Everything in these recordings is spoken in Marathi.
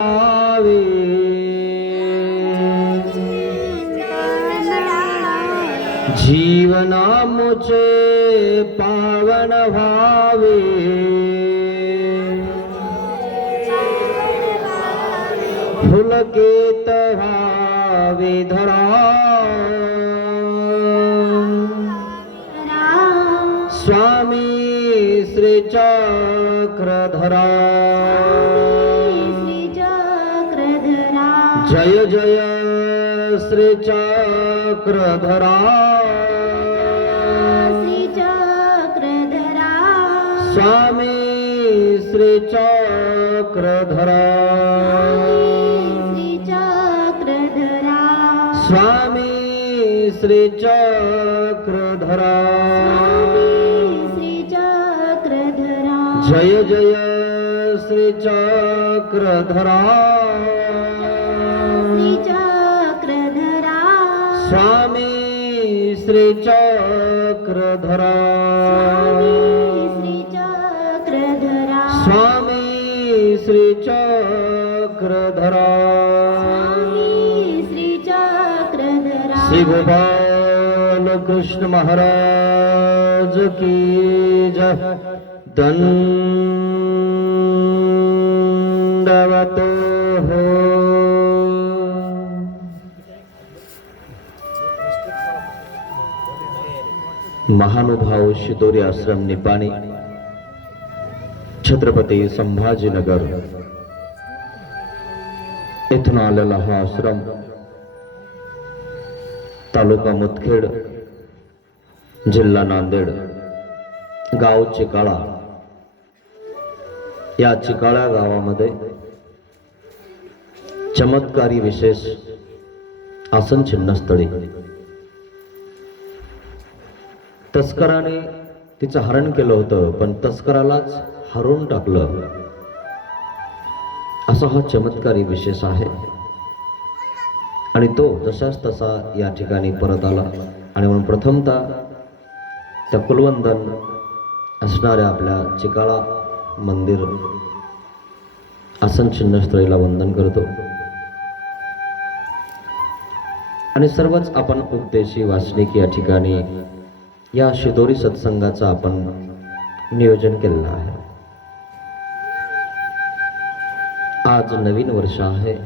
आवे जीवना मुझे पावन भावे फुलकेत भावे धरा स्वामी श्री चक्रधरा जय जय श्री चक्रधरा स्वामी श्री चक्रधरा स्वामी श्री चक्रधरा जय जय श्री चक्रधरा स्वामी श्री चक्रधरा स्वामी श्री चक्रधरा श्री गोपाल कृष्ण महाराज की जय। दंडवत हो। महानुभाव शिदोरी आश्रम निपाणी छत्रपती संभाजीनगर येथून आलेला हा आश्रम तालुका मुदखेड जिल्हा नांदेड गाव चिकाळा। या चिकाळा गावामध्ये चमत्कारी विशेष आसन चिन्हस्थळी तस्कराने तिचं हरण केलं होतं, पण तस्करालाच हरवून टाकलं, असा हा चमत्कारी विशेष आहे। आणि तो जसाच तसा या ठिकाणी परत आला। आणि म्हणून प्रथमतः त्या कुलवंदन असणाऱ्या आपल्या चिकाळा मंदिर आसन चिन्हस्थळीला वंदन करतो। आणि सर्वच आपण उपदेशी वासनिक या ठिकाणी या शिदोरी सत्संगाचं आपण नियोजन केलेलं आहे। आज नवीन वर्ष आहे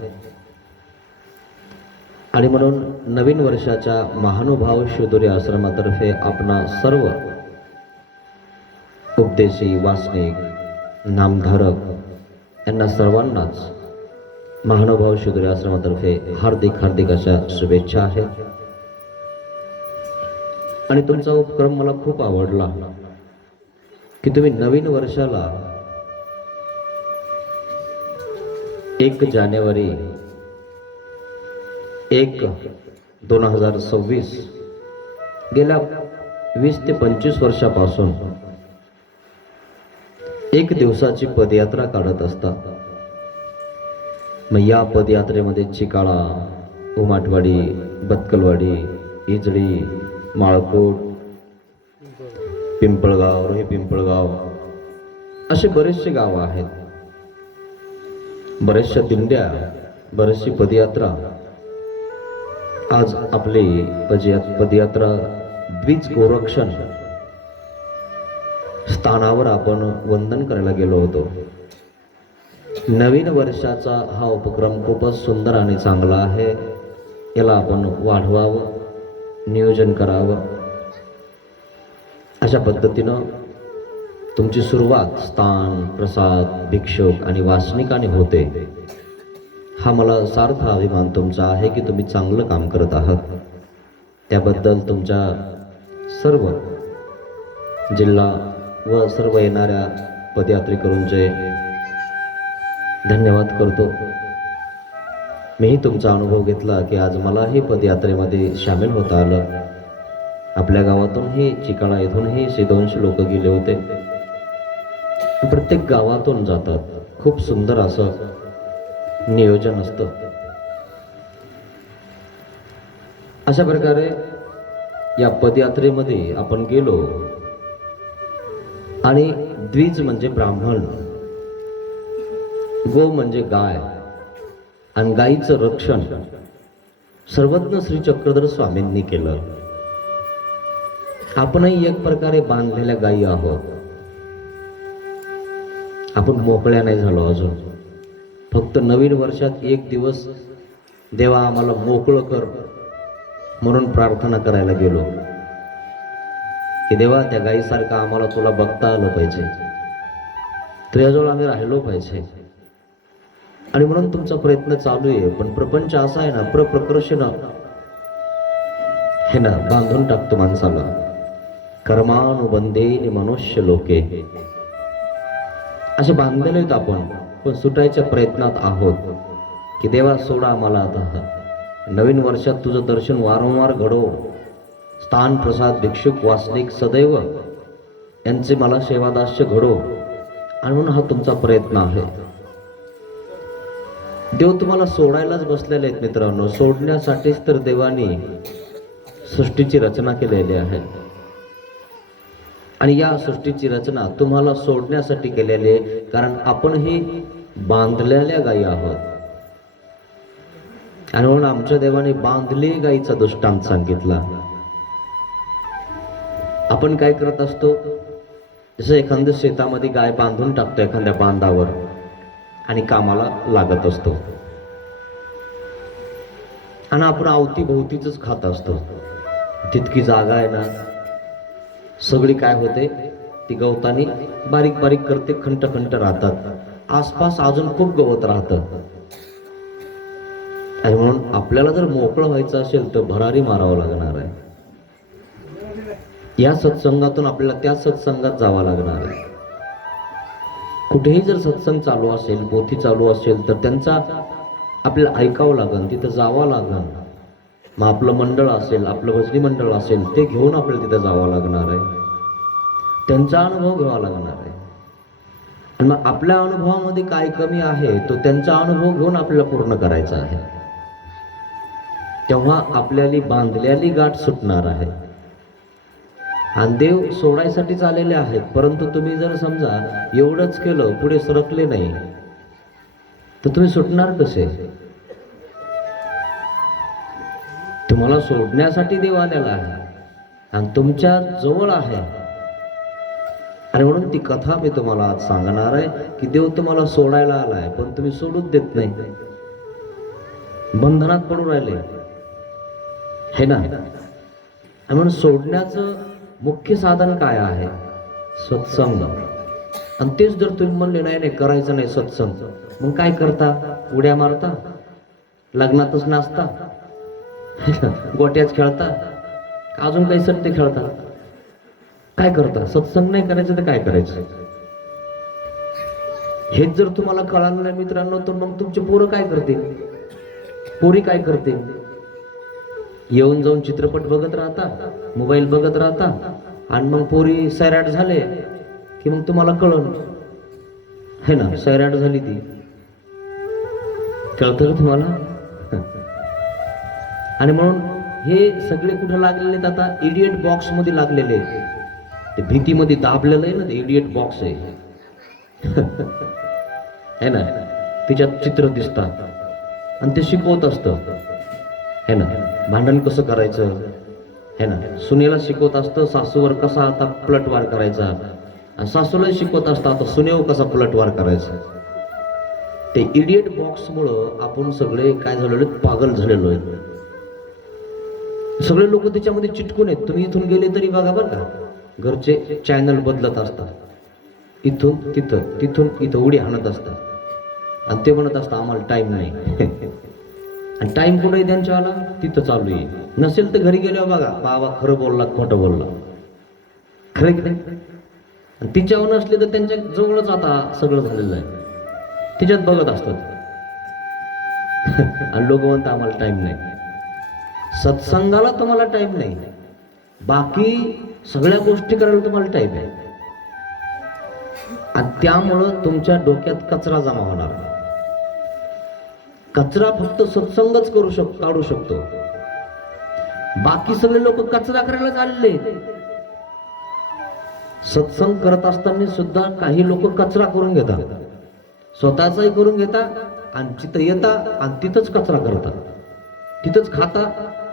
आणि म्हणून नवीन वर्षाच्या महानुभाव शिदोरी आश्रमातर्फे आपणा सर्व उपदेशी वासनिक नामधारक यांना सर्वांनाच महानुभाव शिदोरी आश्रमातर्फे हार्दिक हार्दिक अशा शुभेच्छा आहेत। आणि तुमचा उपक्रम मला खूप आवडला की तुम्ही नवीन वर्षाला 1 जानेवारी 1/2026 गेल्या 20 ते 25 वर्षापासून एक दिवसाची पदयात्रा काढत असतात। मग या पदयात्रेमध्ये चिकाळा, उमाटवाडी, बत्कलवाडी, इजळी, माळकोट, पिंपळगाव, रोही पिंपळगाव असे बरेचसे गाव आहेत, बरेचशा दिंड्या, बरेचशी पदयात्रा। आज आपली पदयात्रा द्विज गोरक्षण स्थानावर आपण वंदन करायला गेलो होतो। नवीन वर्षाचा हा उपक्रम खूपच सुंदर आणि चांगला आहे, याला आपण वाढवावं, नियोजन करावं। अशा पद्धतीनं तुमची सुरुवात स्थान, प्रसाद, भिक्षुक आणि वासनिकाने होते। हा मला सार्थ अभिमान तुमचा आहे की तुम्ही चांगलं काम करत आहात। त्याबद्दल तुमच्या सर्व जिल्हा व सर्व येणाऱ्या पदयात्रेकरूंचे धन्यवाद करतो। मीही तुमचा अनुभव घेतला की आज मलाही पदयात्रेमध्ये सामील होता आलं। आपल्या गावातूनही, चिकाळा येथूनही 200 लोक गेले होते। प्रत्येक गावातून जातात, खूप सुंदर असं नियोजन असतं। अशा प्रकारे या पदयात्रेमध्ये आपण गेलो आणि द्विज म्हणजे ब्राह्मण, गो म्हणजे गाय आणि गायीचं रक्षण सर्वज्ञ श्री चक्रधर स्वामींनी केलं. आपणही एक प्रकारे बांधलेल्या गायी आहोत. आपण मोकळ्या नाही झालो अजून. फक्त नवीन वर्षात एक दिवस देवा आम्हाला मोकळं कर म्हणून प्रार्थना करायला गेलो की देवा त्या गायीसारखं आम्हाला तुला बघता आलं पाहिजे, तुझ्याजवळ आम्ही राहिलो पाहिजे. आणि म्हणून तुमचा प्रयत्न चालू आहे. पण प्रपंच असा आहे ना, प्रकर्षण हे ना बांधून टाकतो माणसाला. कर्मानुबंधे मनुष्य लोके असे बांधलेले आहेत आपण. पण सुटायच्या प्रयत्नात आहोत की देवा सोडा आम्हाला आता. नवीन वर्षात तुझं दर्शन वारंवार घडव. स्थान प्रसाद भिक्षुक वासनिक सदैव यांचे मला सेवादास्य घडो. आणि म्हणून हा तुमचा प्रयत्न आहे. देव तुम्हाला सोडायलाच बसलेले आहेत मित्रांनो. सोडण्यासाठीच तर देवाने सृष्टीची रचना केलेली आहे. आणि या सृष्टीची रचना तुम्हाला सोडण्यासाठी केलेली आहे. कारण आपणही बांधलेल्या गायी आहोत. आणि म्हणून आमच्या देवाने बांधली गायीचा दृष्टांत सांगितला. आपण काय करत असतो, जसं एखाद्या शेतामध्ये गाय बांधून टाकतो एखाद्या बांधावर आणि कामाला लागत असतो. आणि आपण अवतीभोवतीच खात असतो. तितकी जागा आहे ना, सगळी काय होते, ती गवतानी बारीक बारीक करते, खंट खंट राहतात. आसपास अजून खूप गवत राहतं. आणि म्हणून आपल्याला जर मोकळं व्हायचं असेल तर भरारी मारावं लागणार आहे. या सत्संगातून आपल्याला त्या सत्संगात जावं लागणार आहे. कुठेही जर सत्संग चालू असेल, पोथी चालू असेल तर त्यांचा आपल्याला ऐकावं लागेल, तिथं जावं लागेल. मग आपलं मंडळ असेल, आपलं भजनी मंडळ असेल, ते घेऊन आपल्याला तिथं जावं लागणार आहे. त्यांचा अनुभव घ्यावा लागणार आहे. आणि मग आपल्या अनुभवामध्ये काय कमी आहे तो त्यांचा अनुभव घेऊन आपल्याला पूर्ण करायचा आहे. तेव्हा आपल्याला बांधलेली गाठ सुटणार आहे. आणि देव सोडायसाठीच आलेले आहेत. परंतु तुम्ही जर समजा एवढंच केलं, पुढे सरकले नाही, तर तुम्ही सुटणार कसे? तुम्हाला सोडण्यासाठी देव आलेला आहे आणि तुमच्या जवळ आहे. आणि म्हणून ती कथा मी तुम्हाला आज सांगणार आहे की देव तुम्हाला सोडायला आलाय, पण तुम्ही सोडूच देत नाही, बंधनात पडून राहिले हे ना. आणि म्हणून सोडण्याचं मुख्य साधन काय आहे? सत्संग. आणि तेच जर तुम्ही म्हणले नाही नाही करायचं नाही सत्संग, मग काय करता? उड्या मारता, लग्नातच नाचता, गोट्याच खेळता, अजून काही सट्टे खेळता, काय करता? सत्संग नाही करायचं तर काय करायचं? हेच जर तुम्हाला कळालं नाही मित्रांनो, तर मग तुमचे पोरं काय करतील, पोरी काय करतील? येऊन जाऊन चित्रपट बघत राहता, मोबाईल बघत राहता, आणि मग पोरी सैराट झाले की मग तुम्हाला कळलं है ना, सैराट झाली ती. कळतं का तुम्हाला? आणि म्हणून हे सगळे कुठे लागलेले आहेत आता? इडियट बॉक्स मध्ये लागलेले. ते भीतीमध्ये दाबलेलं आहे ना, ते इडियट बॉक्स आहे है ना. तिच्यात चित्र दिसतात आणि ते शिकवत असतं है ना, भांडण कसं करायचं है ना. सुनेला शिकवत असतं सासूवर कसा आता पलटवार करायचा, आणि सासूला शिकवत असतं आता सुनेवर कसा पलटवार करायचा. ते इडियट बॉक्स मुळे आपण सगळे काय झालेलो, पागल झालेलो आहे. सगळे लोक त्याच्यामध्ये चिटकून आहेत. तुम्ही इथून गेले तरी बघा बरं का, घरचे चॅनल बदलत असतात, इथून तिथं तिथून इथं उडी हाणत असतात, आणि ते म्हणत असतात आम्हाला टाइम नाही. आणि टाइम कुठे आहे त्यांच्यावाला? तिथं चालू आहे. नसेल तर घरी गेल्यावर बघा, बाबा खरं बोलला खोटं बोलला, खरं की नाही. आणि तिच्यावर नसले तर त्यांच्या जवळच आता सगळं झालेलं आहे, तिच्यात बघत असतात. आणि लोक म्हणतात आम्हाला टाइम नाही. सत्संगाला तुम्हाला टाइम नाही, बाकी सगळ्या गोष्टी करायला तुम्हाला टाइम आहे. आणि त्यामुळं तुमच्या डोक्यात कचरा जमा होणार. कचरा फक्त सत्संगच काढू शकतो. बाकी सगळे लोक कचरा करायला चालले. सत्संग करत असताना सुद्धा काही लोक कचरा करून घेतात, स्वतःचाही करून घेतात आणि तिथं येता आणि तिथंच कचरा करता, तिथंच खाता,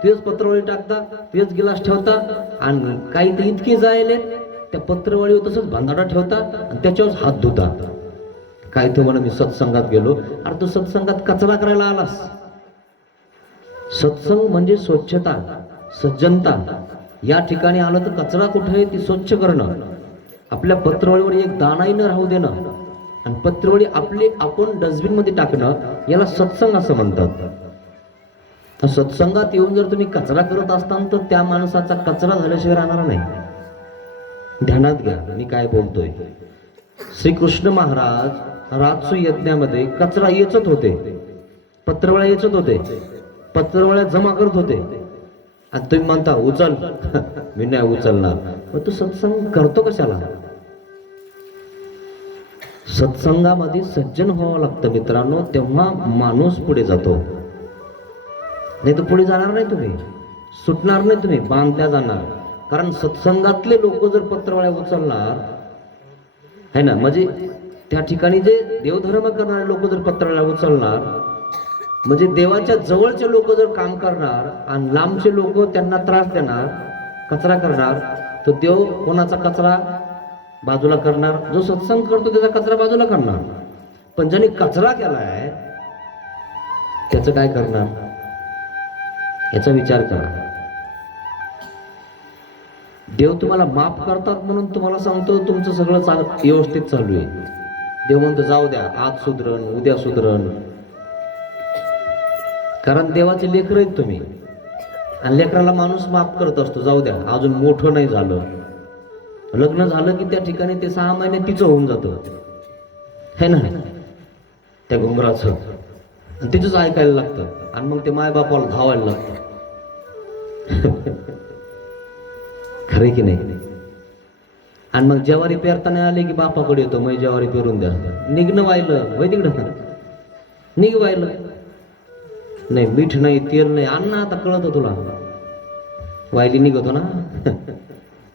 तिथंच पत्रवळी टाकता, तिथंच गिलास ठेवता आणि काही तर इतके जायले त्या पत्रवळीवर तसंच भांगाडा ठेवता आणि त्याच्यावर हात धुता. काय तो म्हणा मी सत्संगात गेलो. अरे तू सत्संगात कचरा करायला आलास. सत्संग म्हणजे स्वच्छता, सज्जनता. या ठिकाणी आलं तर कचरा कुठे आहे ती स्वच्छ करणं, आपल्या पत्रवळीवर एक दाणाही न राहू देणं आणि पत्रवळी आपली आपण डस्टबिन मध्ये टाकणं, याला सत्संग असं म्हणतात. सत्संगात येऊन जर तुम्ही कचरा करत असताल तर त्या माणसाचा कचरा झाल्याशिवाय राहणार नाही. ध्यानात घ्या मी काय बोलतोय. श्रीकृष्ण महाराज राजसू यज्ञामध्ये कचरा येचत होते, पत्रवळ्या येचत होते, पत्रवळ्या जमा करत होते आणि तुम्ही म्हणता उचल. मी नाही उचलणार. मग तू सत्संग करतो कशाला? सत्संगामध्ये सज्जन व्हावं लागतं मित्रांनो, तेव्हा माणूस पुढे जातो. नाही तर पुढे जाणार नाही, तुम्ही सुटणार नाही, तुम्ही बांधल्या जाणार. कारण सत्संगातले लोक जर पत्रवळ्या उचलणार है ना, म्हणजे त्या ठिकाणी जे देवधर्म करणारे लोक जर पत्रवळ्या उचलणार, म्हणजे देवाच्या जवळचे लोक जर काम करणार आणि लांबचे लोक त्यांना त्रास देणार, कचरा करणार, तर देव कोणाचा कचरा बाजूला करणार? जो सत्संग करतो त्याचा कचरा बाजूला करणार. पण ज्याने कचरा केलाय त्याचं काय करणार याचा विचार करा. देव तुम्हाला माफ करतात म्हणून तुम्हाला सांगतो तुमचं सगळं व्यवस्थित चालू आहे. देव म्हणतो जाऊ द्या, आज सुधरण उद्या सुधरण. कारण देवाचे लेकर आहेत तुम्ही आणि लेकराला माणूस माफ करत असतो, जाऊ द्या अजून मोठं नाही झालं. लग्न झालं की त्या ठिकाणी ते 6 महिने तिचं होऊन जातं है ना, त्या घुंगराचं, आणि तिचंच ऐकायला लागतं आणि मग ते मायबापाला धावायला लागतं. खरे की नाही? आणि मग ज्वारी पेरताना आले की बापाकडे येतो, मग ज्वारी पेरून द्या. निघणं व्हायलं वय तिकडं, निघ व्हायलं नाही, मीठ नाही, तेल नाही, अन्न आता कळत तुला, वायली निघतो ना.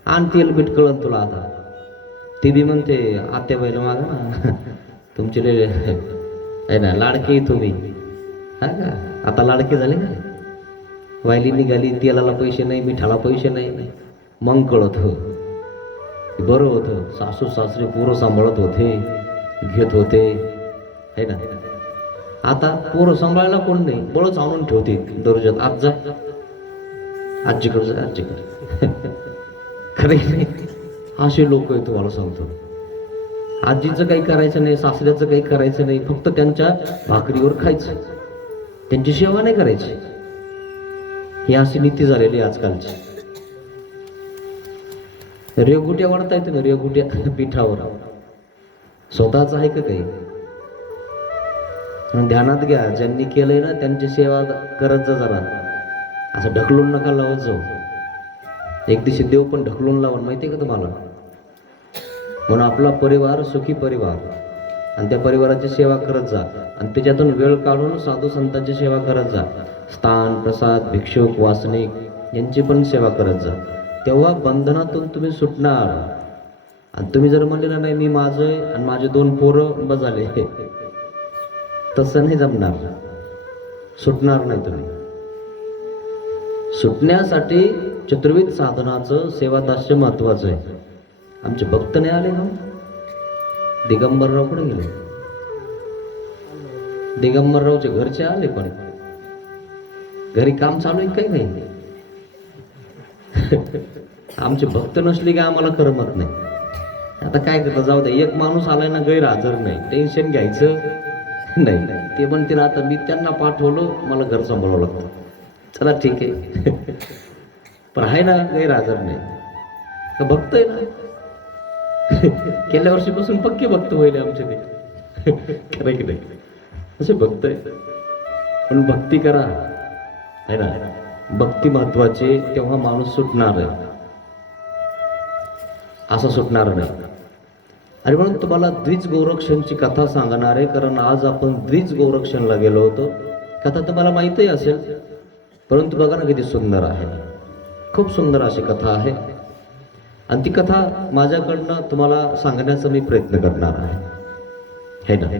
आण तेल मीठ कळत तुला आता. ती बी म्हणते आत्या बाईला मागा ना, तुमचे आहे ना लाडके तुम्ही, हा का आता लाडके झाले का? वायली निघाली, तेलाला पैसे नाही, मिठाला पैसे नाही. मग कळत हो बरं होतं, सासू सासरे पोरं सांभाळत होते, घेत होते है ना. आता पोरं सांभाळायला कोण नाही, बळच आणून ठेवते दर्जात, आज जा आजीकडे जा आजीकडे. खरे नाही, असे लोक आहे तुम्हाला सांगतो. आजीचं काही करायचं नाही, सासऱ्याचं काही करायचं नाही, फक्त त्यांच्या भाकरीवर खायचं, त्यांची सेवा नाही करायची. ही अशी नीती झालेली आजकालची. रेगुट्या वाढता येते ना, रेगुट्या पिठावर, स्वतःच आहे का काही? ध्यानात घ्या, ज्यांनी केलंय ना त्यांची सेवा करत जा जरा, असं ढकलून नका लावत जाऊ. एक दिवशी देव पण ढकलून लावून, माहितीये का तुम्हाला? म्हणून आपला परिवार सुखी परिवार, आणि त्या परिवाराची सेवा करत जा आणि त्याच्यातून वेळ काढून साधू संतांची सेवा करत जा. स्थान प्रसाद भिक्षुक वासनिक यांची पण सेवा करत जा. तेव्हा बंधनातून तुम्ही सुटणार. आणि तुम्ही जर म्हणलेलं नाही मी माझं आणि माझे 2 पोरं बजाले, तसं नाही जमणार, सुटणार नाही तुम्ही. सुटण्यासाठी चतुर्विध साधनाचं सेवादास्य महत्वाचं आहे. आमचे भक्त नाही आले ना, दिगंबरराव कुठे गेले? दिगंबररावचे घरचे आले पण घरी काम चालू आहे काही नाही. आमचे भक्त नसले की आम्हाला करमत नाही. आता काय करता, जाऊ द्या, एक माणूस आलाय ना गैरहजर नाही, टेन्शन घ्यायचं नाही. ते म्हणतील आता मी त्यांना पाठवलं, मला घर सांभाळावं लागतं, चला ठीक आहे. पण आहे ना गैरहजर नाही, भक्त आहे ना. गेल्या वर्षीपासून पक्के भक्त होईल आमचे ते. खरं की नाही? असे भक्त आहे. पण भक्ती करा आहे ना, भक्ती महत्वाची, तेव्हा माणूस सुटणार आहे, असं सुटणार नाही. आणि म्हणून तुम्हाला द्विज गोरक्षणची कथा सांगणार आहे, कारण आज आपण द्विज गोरक्षणला गेलो होतो. कथा तुम्हाला माहितीही असेल, परंतु बघा ना किती सुंदर आहे, खूप सुंदर अशी कथा आहे. आणि ती कथा माझ्याकडनं तुम्हाला सांगण्याचा मी प्रयत्न करणार आहे, है ना.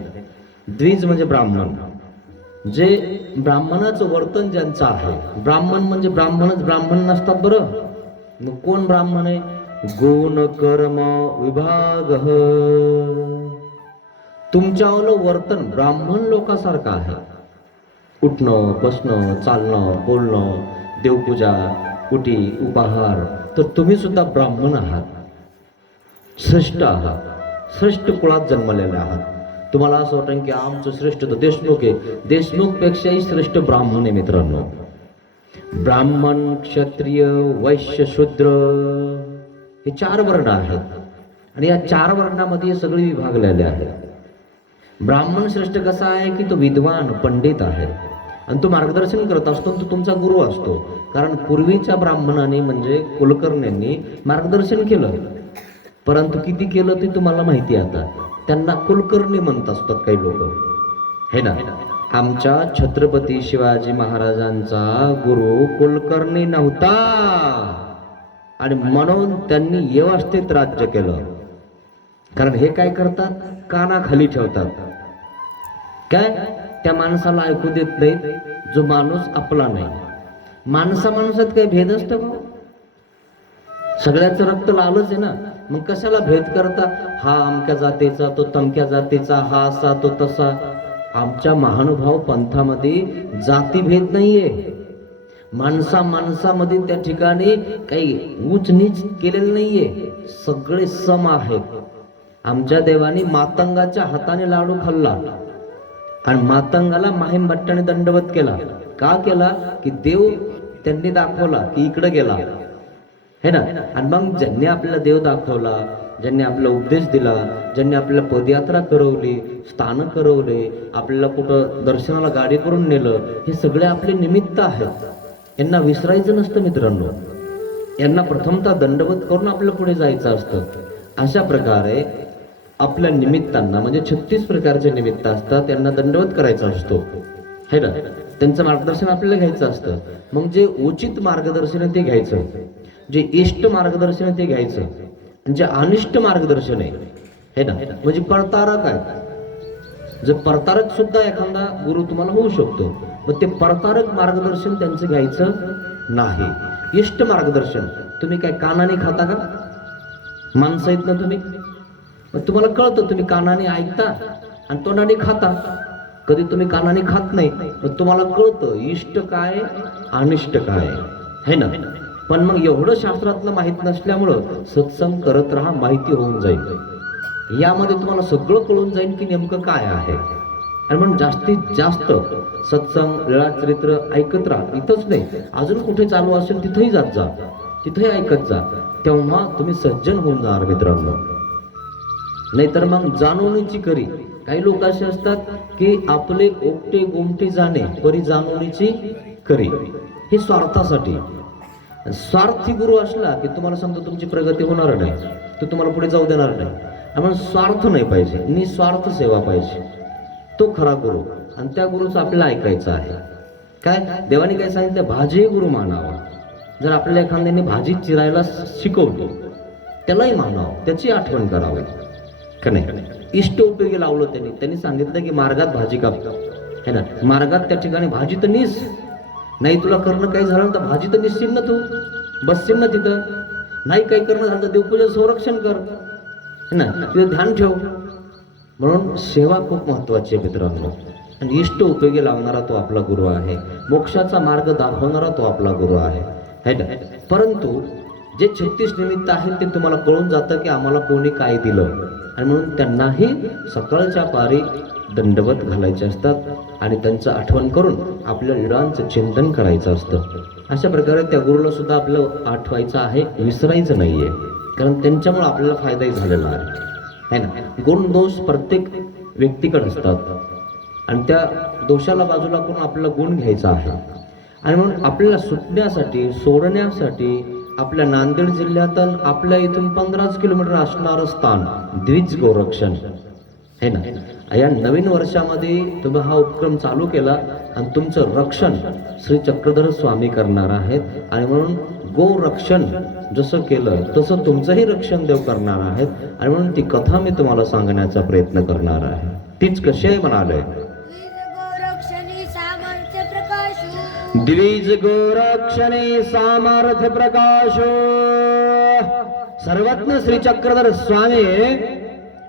द्विज म्हणजे ब्राह्मण. जे ब्राह्मणाचं वर्तन ज्यांचं आहे, ब्राह्मण म्हणजे ब्राह्मणच ब्राह्मण नसतात बरं. मग कोण ब्राह्मण आहे? गुण कर्म विभाग. तुमच्यावालं वर्तन ब्राह्मण लोकांसारखं आहे. उठणं, बसणं, चालणं, बोलणं, देवपूजा, कुटी, उपहार. तर तुम्ही सुद्धा ब्राह्मण आहात, श्रेष्ठ आहात, श्रेष्ठ कुळात जन्मलेले आहात. तुम्हाला असं वाटेल की आमचं श्रेष्ठ तर देशमुख आहे. देशमुखपेक्षाही श्रेष्ठ ब्राह्मण आहे मित्रांनो. ब्राह्मण, क्षत्रिय, वैश्य, शूद्र हे 4 वर्ण आहेत आणि या 4 वर्णामध्ये सगळे विभागलेले आहेत. ब्राह्मण श्रेष्ठ कसा आहे की तो विद्वान पंडित आहे आणि तो मार्गदर्शन करत असतो, तो तुमचा गुरु असतो. कारण पूर्वीच्या ब्राह्मणांनी म्हणजे कुलकर्ण्यांनी मार्गदर्शन केलं, परंतु किती केलं ते तुम्हाला माहिती आहे. आता त्यांना कुलकर्णी म्हणत असतात काही लोक, है ना. आमच्या छत्रपती शिवाजी महाराजांचा गुरु कुलकर्णी नव्हता आणि म्हणून त्यांनी व्यवस्थित राज्य केलं. कारण हे काय करतात, कानाखाली ठेवतात. काय त्या माणसाला ऐकू देत नाहीत जो माणूस आपला नाही. माणसात काही भेद असतो का? सगळ्याचं रक्त लालच आहे ना. मग कशाला भेद करता? हा अमक्या जातीचा, तो तमक्या जातीचा, हा असा तो तसा. आमच्या महानुभाव पंथामध्ये जातीभेद नाहीये. माणसामध्ये त्या ठिकाणी काही उच नीच केलेलं नाहीये. सगळे सम आहेत. आमच्या देवाने मातंगाच्या हाताने लाडू खाल्ला आणि मातंगाला माहीमभट्टाने दंडवत केला. का केला? की देव त्यांनी दाखवला की इकडे गेला, है ना. आणि मग ज्यांनी आपल्याला देव दाखवला, ज्यांनी आपला उपदेश दिला, ज्यांनी आपल्याला पदयात्रा करवली, स्थान करवले, आपल्याला कुठं दर्शनाला गाडी करून नेलं, हे सगळे आपले निमित्त आहेत. यांना विसरायचं नसतं मित्रांनो. यांना प्रथमतः दंडवत करून आपल्याला पुढे जायचं असतं. अशा प्रकारे आपल्या निमित्तांना म्हणजे 36 प्रकारचे निमित्त असतात, त्यांना दंडवत करायचा असतो, है ना. त्यांचं मार्गदर्शन आपल्याला घ्यायचं असतं. मग जे उचित मार्गदर्शन आहे ते घ्यायचं, जे इष्ट मार्गदर्शन आहे ते घ्यायचं, जे अनिष्ट मार्गदर्शन आहे, है ना. म्हणजे परतारक आहे. जर परतारक सुद्धा एखादा गुरु तुम्हाला होऊ शकतो, मग ते परतारक मार्गदर्शन त्यांचं घ्यायचं नाही. इष्ट मार्गदर्शन. तुम्ही काय कानाने खाता का? माणसं आहेत ना तुम्ही. मग तुम्हाला कळतं, तुम्ही कानाने ऐकता आणि तोंडाने खाता. कधी तुम्ही कानाने खात नाही, मग तुम्हाला कळतं इष्ट काय अनिष्ट काय, है ना. पण मग एवढं शास्त्रातलं माहित नसल्यामुळं सत्संग करत राहा, माहिती होऊन जाईल. यामध्ये तुम्हाला सगळं कळून जाईल की नेमकं काय आहे. आणि म्हणून जास्तीत जास्त सत्संग लीळा चरित्र ऐकत राहा. इथंच नाही, अजून कुठे चालू असेल तिथेही जात जा, तिथेही ऐकत जा. तेव्हा तुम्ही सज्जन होऊन जाणार मित्रांनो. नाहीतर मग जाणवणीची करी. काही लोक असे असतात की आपले ओपटे गोमटे जाणे परी जाणवणीची करी, हे स्वार्थासाठी. स्वार्थी गुरु असला की तुम्हाला सांगतो तुमची प्रगती होणार नाही, तो तुम्हाला पुढे जाऊ देणार नाही. म्हणून स्वार्थ नाही पाहिजे, निस्वार्थ सेवा पाहिजे. तो खरा गुरु आणि त्या गुरुचं आपल्याला ऐकायचं आहे. काय देवाने काय सांगितलं? भाजी गुरु मानावा. जर आपल्याला एखाद्याने भाजी चिरायला शिकवली, त्यालाही मानावं, त्याची आठवण करावी का नाही. इष्ट उपयोगी लावलं त्यांनी सांगितलं की मार्गात भाजी काप, है ना. मार्गात त्या ठिकाणी भाजी तर नीस नाही. तुला करणं काही झालं तर भाजी तर निसशील ना, तू बसशील ना तिथं. नाही काही करणं झालं तर देवपूजा संरक्षण कर, है ना. तिथं ध्यान ठेव. म्हणून सेवा खूप महत्वाची आहे मित्रांनो. आणि इष्ट उपयोगी लावणारा तो आपला गुरु आहे. मोक्षाचा मार्ग दाखवणारा तो आपला गुरु आहे, है ना. परंतु जे 36 निमित्त आहेत ते तुम्हाला कळून जातं की आम्हाला कोणी काय दिलं, आणि म्हणून त्यांनाही सकाळच्या पारी दंडवत घालायचे असतात आणि त्यांचं आठवण करून आपल्या लीळांचं चिंतन करायचं असतं. अशा प्रकारे त्या गुरुला सुद्धा आपलं आठवायचं आहे, विसरायचं नाहीये. कारण त्यांच्यामुळे आपल्याला फायदाही झालेला आहे ना. गुण दोष प्रत्येक व्यक्तीकडे असतात आणि त्या दोषाला बाजूला करून आपल्याला गुण घ्यायचा आहे. आणि म्हणून आपल्याला सुटण्यासाठी सोडण्यासाठी आपल्या नांदेड जिल्ह्यातून आपल्या इथून 15 किलोमीटर असणारं स्थान द्विज गोरक्षण, है ना. या नवीन वर्षामध्ये तुम्ही हा उपक्रम चालू केला आणि तुमचं रक्षण श्री चक्रधर स्वामी करणार आहेत. आणि म्हणून गोरक्षण जसं केलं तसं तुमचंही रक्षण देव करणार आहेत. आणि म्हणून ती कथा मी तुम्हाला सांगण्याचा प्रयत्न करणार आहे. तीच कशी आहे म्हणाले. द्विज गोरक्षणे सामर्थ्य प्रकाश सर्वज्ञ श्री चक्रधर स्वामी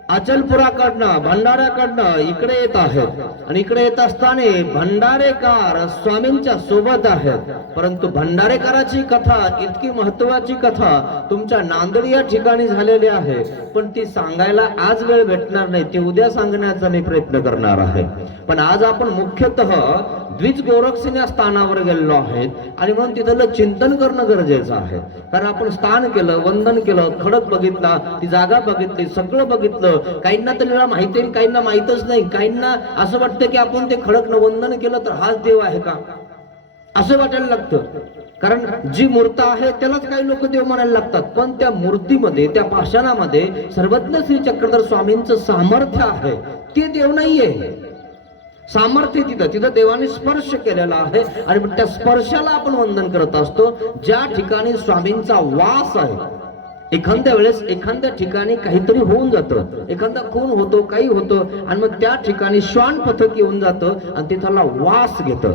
अचलपुराकडनं भंडाऱ्याकडनं इकडे येत आहेत आणि इकडे येत असताना भंडारेकार स्वामींच्या सोबत आहेत. परंतु भंडारेकराची कथा इतकी महत्वाची कथा तुमच्या नांदेड या ठिकाणी झालेली आहे, पण ती सांगायला आज वेळ भेटणार नाही, ती उद्या सांगण्याचा मी प्रयत्न करणार आहे. पण आज आपण मुख्यतः द्विज गोरक्षण या स्थानावर गेलेलो आहेत आणि म्हणून तिथलं चिंतन करणं गरजेचं आहे. कारण आपण स्थान केलं, वंदन केलं, खडक बघितला, ती जागा बघितली, सगळं बघितलं. काहींना तर माहिती आहे, काहींना माहितच नाही. काहींना असं वाटतं की आपण ते खडक वंदन केलं तर हाच देव आहे का, असं वाटायला लागतं. कारण जी मूर्त आहे त्यालाच काही लोक देव म्हणायला लागतात. पण त्या मूर्तीमध्ये, त्या पाषाणामध्ये सर्वज्ञ श्री चक्रधर स्वामींचं सामर्थ्य आहे, ते देव नाहीये. सामर्थ्य तिथं देवाने स्पर्श केलेला आहे आणि त्या स्पर्शाला आपण वंदन करत असतो. ज्या ठिकाणी स्वामींचा वास आहे, एखाद्या वेळेस एखाद्या ठिकाणी काहीतरी होऊन जातं, एखादा खून होतो, काही होतं आणि मग त्या ठिकाणी श्वान पथक येऊन जातं आणि तिथला वास घेतं.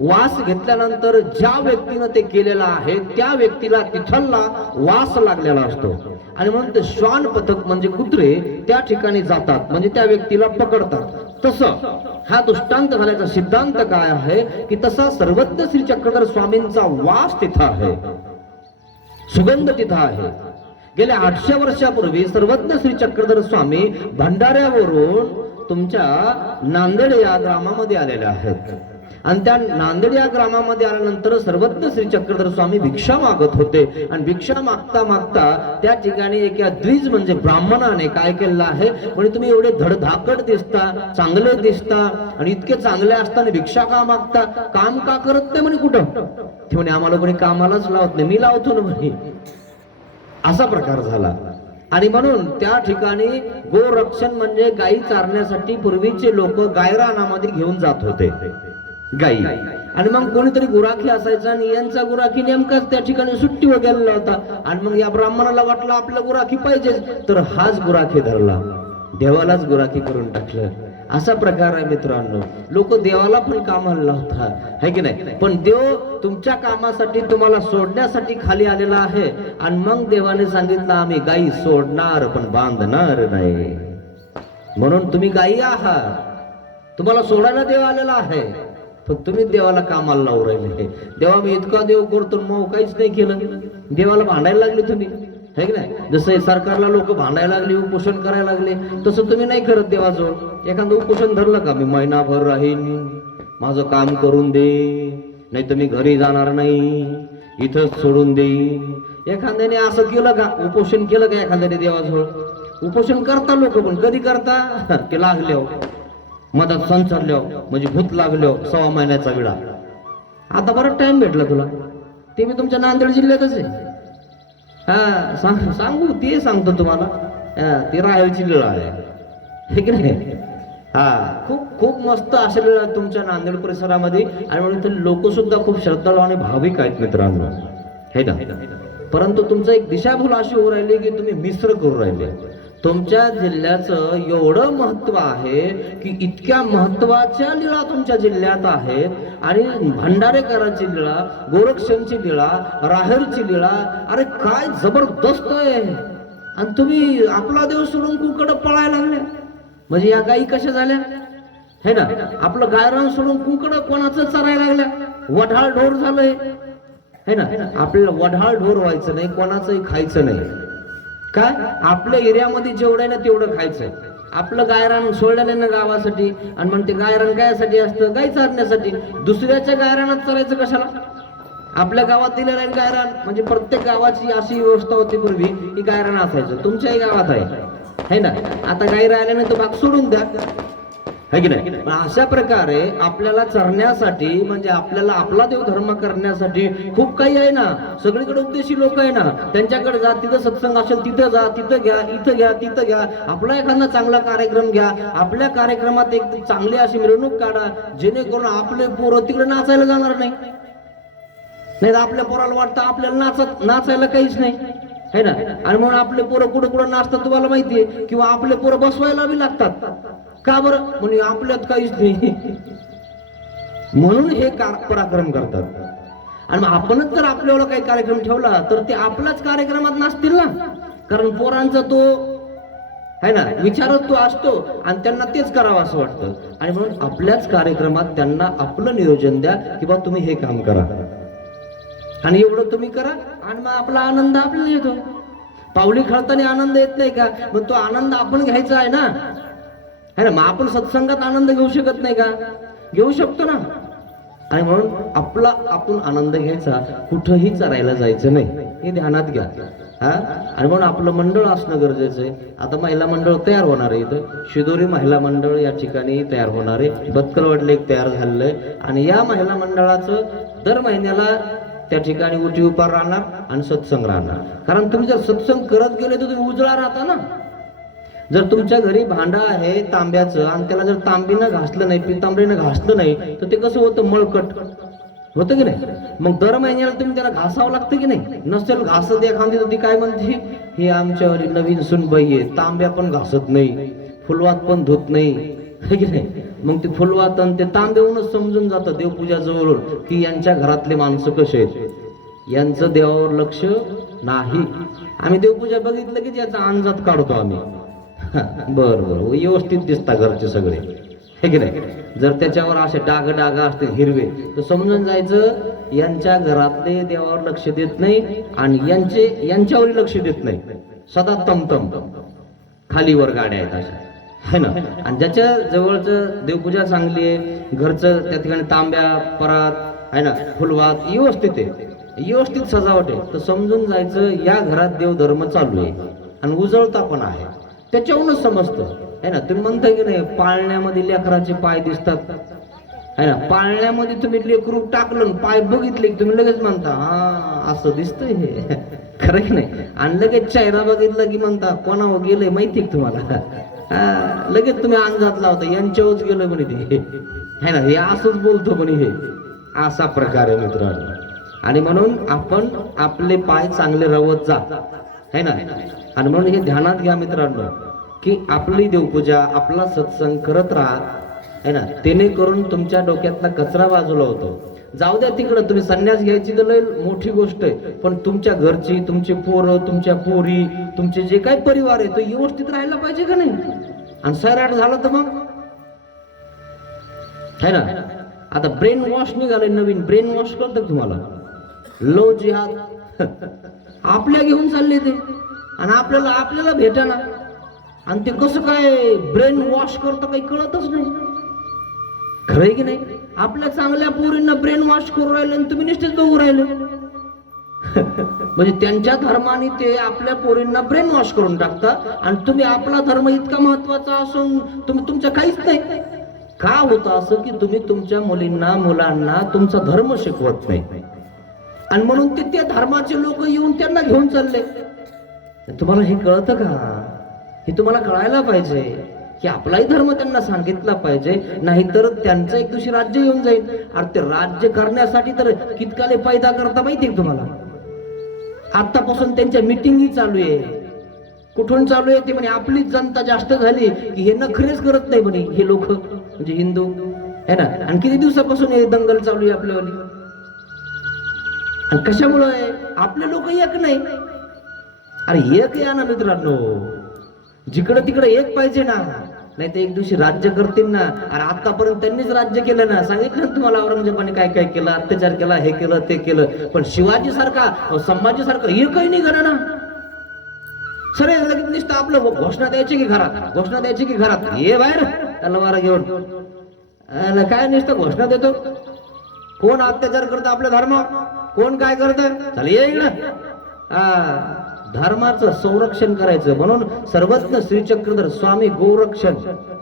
वास घेतल्यानंतर ज्या व्यक्तीनं ते केलेलं आहे त्या व्यक्तीला तिथला वास लागलेला असतो आणि म्हणून ते श्वान पथक म्हणजे कुत्रे त्या ठिकाणी जातात, म्हणजे त्या व्यक्तीला पकडतात. तसं हा दृष्टांत घालायचा सिद्धांत काय आहे की तसा सर्वज्ञ श्री चक्रधर स्वामींचा वास तिथं आहे, सुगंध तिथं आहे. गेल्या 800 वर्षापूर्वी सर्वज्ञ श्री चक्रधर स्वामी भंडाऱ्यावरून तुमच्या नांदेड या ग्रामामध्ये आलेले आहेत आणि त्या नांदेड या ग्रामामध्ये आल्यानंतर सर्वज्ञ श्री चक्रधर स्वामी भिक्षा मागत होते आणि भिक्षा मागता मागता त्या ठिकाणी एका द्विज म्हणजे ब्राह्मणाने काय केलेलं आहे, म्हणजे तुम्ही एवढे धडधाकट दिसता, चांगले दिसता आणि इतके चांगले असताना भिक्षा का मागता, काम का करत नाही म्हणे कुठं. ते म्हणे आम्हाला कोणी कामालाच लावत नाही, मी लावतो ना म्हणे. असा प्रकार झाला आणि म्हणून त्या ठिकाणी गोरक्षण म्हणजे गायी चारण्यासाठी पूर्वीचे लोक गायरानामध्ये घेऊन जात होते गायी. आणि मग कोणीतरी गुराखी असायचा आणि यांचा गुराखी नेमकाच त्या ठिकाणी सुट्टीवर गेलेला होता आणि मग या ब्राह्मणाला वाटलं आपल्या गुराखी पाहिजे, तर हाच गुराखी धरला, देवालाच गुराखी करून टाकलं. असा प्रकार आहे मित्रांनो. लोक देवाला पण कामाला लावतात, है की नाही. पण देव तुमच्या कामासाठी तुम्हाला सोडण्यासाठी खाली आलेला आहे आणि मग देवाने सांगितलं आम्ही गायी सोडणार पण बांधणार नाही. म्हणून तुम्ही गायी आहात, तुम्हाला सोडायला देव आलेला आहे, पण तुम्ही देवाला कामाला लावू राहिले. देवा मी इतका देव करतो मग काहीच नाही केलं, देवाला भांडायला लागले तुम्ही, है की नाही. जसं सरकारला लोक भांडायला लागले, उपोषण करायला लागले, तसं तुम्ही नाही करत देवाजवळ. एखादं उपोषण धरलं का, मी महिनाभर राहीन, माझं काम करून दे, नाही तर मी घरी जाणार नाही, इथंच सोडून देईन. एखाद्याने असं केलं का, उपोषण केलं का एखाद्याने देवाजवळ. उपोषण करता लोक, पण कधी करता ते लागले मधात संचारल्या, म्हणजे भूत लागलो 6 महिन्याचा विडा. आता बराच टाइम भेटला तुला, ते मी तुमच्या नांदेड जिल्ह्यातच आहे. हा सांगू ते सांगतो तुम्हाला, ती राहायची लीळा आहे की नाही. हा खूप खूप मस्त अशा लीळा तुमच्या नांदेड परिसरामध्ये आणि म्हणून इथे लोक सुद्धा खूप श्रद्धाळू आणि भाविक आहेत मित्रांनो, हे ना. परंतु तुमचं एक दिशाभूल अशी होऊ राहिली की तुम्ही मिश्र करू राहिले. तुमच्या जिल्ह्याचं एवढं महत्व आहे की इतक्या महत्वाच्या लीळा तुमच्या जिल्ह्यात आहेत आणि भंडारेकरांची लीळा, गोरक्षणची लीळा, राहेरची लीळा, अरे काय जबरदस्त आहे. आणि तुम्ही आपला देव सोडून कुकडं पळायला लागले. म्हणजे या गायी कशा झाल्या, है ना. आपलं गायरान सोडून कुकडं कोणाचं चरायला लागल्या, वढाळ ढोर झालंय, है ना. आपल्याला वढाळ ढोर व्हायचं नाही, कोणाचंही खायचं नाही. काय आपल्या एरियामध्ये जेवढं आहे ना तेवढं खायचंय. आपलं गायरान सोडलं नाही ना गावासाठी, आणि मग ते गायरान कायसाठी असतं, गाय चारण्यासाठी. दुसऱ्याच्या गायरानात चरायचं कशाला. आपल्या गावात दिलेलं आहे गायरान, म्हणजे प्रत्येक गावाची अशी व्यवस्था होती पूर्वी की गायरान असायचं. तुमच्याही गावात आहे ना. आता गाय राहिल्या नाही तर भाग सोडून द्या, है की नाही. पण अशा प्रकारे आपल्याला चरण्यासाठी, म्हणजे आपल्याला आपला देव धर्म करण्यासाठी खूप काही आहे ना. सगळीकडे उद्देशी लोक आहे ना, त्यांच्याकडे जा, तिथं सत्संग असेल तिथं जा, तिथं घ्या, इथं घ्या, तिथं घ्या. आपला एखादा चांगला कार्यक्रम घ्या, आपल्या कार्यक्रमात एक चांगली अशी मिरवणूक काढा, जेणेकरून आपले पोरं तिकडे नाचायला जाणार नाही. नाही आपल्या पोराला वाटतं आपल्याला नाचायला काहीच नाही, है ना. आणि म्हणून आपले पोरं कुठं कुठं नाचतात तुम्हाला माहितीये, किंवा आपले पोरं बसवायला बी लागतात. का बरं, म्हणजे आपल्यात काहीच नाही. म्हणून हे पराक्रम करतात. आणि मग आपणच जर आपल्याला काही कार्यक्रम ठेवला तर ते आपल्याच कार्यक्रमात नसतील ना, कारण पोरांचा तो आहे ना विचारच तो असतो आणि त्यांना तेच करावं असं वाटतं. आणि म्हणून आपल्याच कार्यक्रमात त्यांना आपलं नियोजन द्या की बा तुम्ही हे काम करा आणि एवढं तुम्ही करा, आणि मग आपला आनंद आपल्याला येतो. पावली खेळताना आनंद येत नाही का? मग तो आनंद आपण घ्यायचा आहे ना, है ना. मग आपण सत्संगात आनंद घेऊ शकत नाही का? घेऊ शकतो ना. आणि म्हणून आपला आपण आनंद घ्यायचा, कुठंही चरायला जायचं नाही, हे ध्यानात घ्या. हा, आणि म्हणून आपलं मंडळ असणं गरजेचं आहे. आता महिला मंडळ तयार होणार आहे, इथं शिदोरी महिला मंडळ या ठिकाणी तयार होणार आहे. बत्कलवाडला एक तयार झालेलं आहे आणि या महिला मंडळाचं दर महिन्याला त्या ठिकाणी उठी उपार राहणार आणि सत्संग राहणार. कारण तुम्ही जर सत्संग करत गेले तर तुम्ही उजळा राहता ना. जर तुमच्या घरी भांडा आहे तांब्याचं आणि त्याला जर तांबीनं घासलं नाही, पितांबरीनं घासलं नाही तर ते कसं होतं? मळकट होतं की नाही. मग दर महिन्याला तुम्ही त्याला घासावं लागतं की नाही. नसेल घासत एखादी तर ती काय म्हणते, हे आमच्यावरी नवीन सुनबाई आहे, तांब्या पण घासत नाही, फुलवात पण धुत नाही, है की नाही. मग ते फुलवात आणि ते तांब्यावरूनच समजून जातं देवपूजा जवळून की यांच्या घरातले माणसं कसे आहेत, यांचं देवावर लक्ष नाही. आम्ही देवपूजा बघितलं की याचा अंदाज काढतो आम्ही. बर बर व्यवस्थित दिसता घरचे सगळे, हे की नाही. जर त्याच्यावर असे डाग डाग असते हिरवे तर समजून जायचं यांच्या घरातले देवावर लक्ष देत नाही आणि यांच्यावर लक्ष देत नाही, सदा तमतम खालीवर गाड्या आहेत अशा, है ना. आणि ज्याच्या जवळचं देवपूजा चांगली आहे, घरचं त्या ठिकाणी तांब्या परात आहे ना, फुलवात व्यवस्थित आहे, व्यवस्थित सजावट आहे, तर समजून जायचं या घरात देवधर्म चालू आहे आणि उजळता पण आहे. त्याच्यावरूनच समजतं, है ना. तुम्ही म्हणताय की नाही पाळण्यामध्ये लेकराचे पाय दिसतात, है ना. पाळण्यामध्ये तुम्ही लेकरू टाकलं पाय बघितले की तुम्ही लगेच म्हणता हा असं दिसतंय हे, खरं की नाही. आणि लगेच चेहरा बघितला की म्हणता कोणावर गेलंय माहिती आहे तुम्हाला, हा लगेच तुम्ही अंदाज लावता यांच्यावरच गेलं म्हणे ते, है ना. हे असंच बोलतो म्हणे, हे असा प्रकार आहे मित्रांनो. आणि म्हणून आपण आपले पाय चांगले रवत जा, है ना. आणि म्हणून हे ध्यानात घ्या मित्रांनो की आपली देवपूजा आपला सत्संग करत राहा, है ना. तेने करून तुमच्या डोक्यातला कचरा बाजूला होतो. जाऊ द्या तिकडं, तुम्ही संन्यास घ्यायची तर लय मोठी गोष्ट आहे, पण तुमच्या घरची, तुमचे पोरं, तुमच्या पोरी, तुमचे जे काही परिवार आहे तो व्यवस्थित राहायला पाहिजे का नाही. आणि सैराट झालं तर मग, है ना. आता ब्रेन वॉश निघाले नवीन, ब्रेन वॉश करतात तुम्हाला, लो जिहाद आपल्या घेऊन चालले ते आणि आपल्याला भेटाना. आणि ते कसं काय ब्रेन वॉश करतं काही कळतच नाही, खरंय की नाही. आपल्या चांगल्या पोरींना ब्रेन वॉश करून राहिले आणि तुम्ही निश्चित बघू राहिले. म्हणजे त्यांच्या धर्माने ते आपल्या पोरींना ब्रेन वॉश करून टाकतात आणि तुम्ही आपला धर्म इतका महत्वाचा असून तुम्ही तुमचं काहीच नाही. का होतं असं की तुम्ही तुमच्या मुलांना तुमचा धर्म शिकवत नाही आणि म्हणून ते त्या धर्माचे लोक येऊन त्यांना घेऊन चालले. तुम्हाला हे कळतं का? हे तुम्हाला कळायला पाहिजे की आपलाही धर्म त्यांना सांगितला पाहिजे, नाहीतर त्यांचं एक दिवशी राज्य येऊन जाईल. आणि ते राज्य करण्यासाठी तर कितकाले पैदा करता माहितीये तुम्हाला. आतापासून त्यांच्या मिटिंगही चालू आहे. कुठून चालू आहे ते म्हणे आपलीच जनता जास्त झाली की हे नखरेच करत नाही म्हणे हे लोक, म्हणजे हिंदू, है ना. आणि किती दिवसापासून हे दंगल चालू आहे आपल्यावाली. आणि कशामुळे आपले लोक एक नाही. अरे एक या ना मित्रांनो, जिकडं तिकडे एक पाहिजे ना, नाही तर एक दिवशी राज्य करतील ना. अरे आतापर्यंत त्यांनीच राज्य केलं ना, सांगितलं ना तुम्हाला औरंगजेबाने काय काय केलं, अत्याचार केला, हे केलं ते केलं. पण शिवाजी सारखा संभाजी सारखा एकही नाही करा ना. सर लगेच नुसतं आपलं घोषणा द्यायची की घरात, घोषणा द्यायची की घरात, ये बाहेर तलवार घेऊन. काय नुसतं घोषणा देतो. कोण अत्याचार करतं आपल्या धर्म, कोण काय करतं, चल ये इकडं. धर्माचं संरक्षण करायचं म्हणून सर्वज्ञ श्री चक्रधर स्वामी गोरक्षण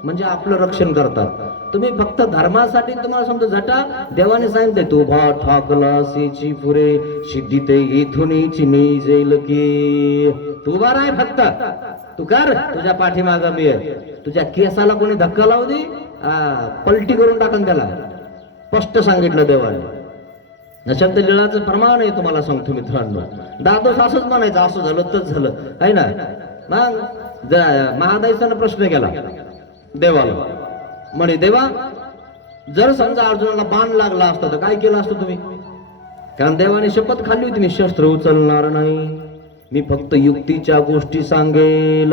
म्हणजे आपलं रक्षण करतात. तुम्ही फक्त धर्मासाठी तुम्हाला समजा झटा देवाने सांगितलंय तू भा ठाकला सीची पुरे सिद्धी ते इथुनी चिनी जेल की तू बार आहे फक्त तू कर, तुझ्या पाठीमाग मी आहे. तुझ्या केसाला कोणी धक्का लावू दे पलटी करून टाकन त्याला, स्पष्ट सांगितलं देवाने. शब्द लिळाचं प्रमाण आहे तुम्हाला सांगतो मित्रांनो. दादोस असंच म्हणायचं, असं झालं तच झालं, आहे ना. मग महादाईसानं प्रश्न केला देवाला, म्हणे देवा जर समजा अर्जुनाला बाण लागला असता तर काय केलं असतं तुम्ही? कारण देवाने शपथ खाल्ली होती, मी शस्त्र उचलणार नाही, मी फक्त युक्तीच्या गोष्टी सांगेल.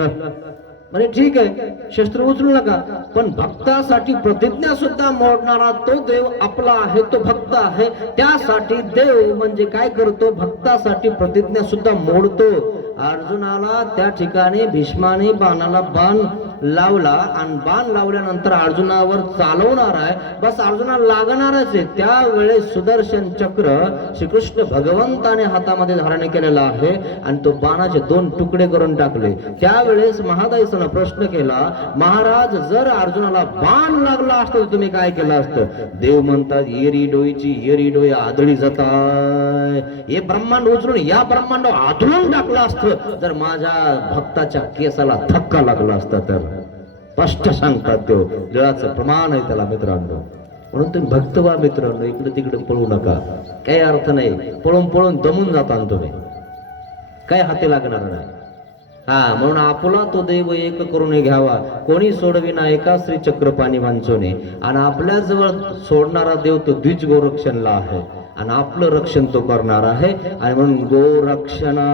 म्हणजे ठीक आहे, शस्त्र उचलू नका, पण भक्तासाठी प्रतिज्ञा सुद्धा मोडणारा तो देव आपला आहे, तो भक्त आहे. त्यासाठी देव म्हणजे काय करतो, भक्तासाठी प्रतिज्ञा सुद्धा मोडतो. अर्जुनाला त्या ठिकाणी भीष्माने बाणाला बाण लावला आणि बाण लावल्यानंतर अर्जुनावर चालवणार आहे, बस अर्जुनाला लागणारच आहे. त्यावेळेस सुदर्शन चक्र श्रीकृष्ण भगवंताने हातामध्ये धारण केलेला आहे आणि तो बाणाचे 2 तुकडे करून टाकले. त्यावेळेस महादाईसानं प्रश्न केला, महाराज जर अर्जुनाला बाण लागला असता तर तुम्ही काय केलं असतं? देव म्हणतात, येरी डोईची येरी डोई आदळी जाताय. हे ब्रह्मांड उचलून या ब्रह्मांड आदळून टाकलं असतं जर माझ्या भक्ताच्या केसाला धक्का लागला असता तर. स्पष्ट सांगतात, देव देवाचं प्रमाण आहे त्याला मित्रांनो. म्हणून तुम्ही भक्त व्हा मित्रांनो, इकडे तिकडे पळू नका, काही अर्थ नाही. पळून पळून दमून जाता तुम्ही, काय हाती लागणार नाही. हा, म्हणून आपला तो देव एक करून घ्यावा, कोणी सोडविना एका श्री चक्रपाणी वांचोने. आणि आपल्या जवळ सोडणारा देव तो द्विज गोरक्षणला आहे आणि आपलं रक्षण तो करणार आहे. आणि म्हणून गोरक्षणा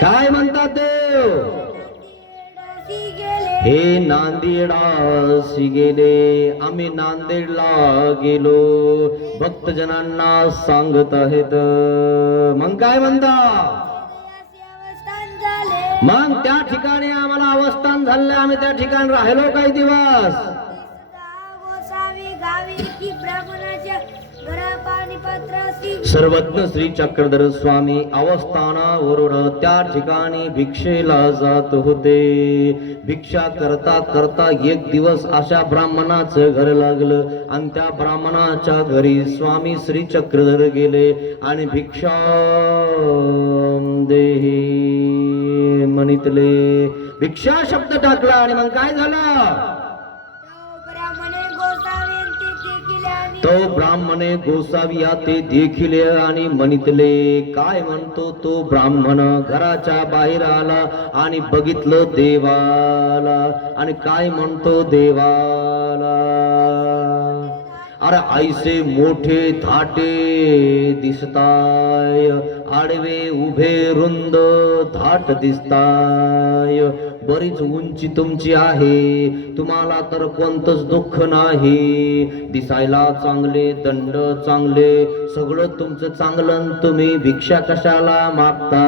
काय म्हणतात देव, हे नांदेडासी गेले, आम्ही नांदेडला गेलो, भक्तजनांना सांगत आहेत. मग काय म्हणता, मग त्या ठिकाणी आम्हाला अवस्थान झालं, आम्ही त्या ठिकाणी राहिलो काही दिवस. सर्वज्ञ श्री चक्रधर स्वामी अवस्थानावरून त्या ठिकाणी भिक्षेला जात होते. भिक्षा करता करता एक दिवस अशा ब्राह्मणाचं घर लागलं आणि त्या ब्राह्मणाच्या घरी स्वामी श्री चक्रधर गेले आणि भिक्षा देही म्हणितले. भिक्षा शब्द टाकला आणि मग काय झालं, तो ब्राह्मणे गोसाविया ते देखिले आणि म्हणितले. काय म्हणतो तो ब्राह्मण, घराच्या बाहेर आला आणि बघितलं देवाला. आणि काय म्हणतो देवाला, अरे ऐसे मोठे धाटे दिसताय, आडवे उभे रुंद धाट दिसताय, बरीच उंची तुमची आहे, तुम्हाला तर कोणतंच दुःख नाही, दिसायला चांगले, दंड चांगले, सगळं तुमचं चांगलं, तुम्ही भिक्षा कशाला मागता?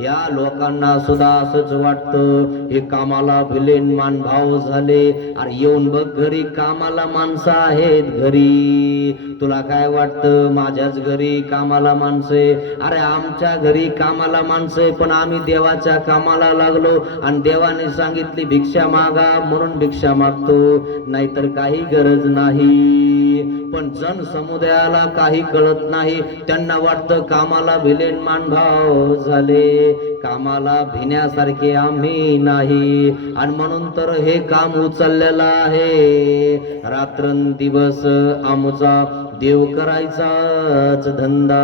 या लोकांना सुद्धा असंच वाटतं, हे कामाला भिलेन मानभाव झाले. अरे येऊन बघ घरी, कामाला माणसं आहेत घरी, तुला काय वाटतं माझ्याच घरी कामाला माणसे? अरे आमच्या घरी कामाला माणसे, पण आम्ही देवाच्या कामाला लागलो आणि देवाने सांगितली भिक्षा मागा म्हणून भिक्षा मागतो, नाहीतर काही गरज नाही. पण जन समुदायाला काही कळत नाही, त्यांना वाटतं कामाला भिलेन मानभाव झाले, कामाला भिण्यासारखे आम्ही नाही. आणि म्हणून तर हे काम उचललेलं आहे, रात्रंदिवस आमचा देव करायचाच धंदा,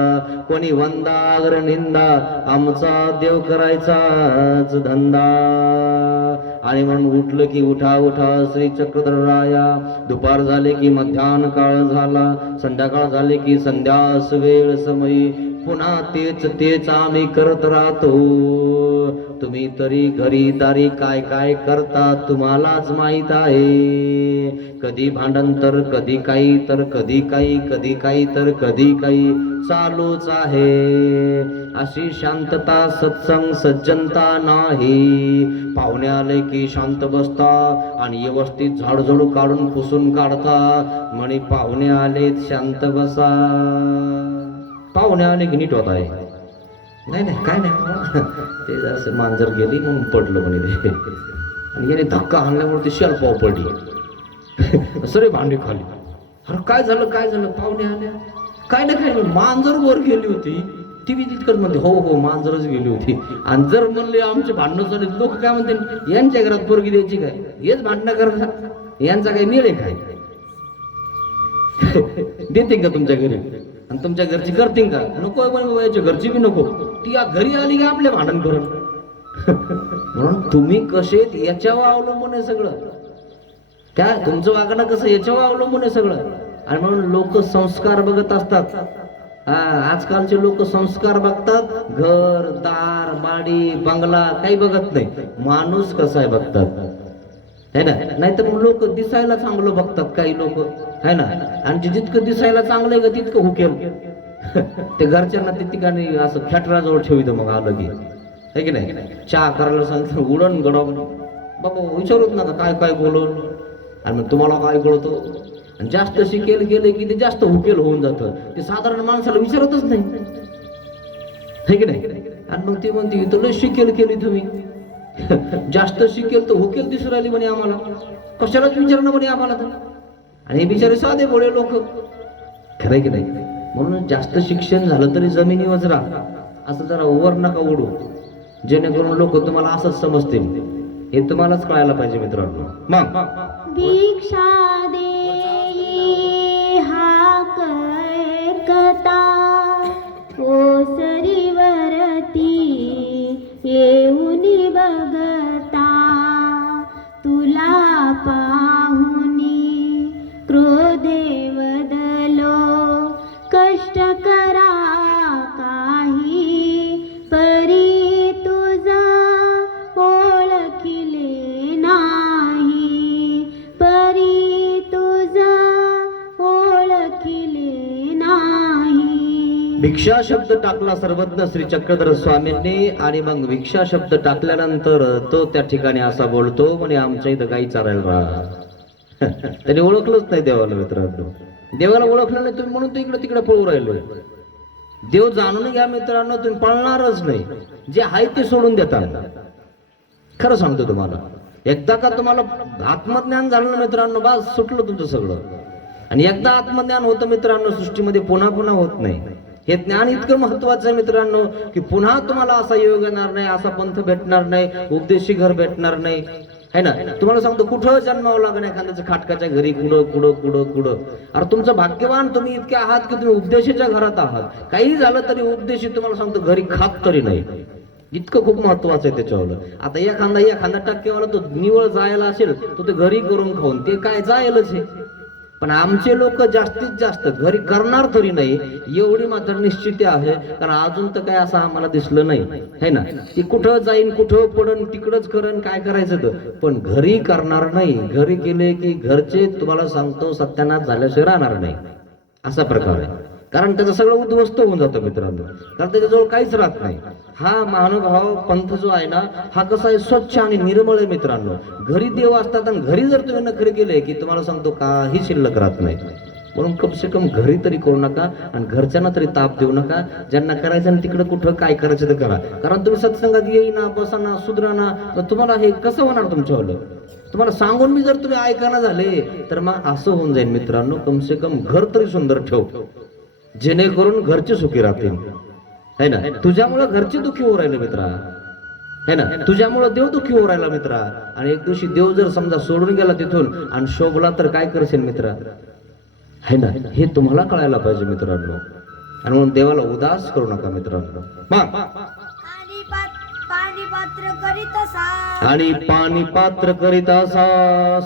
कोणी वंदा अगर निंदा, आमचा देव करायचाच धंदा. आणि म्हणून उठलं की उठा उठा श्री चक्रधर राया, दुपार झाले की मध्यान काळ झाला, संध्याकाळ झाले की संध्यास वेळ समयी, पुन्हा तेच तेच आम्ही करत राहतो. तुम्ही तरी घरी दारी काय काय करता तुम्हालाच माहित आहे. कधी भांडण तर कधी काही, तर कधी काही, कधी काही तर कधी काही चालूच आहे. अशी शांतता सत्संग सज्जनता नाही. पाहुणे आले की शांत बसता आणि व्यवस्थित झाडझूड काढून पुसून काढता. म्हणे पाहुणे आलेत शांत बसा, पाहुणे आले की नीट होत आहे. नाही नाही काय नाही, ते जसं मांजर गेली म्हणून पडलं म्हणे ते, आणि याने धक्का हाणल्यामुळे ते शेल पाव पडली, सरे भांडे खाली. अरे काय झालं काय झालं, पाहुणे आल्या? काय नाही काय नाही, मांजर वर गेली होती. टीव्ही तितकच म्हणते हो हो मांजरच गेली होती. आणि जर म्हणले आमचे भांडणं झाले, लोक काय म्हणते यांच्या घरात पोरगी द्यायची काय, हेच भांडणं करतात, यांचा काही निळे काय देते का तुमच्या घरी? आणि तुमच्या घरची करतील का? नको याच्या घरची बी नको, ती या घरी आली का आपले भांडण करून. म्हणून तुम्ही कसे याच्यावर अवलंबून आहे सगळं. काय तुमचं वागणं कसं याच्यावर अवलंबून आहे सगळं. आणि म्हणून लोक संस्कार बघत असतात. आजकालचे लोक संस्कार बघतात, घर दार बाडी बंगला काही बघत नाही, माणूस कसा आहे बघतात, है ना. नाहीतर मग लोक दिसायला चांगलं बघतात काही लोक, है ना. आणि जितकं दिसायला चांगलं आहे का तितकं हुकेल ते घरच्यांना ते ठिकाणी असं खेटराजवळ ठेवित मग आलं की, है की नाही. चहा करायला सांगतो उडण गडम बाबा विचारूच नका काय काय बोलून, आणि मग तुम्हाला काय कळतो. आणि जास्त शिकेल गेले की ते जास्त हुकेल होऊन जातं, ते साधारण माणसाला विचारतच नाही, है की नाही. आणि मग ती म्हणते तर लय शिकेल केली तुम्ही जास्त शिकेल तर हुकेल दिसू राहिली म्हणे आम्हाला, कशालाच विचारणं म्हणे आम्हाला तर. आणि हे बिचारे साधे भोळे लोक, खरंय की नाही. म्हणून जास्त शिक्षण झालं तरी जमिनीवर राहा, असं जरा वर नका उडू, जेणेकरून लोक तुम्हाला असंच समजतील. हे तुम्हालाच कळायला पाहिजे मित्रांनो. मग भिक्षा देई हाक ऐकता ओसरीवरती येऊनी बघता तुला पाहुनी क्रोधे वदलो कष्ट करा काही परी तुझा ओळखिले नाही परी तुझा ओळखिले नाही. भिक्षा शब्द टाकला सर्वज्ञ श्री चक्रधर स्वामींनी, आणि मग भिक्षा शब्द टाकल्यानंतर तो त्या ठिकाणी असा बोलतो म्हणे आमच्या इथं गाई चारायला राहा त्याने ओळखलंच नाही देवाला मित्रांनो. देवाला ओळखलं नाही तुम्ही म्हणून तो इकडे तिकडे पळू राहिलो. देव जाणून घ्या मित्रांनो, तुम्ही पळणारच नाही. जे आहे ते सोडून देता. खरं सांगतो तुम्हाला, एकदा का तुम्हाला आत्मज्ञान झालं ना मित्रांनो, बस सुटलं तुमचं सगळं. आणि एकदा आत्मज्ञान होतं मित्रांनो, सृष्टीमध्ये पुन्हा पुन्हा होत नाही. हे ज्ञान इतकं महत्वाचं आहे मित्रांनो की पुन्हा तुम्हाला असा योग येणार नाही, असा पंथ भेटणार नाही, उपदेशी घर भेटणार नाही, है ना. तुम्हाला सांगतो कुठं जन्मावं लागणार एखाद्याच्या खाटकाच्या घरी, कुठं कुठं कुठं कुठं. अरे तुमचं भाग्यवान तुम्ही इतके आहात की तुम्ही उपदेशीच्या घरात आहात. काही झालं तरी उपदेशी तुम्हाला सांगतो घरी खात तरी नाही, इतकं खूप महत्वाचं आहे त्याच्यावर. आता एखादा टक्केवाला तो निवळ जायला असेल तो ते घरी करून खाऊन ते काय जायलच आहे. पण आमचे लोक जास्तीत जास्त घरी करणार तरी नाही एवढी मात्र निश्चिती आहे. कारण अजून तर काय असं आम्हाला दिसलं नाही, है ना. ती कुठं जाईन कुठं पडन तिकडच करण काय करायचं तर, पण घरी करणार नाही. घरी केले की घरचे तुम्हाला सांगतो सत्यानाश झाल्याशिवाय राहणार नाही, असा प्रकार आहे. कारण त्याचं सगळं उद्ध्वस्त होऊन जातं मित्रांनो, कारण त्याच्याजवळ काहीच राहत नाही. हा महानुभाव पंथ जो आहे ना, हा कसा आहे स्वच्छ आणि निर्मळ आहे मित्रांनो. घरी देव असतात आणि घरी जर तुम्ही नखरे केले की तुम्हाला सांगतो काही शिल्लक राहत नाही. म्हणून कम से कम घरी तरी करू नका आणि घरच्यांना तरी ताप देऊ नका. ज्यांना करायचं ना तिकडे कुठं काय करायचं तर करा. कारण तुम्ही सत्संगात येईना बसाना सुधराना तर तुम्हाला हे कसं होणार तुमच्यावर. तुम्हाला सांगून मी जर तुम्ही ऐकाना झाले तर मग असं होऊन जाईल मित्रांनो. कम से कम घर तरी सुंदर ठेव, जेणेकरून घरचे सुखी राहतील, है ना. तुझ्यामुळे घरचे दुखी होऊ राहिले मित्रा, है ना. तुझ्यामुळे देव दुखी होऊ राहिला मित्रा. आणि एक दिवशी देव जर समजा सोडून गेला तिथून आणि शोभला तर काय करशील मित्रा, है ना. हे तुम्हाला कळायला पाहिजे मित्रांनो. आणि म्हणून देवाला उदास करू नका मित्रांनो. आणि पाणी पात्र करीत असा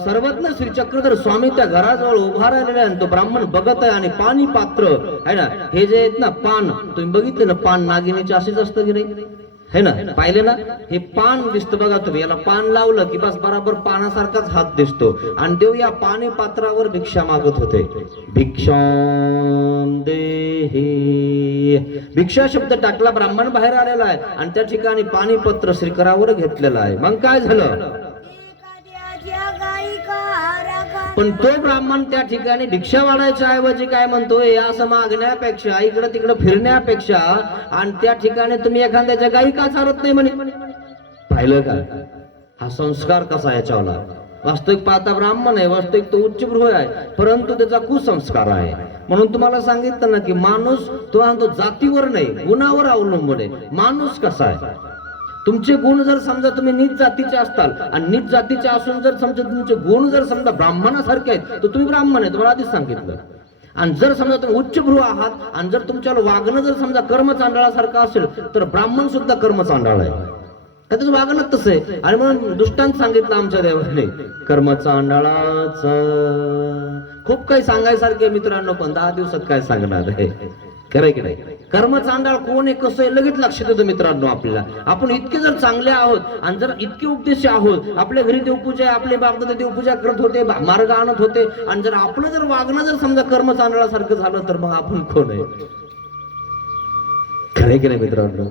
सर्वज्ञ श्री चक्रधर स्वामी त्या घराजवळ उभा राहिलेला आहे. तो ब्राह्मण बघत आहे आणि पाणी पात्र आहे ना. हे जे आहेत ना पान, तुम्ही बघितले ना पान नागिनीचे असेच असतं की नाही, है ना. पाहिले ना, हे पान दिसतं बघा तुम्ही. याला पान लावलं की बस बराबर पानासारखाच हात दिसतो. आणि देव या पाणी पात्रावर भिक्षा मागत होते. भिक्षां देहि. भिक्षा शब्द टाकला, ब्राह्मण बाहेर आलेला आहे आणि त्या ठिकाणी पाणी पत्र श्रीकरावर घेतलेलं आहे. मग काय झालं, पण तो ब्राह्मण त्या ठिकाणी भिक्षा वाढायच्या ऐवजी काय म्हणतोय, असं मागण्यापेक्षा इकडं तिकडं फिरण्यापेक्षा आणि त्या ठिकाणी तुम्ही एखाद्याच्या गायी का चालत नाही म्हणे. पाहिलं का हा संस्कार कसा याच्यावला. वास्तविक पाहता ब्राह्मण आहे, वास्तविक तो उच्चभ्रू आहे, परंतु त्याचा कुसंस्कार आहे. म्हणून तुम्हाला सांगितलं ना की माणूस तो जातीवर नाही गुणावर अवलंबून आहे. माणूस कसा आहे, तुमचे गुण जर समजा तुम्ही नीच जातीचे असताल आणि नीच जातीचे असून जर समजा तुमचे गुण जर समजा ब्राह्मणासारखे आहेत तर तुम्ही ब्राह्मण आहे, तुम्हाला आधीच सांगितलं. आणि जर समजा तुम्ही उच्चभ्रू आहात आणि जर तुमच्यावर वागणं जर समजा कर्म चांडाळासारखं असेल तर ब्राह्मण सुद्धा कर्म चांडाळ आहे. त्याचं वागणं तसं आहे. आणि म्हणून दुष्टांत सांगितलं आमच्या देवाने, कर्म चांडाळाचं. खूप काही सांगायसारखे मित्रांनो, पण 10 दिवसात काय सांगणार आहे, खरंय की नाही. कर्म चांडाळ कोण आहे, कसं आहे, लगेच लक्षात येतं मित्रांनो आपल्याला. आपण इतके जर चांगले आहोत आणि जर इतके उपदेशी आहोत, आपल्या घरी देवपूजा, आपले बापदादा देवपूजा करत होते, मार्ग आणत होते, आणि जर आपलं जर वागणं जर समजा कर्म चांडाळासारखं झालं, तर मग आपण कोण आहे, खरंय की नाही मित्रांनो.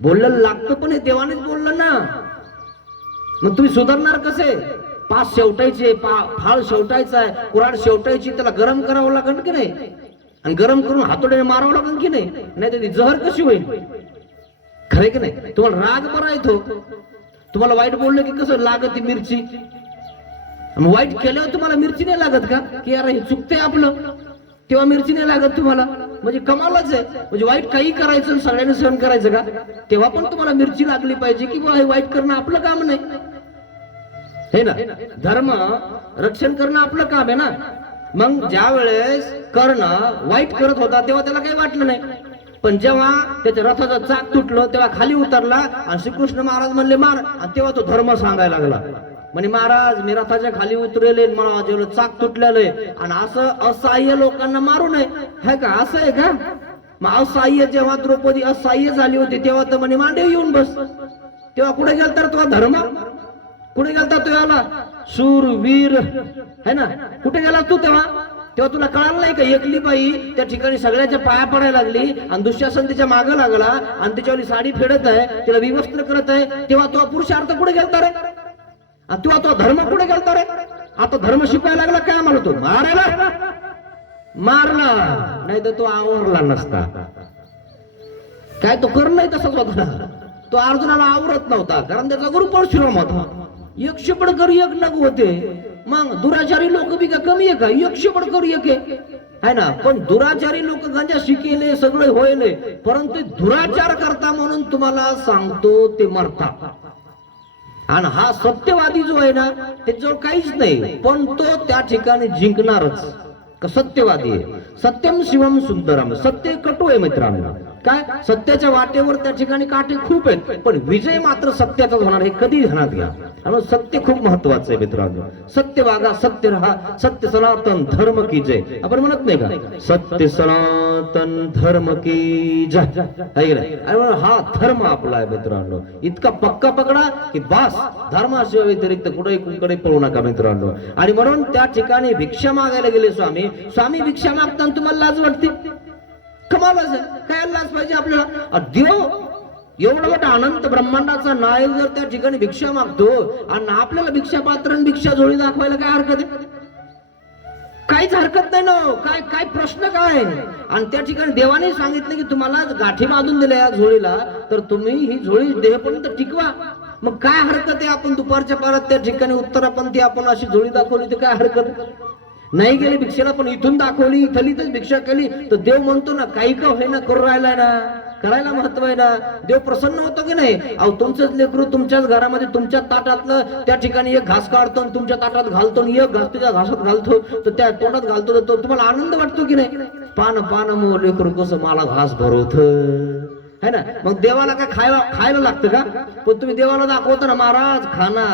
बोललं लागतं, पण हे देवानेच बोललं ना. मग तुम्ही सुधारणार कसे? पास शेवटायचे, फाळ शेवटायचा आहे, कुऱ्हाड शेवटायची, त्याला गरम करावं लागेल की नाही, आणि गरम करून हातोड्याने मारावं लागेल की नाही, नाही तर ती जहर कशी होईल, खरंय की नाही. तुम्हाला राग बरा येतो, तुम्हाला वाईट बोललं की कसं लागत ती मिरची, वाईट केल्यावर तुम्हाला मिरची नाही लागत का, की यार हे चुकतंय आपलं, तेव्हा मिरची नाही लागत तुम्हाला, म्हणजे कमालच आहे. म्हणजे वाईट काही करायचं सगळ्यांनी सहन करायचं का, तेव्हा पण तुम्हाला मिरची लागली पाहिजे, की हे वाईट करणं आपलं काम नाही, हे ना. धर्म रक्षण करणं आपलं काम आहे ना. मग ज्या वेळेस कर्ण वाईट करत होता तेव्हा त्याला काही वाटलं नाही, पण जेव्हा त्याच्या रथाचं चाक तुटलं तेव्हा खाली उतरला आणि श्रीकृष्ण महाराज म्हणले मार, आणि तेव्हा तो धर्म सांगायला लागला. म्हणे महाराज मी रथाच्या खाली उतरले, मला जेवढं चाक तुटलेलं आहे, आणि असं असहाय्य लोकांना मारू नये, है का, असं आहे का. मग असहाय्य जेव्हा द्रौपदी असहाय्य झाली होती तेव्हा तर म्हणे मांडे येऊन बस, तेव्हा कुठे गेल तर तो धर्म, कुठे गेलता तो, याला शूरवीर है ना, कुठे गेला तू तेव्हा तुला कळालं नाही का, एकली बाई त्या ठिकाणी सगळ्याच्या पाया पडायला लागली, आणि दुःशासन तिच्या मागं लागला, आणि त्याच्यावर साडी फेडत आहे, तिला विवस्त्र करत आहे, तेव्हा तो पुरुषार्थ कुठे गेलता रे, तेव्हा तो धर्म कुठे गेलता रे. आता धर्म शिकवायला लागला काय, मला तो मारायला मारला, नाही तर तो आवरला नसता. काय तो कर नाही तसाच होता, तो अर्जुनाला आवरत नव्हता, कारण त्याचा गुरु परशुराम होता. 100 पडकर 1 नग होते, मग दुराचारी लोक बी का कमी आहे का, 100 पडकर 1 आहे ना. पण दुराचारी लोक गंजा शिकेले सगळे होईल, परंतु दुराचार करता म्हणून तुम्हाला सांगतो ते मरता. आणि हा सत्यवादी जो आहे ना, त्याच्याजवळ काहीच नाही, पण तो त्या ठिकाणी जिंकणारच. सत्यवादी आहे. सत्यम शिवम सुंदरम. सत्य कटू आहे मित्रांनो, काय सत्याच्या वाटेवर त्या ठिकाणी काटे खूप आहेत, पण विजय मात्र सत्याचाच होणार हे कधी ध्यानात घ्या. आणि सत्य खूप महत्वाचं आहे मित्रांनो. सत्य वागा, सत्य राहा, सत्य सनातन धर्म की जय. आपण म्हणत नाही का, सत्य सनातन धर्म की जय, हा धर्म आपला आहे मित्रांनो. इतका पक्का पकडा की बास, धर्माशिवाय व्यतिरिक्त कुठे पळू नका मित्रांनो. आणि म्हणून त्या ठिकाणी भिक्षा मागायला गेले स्वामी. स्वामी भिक्षा मागताना तुम्हाला लाज वाटते, कमालच आहे, काय लाज पाहिजे आपल्याला. देव एवढा मोठा अनंत ब्रह्मांडाचा नायक जर त्या ठिकाणी भिक्षा मागतो, आणि आपल्याला भिक्षा पात्र भिक्षा झोळी दाखवायला काय हरकत आहे, काहीच हरकत नाही ना. काय काय प्रश्न काय. आणि त्या ठिकाणी देवाने सांगितलं की तुम्हाला गाठी बांधून दिल्या या झोळीला, तर तुम्ही ही झोळी देहपर्यंत टिकवा. मग काय हरकत आहे, आपण दुपारच्या पारात त्या ठिकाणी उत्तरापंथी आपण अशी झोळी दाखवली तर काय हरकत नाही. गेली भिक्षेला पण इथून दाखवली, इथलीच भिक्षा केली, तर देव म्हणतो ना काही का होईना करू राहिला ना, करायला महत्व आहे ना. देव प्रसन्न होतो की नाही. अहो तुमचंच लेकरू तुमच्याच घरामध्ये तुमच्या ताटातलं त्या ठिकाणी एक घास काढतो, तुमच्या ताटात घालतो, एक घास तुझ्या घासात घालतो, तर त्या तोंडात घालतो, तर तुम्हाला आनंद वाटतो की नाही. पान पान मो लेकरू कसं मला घास भरवत है ना. मग देवाला काय खायला लागतं का, पण तुम्ही देवाला दाखवतो ना महाराज खाना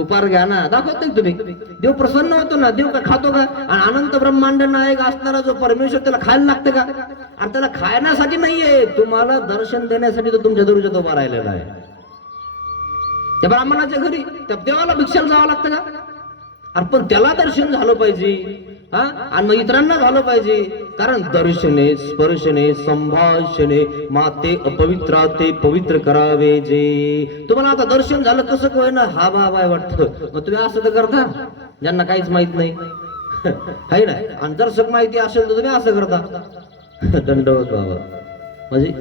उपार घ्या ना, दाखवत नाही तुम्ही. देव प्रसन्न होतो ना. देव काय खातो का. आणि अनंत ब्रह्मांड नायक असणारा जो परमेश्वर त्याला खायला लागतं का. आणि त्याला खाण्यासाठी नाहीये, तुम्हाला दर्शन देण्यासाठी तो तुमच्या दरवाजात उभा राहिलेला आहे. त्या ब्राह्मणाच्या घरी त्या देवाला भिक्षाला जावं लागतं का. आणि पण त्याला दर्शन झालं पाहिजे, हा, आणि मग इतरांना झालं पाहिजे. कारण दर्शने स्पर्शने संभाषणे माते अपवित्रा ते पवित्र करावे जे. तुम्हाला आता दर्शन झालं कसं काय ना, हा बाबा वाटतं. मग तुम्ही असं तर करता ज्यांना काहीच माहित नाही आहे ना. आणि दर्शक माहिती असेल तर तुम्ही असं करता दंडवत बाबा, म्हणजे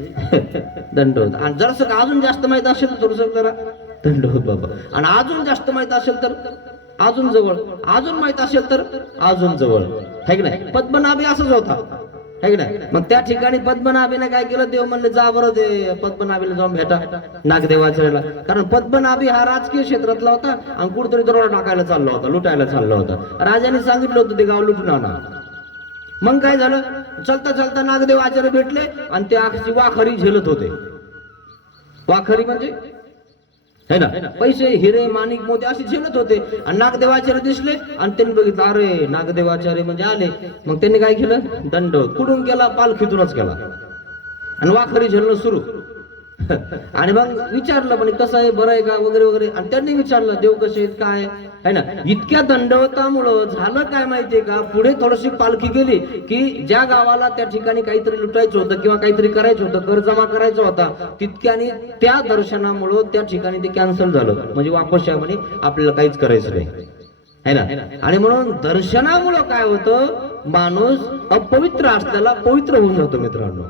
दंडवत. आणि दर्शक अजून जास्त माहित असेल तर दर्शक जरा दंडवत बाबा. आणि अजून जास्त माहित असेल तर अजून जवळ, अजून माहित असेल तर अजून जवळ, है की नाही. पद्मनाभी असंच होता, है की नाही. मग त्या ठिकाणी पद्मनाभीने काय केलं, देव म्हणले जा बरं ते पद्मनाभीला जाऊन भेटा नागदेवाच्या. कारण पद्मनाभी हा राजकीय क्षेत्रातला होता आणि कुठतरी दरोडा टाकायला चालला होता, लुटायला चालला होता. राजाने सांगितलं होतं ते गाव लुटून आणा. मग काय झालं, चलता चलता नागदेव आचार्य भेटले आणि ते अशी वाखरी झेलत होते. वाखरी म्हणजे है ना, पैसे हिरे माणिक मोती असे झेलत होते. आणि नागदेवाचार्य दिसले आणि त्यांनी बघितलं, अरे नागदेवाचार्य म्हणजे आले. मग त्यांनी काय केलं, दंड कुठून केला, पालखीतूनच केला आणि वाखरी झेलणं सुरू. आणि मग विचारलं म्हणे कसं आहे, बरं आहे का वगैरे वगैरे. आणि त्यांनी विचारलं देव कसे आहेत काय आहे ना. इतक्या दंडवतामुळं झालं काय माहितीये का, पुढे थोडीशी पालखी गेली की ज्या गावाला त्या ठिकाणी काहीतरी लुटायचं होतं किंवा काहीतरी करायचं होतं, कर जमा करायचा होता, तितक्याने त्या दर्शनामुळं त्या ठिकाणी ते कॅन्सल झालं. म्हणजे वापस या म्हणे, आपल्याला काहीच करायचं नाही, है ना. आणि म्हणून दर्शनामुळं काय होतं, माणूस अपवित्र असल्याला पवित्र होऊन जातो मित्रांनो,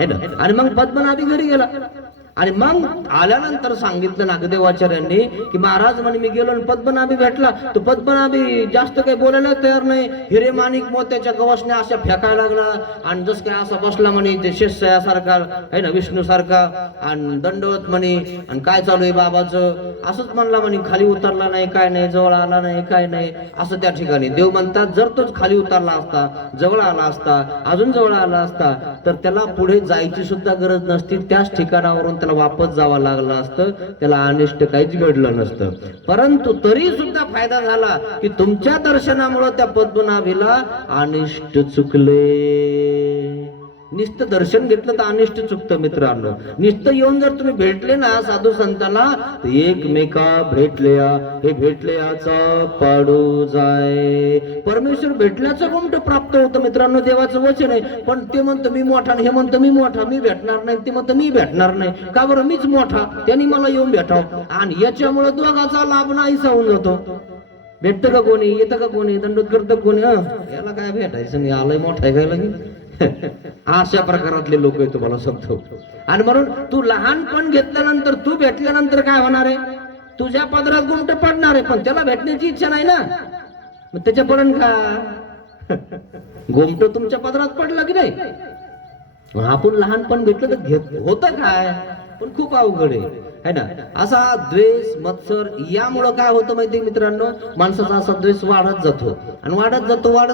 है ना. आणि मग पद्मनाभी घरी गेला आणि मग आल्यानंतर सांगितलं नागदेवाचार्यांनी की महाराज म्हणे मी गेलो आणि पद्मनाभी भेटला. तो पद्मनाभी जास्त काही बोलायला तयार नाही, हिरे माणिक मोत्याच्या गवसण्या अशा फेकायला लागला आणि जस काय असा बसला म्हणे ते शेषसारखा आहे ना, विष्णू सारखा, आणि दंडवत म्हणे. आणि काय चालू आहे बाबाचं, असंच म्हणला म्हणे, खाली उतरला नाही काय नाही, जवळ आला नाही काय नाही असं. त्या ठिकाणी देव म्हणतात जर तोच खाली उतरला असता, जवळ आला असता, अजून जवळ आला असता, तर त्याला पुढे जायची सुद्धा गरज नसती, त्याच ठिकाणावरून त्याला वापस जावं लागलं असतं, त्याला अनिष्ट काहीच घडलं नसतं. परंतु तरी सुद्धा फायदा झाला की तुमच्या दर्शनामुळे त्या पद्मनाभीला अनिष्ट चुकले. नुसतं दर्शन घेतलं तर अनिष्ट चुकतं मित्रांनो. नुसतं येऊन जर तुम्ही भेटले ना साधू संतांना, तर एकमेका भेटल्या हे भेटल्याचा पाडू जाय. परमेश्वर भेटल्याचं गुण प्राप्त होतं मित्रांनो, देवाचं वचन आहे. पण ते म्हणतं मी मोठा, हे म्हणतं मी मोठा, मी भेटणार नाही, ते म्हणतं मी भेटणार नाही. का बरं, मीच मोठा, त्यांनी मला येऊन भेटाव. आणि याच्यामुळे दोघाचा लाभ नाहीसा होऊन जातो. भेटतं का कोणी, येतं का कोणी, दंडोत करतं कोणी, याला काय भेटायचं नाही, आलंय मोठा आहे काय लगे. अशा प्रकारातले लोक आहे तुम्हाला सांगतो. आणि म्हणून तू लहानपण घेतल्यानंतर, तू भेटल्यानंतर काय होणार आहे, तुझ्या पदरात गुमट पडणार आहे. पण त्याला भेटण्याची इच्छा नाही ना, मग त्याच्या पडण का, गोमट तुमच्या पदरात पडला की नाही. आपण लहानपण घेतलं तर होतं काय, पण खूप अवघड आहे ना. असा द्वेष मत्सर यामुळं काय होतं माहिती मित्रांनो, माणसाचा असा द्वेष वाढत जातो आणि वाढत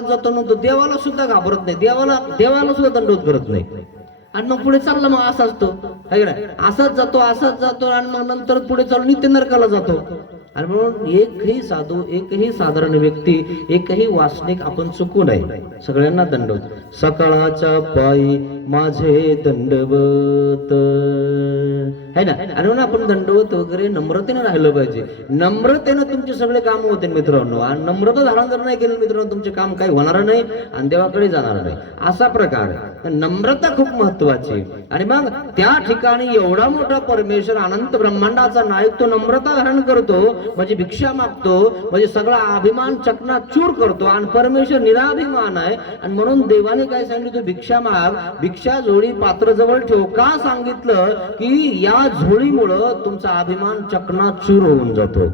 जातो ना, तो देवाला सुद्धा घाबरत नाही, देवाला सुद्धा दंडवत करत नाही. आणि मग पुढे चालला, मग असाच तो असाच जातो आणि मग नंतर पुढे चालून नित्य नरकाला जातो. आणि म्हणून एकही साधू, एकही साधारण व्यक्ती, एकही वासनिक आपण चुकू नये. सगळ्यांना दंडवत. सकाळच्या पायी माझे दंडवत, है ना. आणि म्हणून आपण दंडवत वगैरे नम्रतेने राहिलं पाहिजे. नम्रतेनं तुमचे सगळे काम होते मित्रांनो. आणि नम्रता धारण जर नाही केलं मित्रांनो, तुमचे काम काही होणार नाही आणि देवाकडे जाणार नाही. असा प्रकार आहे. नम्रता खूप महत्वाची. आणि मग त्या ठिकाणी एवढा मोठा परमेश्वर, अनंत ब्रह्मांडाचा नायक, तो नम्रता धारण करतो, म्हणजे भिक्षा मागतो, म्हणजे सगळा अभिमान चकनाचूर करतो. आणि परमेश्वर निराभिमान आहे. आणि म्हणून देवाने काय सांगितलं, तू भिक्षा माग, भिक्षा झोळी पात्र जवळ ठेव. का सांगितलं की या झोळीमुळं तुमचा अभिमान चकनाचूर होऊन जातो.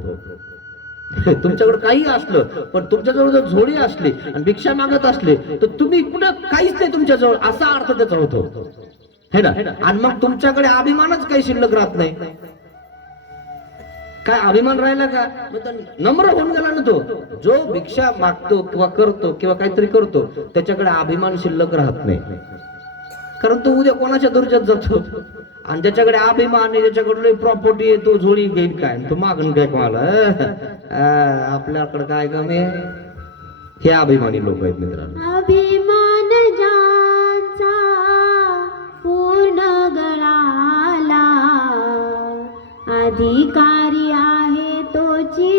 तुमच्याकडे काही असलं, पण तुमच्याजवळ जर झोळी असली आणि भिक्षा मागत असले, तर तुम्ही कुठं काहीच नाही तुमच्याजवळ, असा अर्थ त्याचा होतो, है ना. आणि मग तुमच्याकडे अभिमानच काही शिल्लक राहत नाही. काय अभिमान राहिला का, नम्र होऊन गेला ना तो. जो भिक्षा मागतो किंवा करतो किंवा काहीतरी करतो, त्याच्याकडे अभिमान शिल्लक राहत नाही. कारण तो उद्या कोणाच्या दुर्जात जातो. आणि ज्याच्याकडे अभिमान आहे, ज्याच्याकडे प्रॉपर्टी आहे, तो झोळी घेईल काय, तो मागून काय कोणाला, आपल्याकडे काय कमी आहे. हे अभिमानी लोक आहेत मित्रांनो. अभिमान ज्याचा पूर्ण गळाला, अधिकारी आहे तोची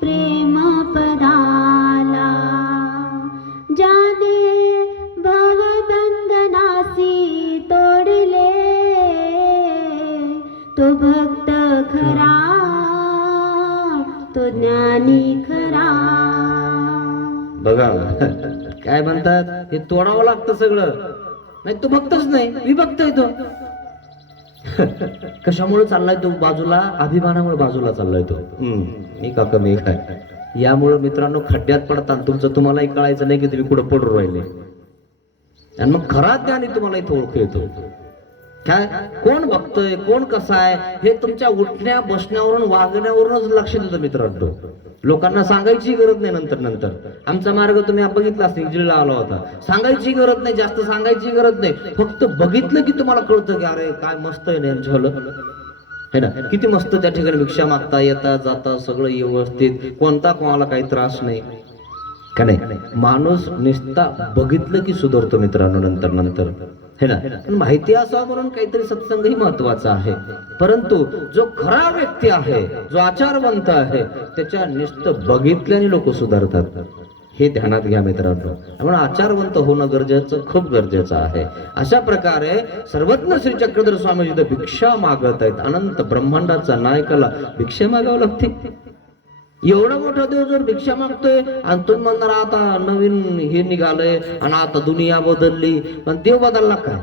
प्रेम पदाला. ज्याने भवबंधनासी तोडले, तो भक्त खरा, तो ज्ञानी खरा. बघा काय म्हणतात, हे तोडावं लागतं सगळं, नाही तो भक्तच नाही, विभक्त आहे तो. कशामुळे चाललाय तो बाजूला, अभिमानामुळे बाजूला चाललाय तो. मी का कमी काय, यामुळे मित्रांनो खड्ड्यात पडतात. तुम्हालाही कळायचं नाही की तुम्ही कुठं पडू राहिले. आणि मग खरा ज्ञानी तुम्हाला इथं ओळख येतो. काय, कोण बघतोय, कोण कसा आहे, हे तुमच्या उठण्या बसण्यावरून, वागण्यावरूनच लक्ष देतं मित्रांनो. लोकांना सांगायची गरज नाही. नंतर आमचा मार्ग तुम्ही बघितला असेल, जिल्हा आला होता. सांगायची गरज नाही, जास्त सांगायची गरज नाही. फक्त बघितलं की तुम्हाला कळतं की अरे काय मस्त आहे ना, झालं है ना. किती मस्त त्या ठिकाणी भिक्षा मागता येता जाता सगळं व्यवस्थित, कोणता कोणाला काही त्रास नाही का नाही. माणूस निस्ता बघितलं की सुधारतो मित्रांनो नंतर नंतर, है ना. पण माहिती असावं म्हणून काहीतरी सत्संगही महत्वाचा आहे, परंतु जो खरा व्यक्ती आहे, जो आचारवंत आहे, त्याच्या नुसतं बघितल्याने लोक सुधारतात, हे ध्यानात घ्या मित्रांनो. म्हणून आचारवंत होणं गरजेचं, खूप गरजेचं आहे. अशा प्रकारे सर्वज्ञ श्री चक्रधर स्वामी जिथे भिक्षा मागत आहेत, अनंत ब्रह्मांडाचा नायकाला भिक्षा मागावं लागते. एवढा मोठा देव जर भिक्षा मागतोय आणि तुम्ही म्हणणार आता नवीन हे निघालंय आणि आता दुनिया बदलली, पण देव बदलला काय?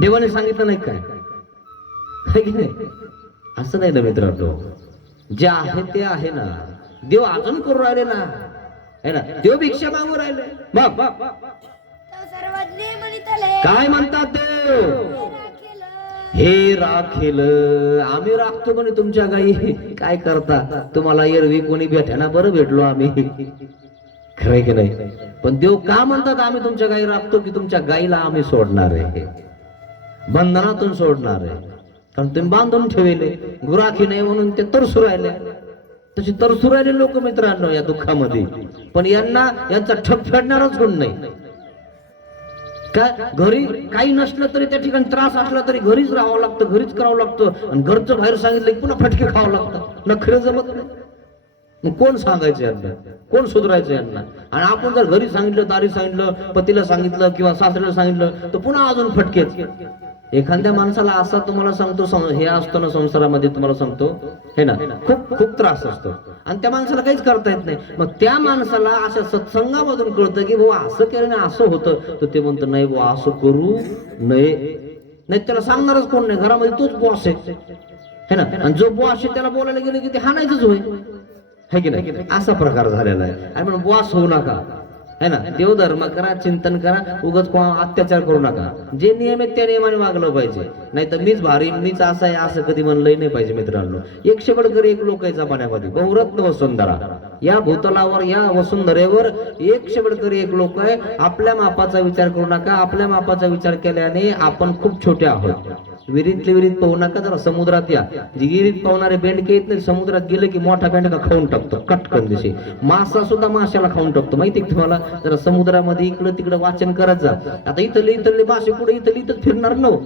देवाने सांगितलं नाही काय? है की नाही? असं नाही ना मित्रांनो. जे आहे ते आहे ना. देव अजून करू राहिले ना, है ना. देव भिक्षा मागू राहिले. मग काय म्हणतात देव? हे राखेल. आम्ही राखतो म्हणे तुमच्या गाई. काय करता? तुम्हाला एरवी कोणी भेटा ना, बरं भेटलो आम्ही, खरंय की नाही. पण देव का म्हणतात आम्ही तुमच्या गाई राखतो? की तुमच्या गाईला आम्ही सोडणार आहे, बंधनातून सोडणार आहे. कारण तुम्ही बांधून ठेवले, गुराखी नाही म्हणून ते तरसू राहिले. तशी तरसू राहिले लोक मित्रांनो या दुःखामध्ये. पण यांचा ठप फेडणारच कोण नाही. काय घरी काही नसलं तरी, त्या ठिकाणी त्रास असला तरी घरीच राहावं लागतं, घरीच करावं लागतं. आणि घरचं बाहेर सांगितलं की पुन्हा फटके खावं लागतं. नखरे जमत नाही. मग कोण सांगायचं यांना? कोण सुधारायचं यांना? आणि आपण जर घरी सांगितलं, दारी सांगितलं, पतीला सांगितलं किंवा सासऱ्याला सांगितलं तर पुन्हा अजून फटकेच. एखाद्या माणसाला असा तुम्हाला सांगतो, हे असतो ना संसारामध्ये, तुम्हाला सांगतो, हे ना, खूप खूप त्रास असतो आणि त्या माणसाला काहीच करता येत नाही. मग त्या माणसाला अशा सत्संगामधून कळतं की भाऊ असं केलं नाही असं होतं, तर ते म्हणतं नाही भाऊ असं करू नये. नाही त्याला सांगणारच कोण नाही, घरामध्ये तोच बॉस आहे, है ना. आणि जो बॉस आहे त्याला बोलायला गेलं की ते हाणायचंच होय, है की नाही. असा प्रकार झालेला आहे. आणि म्हणून बॉस होऊ नका, है ना. देवधर्म करा, चिंतन करा, उगाच अत्याचार करू नका. जे नियम आहेत त्या नियमाने वागलं पाहिजे. नाही तर मीच भारी, मीच असं आहे, असं कधी म्हणलंही नाही पाहिजे मित्रांनो. एक शेवटकर एक लोक आहे जमान्यामध्ये, बहुरत्न वसुंधरा. या भूतलावर, या वसुंधरेवर एक शेवटकर एक लोक आहे. आपल्या मापाचा विचार करू नका. आपल्या मापाचा विचार केल्याने आपण खूप छोटे आहोत. विहिरीतले विहिरीत पाहू नका, जरा समुद्रात या. जी विहिरीत पाहणारे बेंडके येत नाही, समुद्रात गेले की मोठा बेंडका खाऊन टाकतो कटकन दिशी. मासा सुद्धा माशाला खाऊन टाकतो, माहिती तुम्हाला. जरा समुद्रामध्ये इकडं तिकडं वाचन करत जा. आता इथले मासे पुढे इथं फिरणार नव,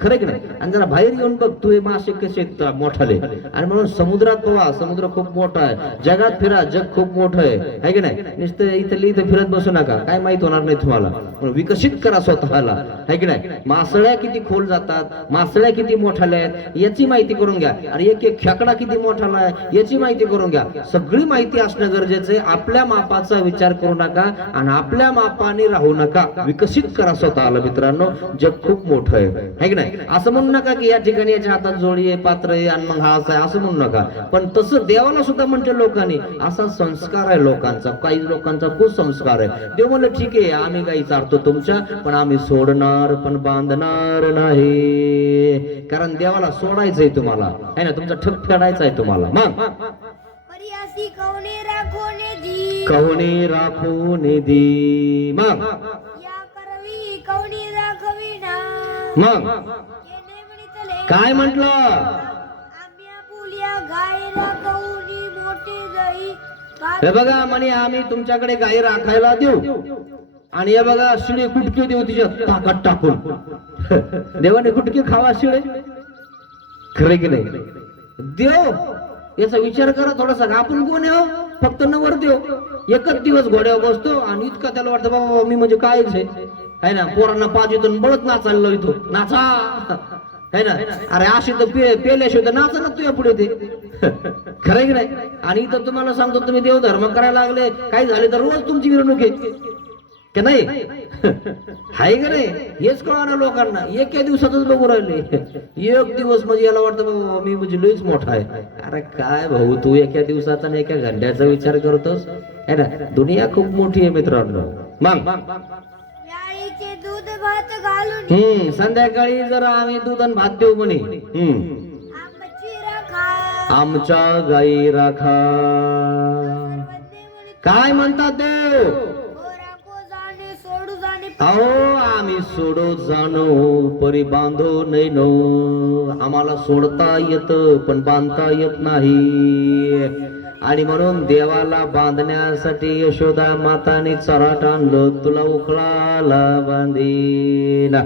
खरं की नाही. आणि जरा बाहेर येऊन बघ तू, हे मासे कसे आहेत मोठाले. आणि म्हणून समुद्रात पोहा, समुद्र खूप मोठा आहे. जगात फिरा, जग खूप मोठं आहे की नाही. नुसतं इथं फिरत बसू नका, काय माहित होणार नाही तुम्हाला. विकसित करा स्वतःला, है की नाही. मासळ्या किती खोल जातात, मासळ्या किती मोठाल्या आहेत याची माहिती करून घ्या. आणि एक एक खेकडा किती मोठाला आहे याची माहिती करून घ्या. सगळी माहिती असणं गरजेचं आहे. आपल्या मापाचा विचार करू नका आणि आपल्या मापाने राहू नका. विकसित करा स्वतःला मित्रांनो. जग खूप मोठं आहे की नाही. असं म्हणू नका की या ठिकाणी याच्या हातात जोडी आहे, पात्र आहे आणि मग हा असं आहे, असं म्हणू नका. पण तसं देवाला सुद्धा म्हणते लोकांनी, असा संस्कार आहे लोकांचा. काही लोकांचा कुसंस्कार आहे. देव म्हणलं ठीक आहे, आम्ही काही चालतो तुमच्या, पण आम्ही सोडणार पण बांधणार नाही. कारण देवाला सोडायचंय तुम्हाला, है ना. तुमचा ठप फेडायचा आहे तुम्हाला. मग कवणे राखो निधी. मग मग काय म्हटलं? हे बघा म्हणे आम्ही तुमच्याकडे गाई राखायला देऊ आणि हे बघा शिळे कुटके देऊ तिच्या ताकात टाकून. देवाने कुटके खावा शिळे, खरे की नाही. देव याचा विचार करा थोडासा. आपण कोण आहे? फक्त नवर देव. एकच दिवस घोड्यावर बसतो आणि इतका त्याला वाटतं बाबा मी म्हणजे कायच आहे ना. पोरांना पाहिजे बळत नाचायला इथो नाचा, है ना. अरे अशी तर पेल्याशिवाय तर नाचा ना तुझ्या पुढे ते, खरं की नाही. आणि इथं तुम्हाला सांगतो, तुम्ही देवधर्म करायला लागले, काही झाले तर रोज तुमची मिरवणूक आहे का नाही, हाय का नाही. हेच कळणार लोकांना. एका दिवसातच बघू राहिले. एक दिवस म्हणजे याला वाटतं बाबा मी म्हणजे लईच मोठा आहे. अरे काय भाऊ, तू एका दिवसाचा आणि एका घंट्याचा विचार करतोस, है ना. दुनिया खूप मोठी आहे मित्रांनो. मग दूध भात घालून संध्याकाळी जर आम्ही दूध आणि भात देऊ म्हणे. आमच्या गाई राखा. काय म्हणतात देव? अहो आम्ही सोडो जाणो परी बांधो नैनो. आम्हाला सोडता येत पण बांधता येत नाही. आणि म्हणून देवाला बांधण्यासाठी यशोदा माताने चराट आणलं, तुला उखळाला बांधीन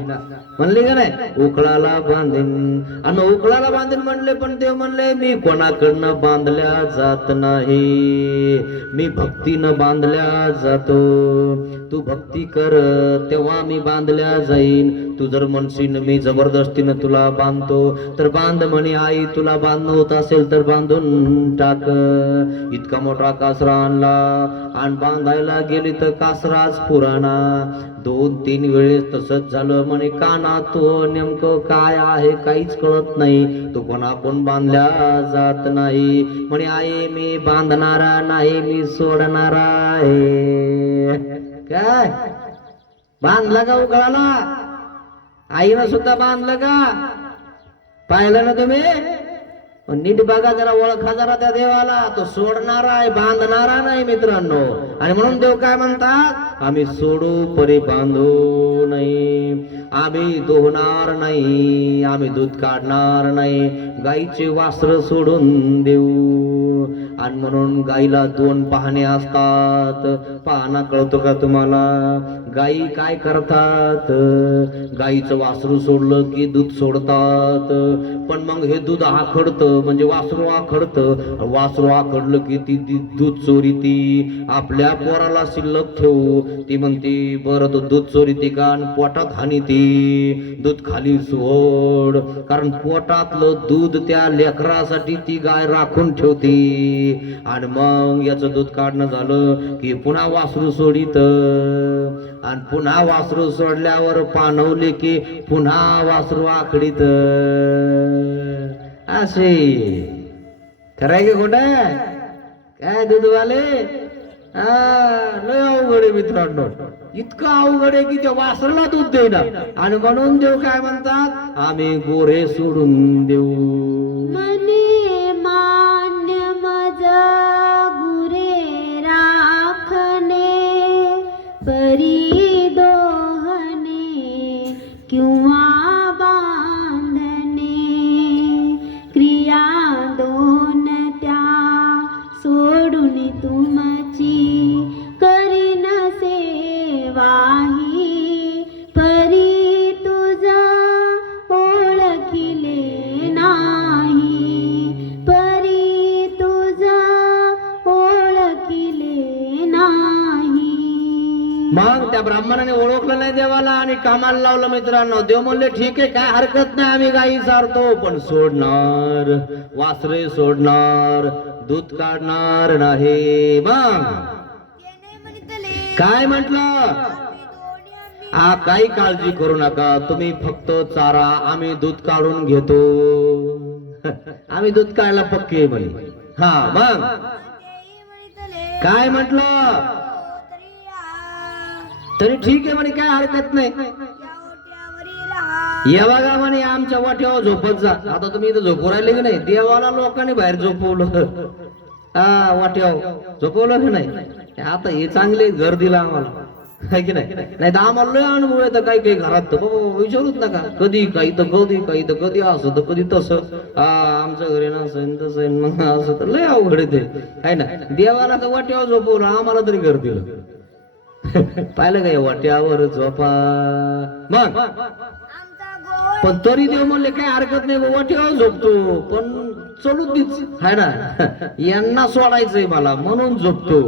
म्हणले का नाही, उखळाला बांधीन. आणि उखळाला बांधीन म्हणले, पण देव म्हणले मी कोणाकडनं बांधल्या जात नाही, मी भक्तीनं बांधल्या जातो. तू भक्ती कर तेव्हा मी बांधल्या जाईन. तू जर म्हणशील मी जबरदस्तीनं तुला बांधतो तर बांध म्हणे आई, तुला बांधणं होत असेल तर बांधून टाक. इतका मोठा कासरा आणला आणि बांधायला गेली तर कासराच पुराणा. 2-3 वेळेस तसंच झालं. म्हणे काना तो नेमकं काय आहे काहीच कळत नाही, तो कोणा कोण बांधल्या जात नाही. म्हणे आई मी बांधणारा नाही, मी सोडणारा आहे. काय बांधला का उकळाला? आईनं सुद्धा बांधलं का? पाहिलं ना तुम्ही? नीट बघा जरा, ओळखा जरा त्या देवाला. तो सोडणारा आहे, बांधणारा नाही मित्रांनो. आणि म्हणून देव काय म्हणतात, आम्ही सोडू परी बांधू नाही, आम्ही दोहणार नाही, आम्ही दूध काढणार नाही, गाईचे वासर सोडून देऊ. आणि म्हणून गाईला 2 पाहणे असतात. पाहणा कळतो का तुम्हाला? गाई काय करतात, गाईचं वासरू सोडलं की दूध सोडतात, पण मग हे दूध आखडतं, म्हणजे वासरू आखडतं. वासरू आखडलं की ती दूध चोरी ती आपल्या पोराला शिल्लक ठेवू. ती म्हणते बरं तो दूध चोरी ती का पोटात हानी ती दूध खाली सोड, कारण पोटातलं दूध त्या लेकरासाठी ती गाय राखून ठेवते. आणि मग याचं दूध काढणं झालं की पुन्हा वासरू सोडित, आणि पुन्हा वासरू सोडल्यावर पाणवले की पुन्हा वासरू आखडीत. असे खरंय की खोटं? काय दूधवाले लय अवघड आहे मित्रांनो. इतकं अवघड आहे की त्या वासराला दूध देईना. आणि म्हणून देव काय म्हणतात, आम्ही गोरे सोडून देऊ. मने मान्य मज गुरे राखणे, परी दोहणे किंवा बांधणे, क्रिया दोन त्या सोडून तुमची करीन सेवाही, परी तुझा ओळखिले नाही, परी तुझा ओळखिले नाही. मग त्या ब्राह्मणाने ओळखलं नाही देवाला आणि कामाला लावलं मित्रांनो. देव म्हणले ठीक आहे, काय हरकत नाही, आम्ही गाई चारतो, पण सोडणार वासरे सोडणार, दूध काढणार नाही. मग काय म्हटलं, काही काळजी करू नका, तुम्ही फक्त चारा, आम्ही दूध काढून घेतो. आम्ही दूध काढायला पक्के म्हणे. हा मग काय म्हटलं, तरी ठीक आहे म्हणे, काय हरकत नाही. या बघा म्हणे आमच्या वाट्यावर झोपत जा. आता तुम्ही इथं झोपू राहिले की नाही? देवाला लोकांनी बाहेर झोपवलं. हा वाट्यावर झोपवलं की नाही? आता हे चांगले घर दिलं आम्हाला, आहे की नाही? नाही तर आम्हाला लय अनुभव येतं काही काही घरात, तर बाबा विचारूच नका. कधी काही तर कधी, काही तर कधी असं तर कधी तसं. आमच्या घरी नसेल तसं, मग असं तर लय अवघड आहे ते, आहे ना? देवाला तर वाट्यावर झोपवलं, आम्हाला तरी घर दिलं. पाहिलं का, वाट्यावर झोपा. मग पण तरी देव म्हणले काय हरकत नाही, वाट्यावर झोपतो पण चढू तीच, आहे ना? यांना सोडायचंय मला म्हणून झोपतो,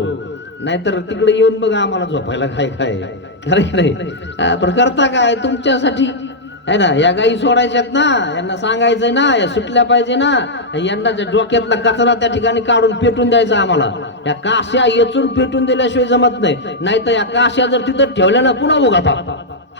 नाहीतर तिकडे येऊन बघा आम्हाला झोपायला काय काय खरं नाही. पण करता काय तुमच्यासाठी, आहे ना? या गाई सोडायच्यात ना, यांना सांगायचंय ना, या सुटल्या पाहिजे ना, यांना डोक्यातला कचरा त्या ठिकाणी काढून पेटून द्यायचा आम्हाला. या काश्या येचून पेटून दिल्याशिवाय जमत नाही. नाहीतर या काश्या जर तिथं ठेवल्या ना पुन्हा उगातात.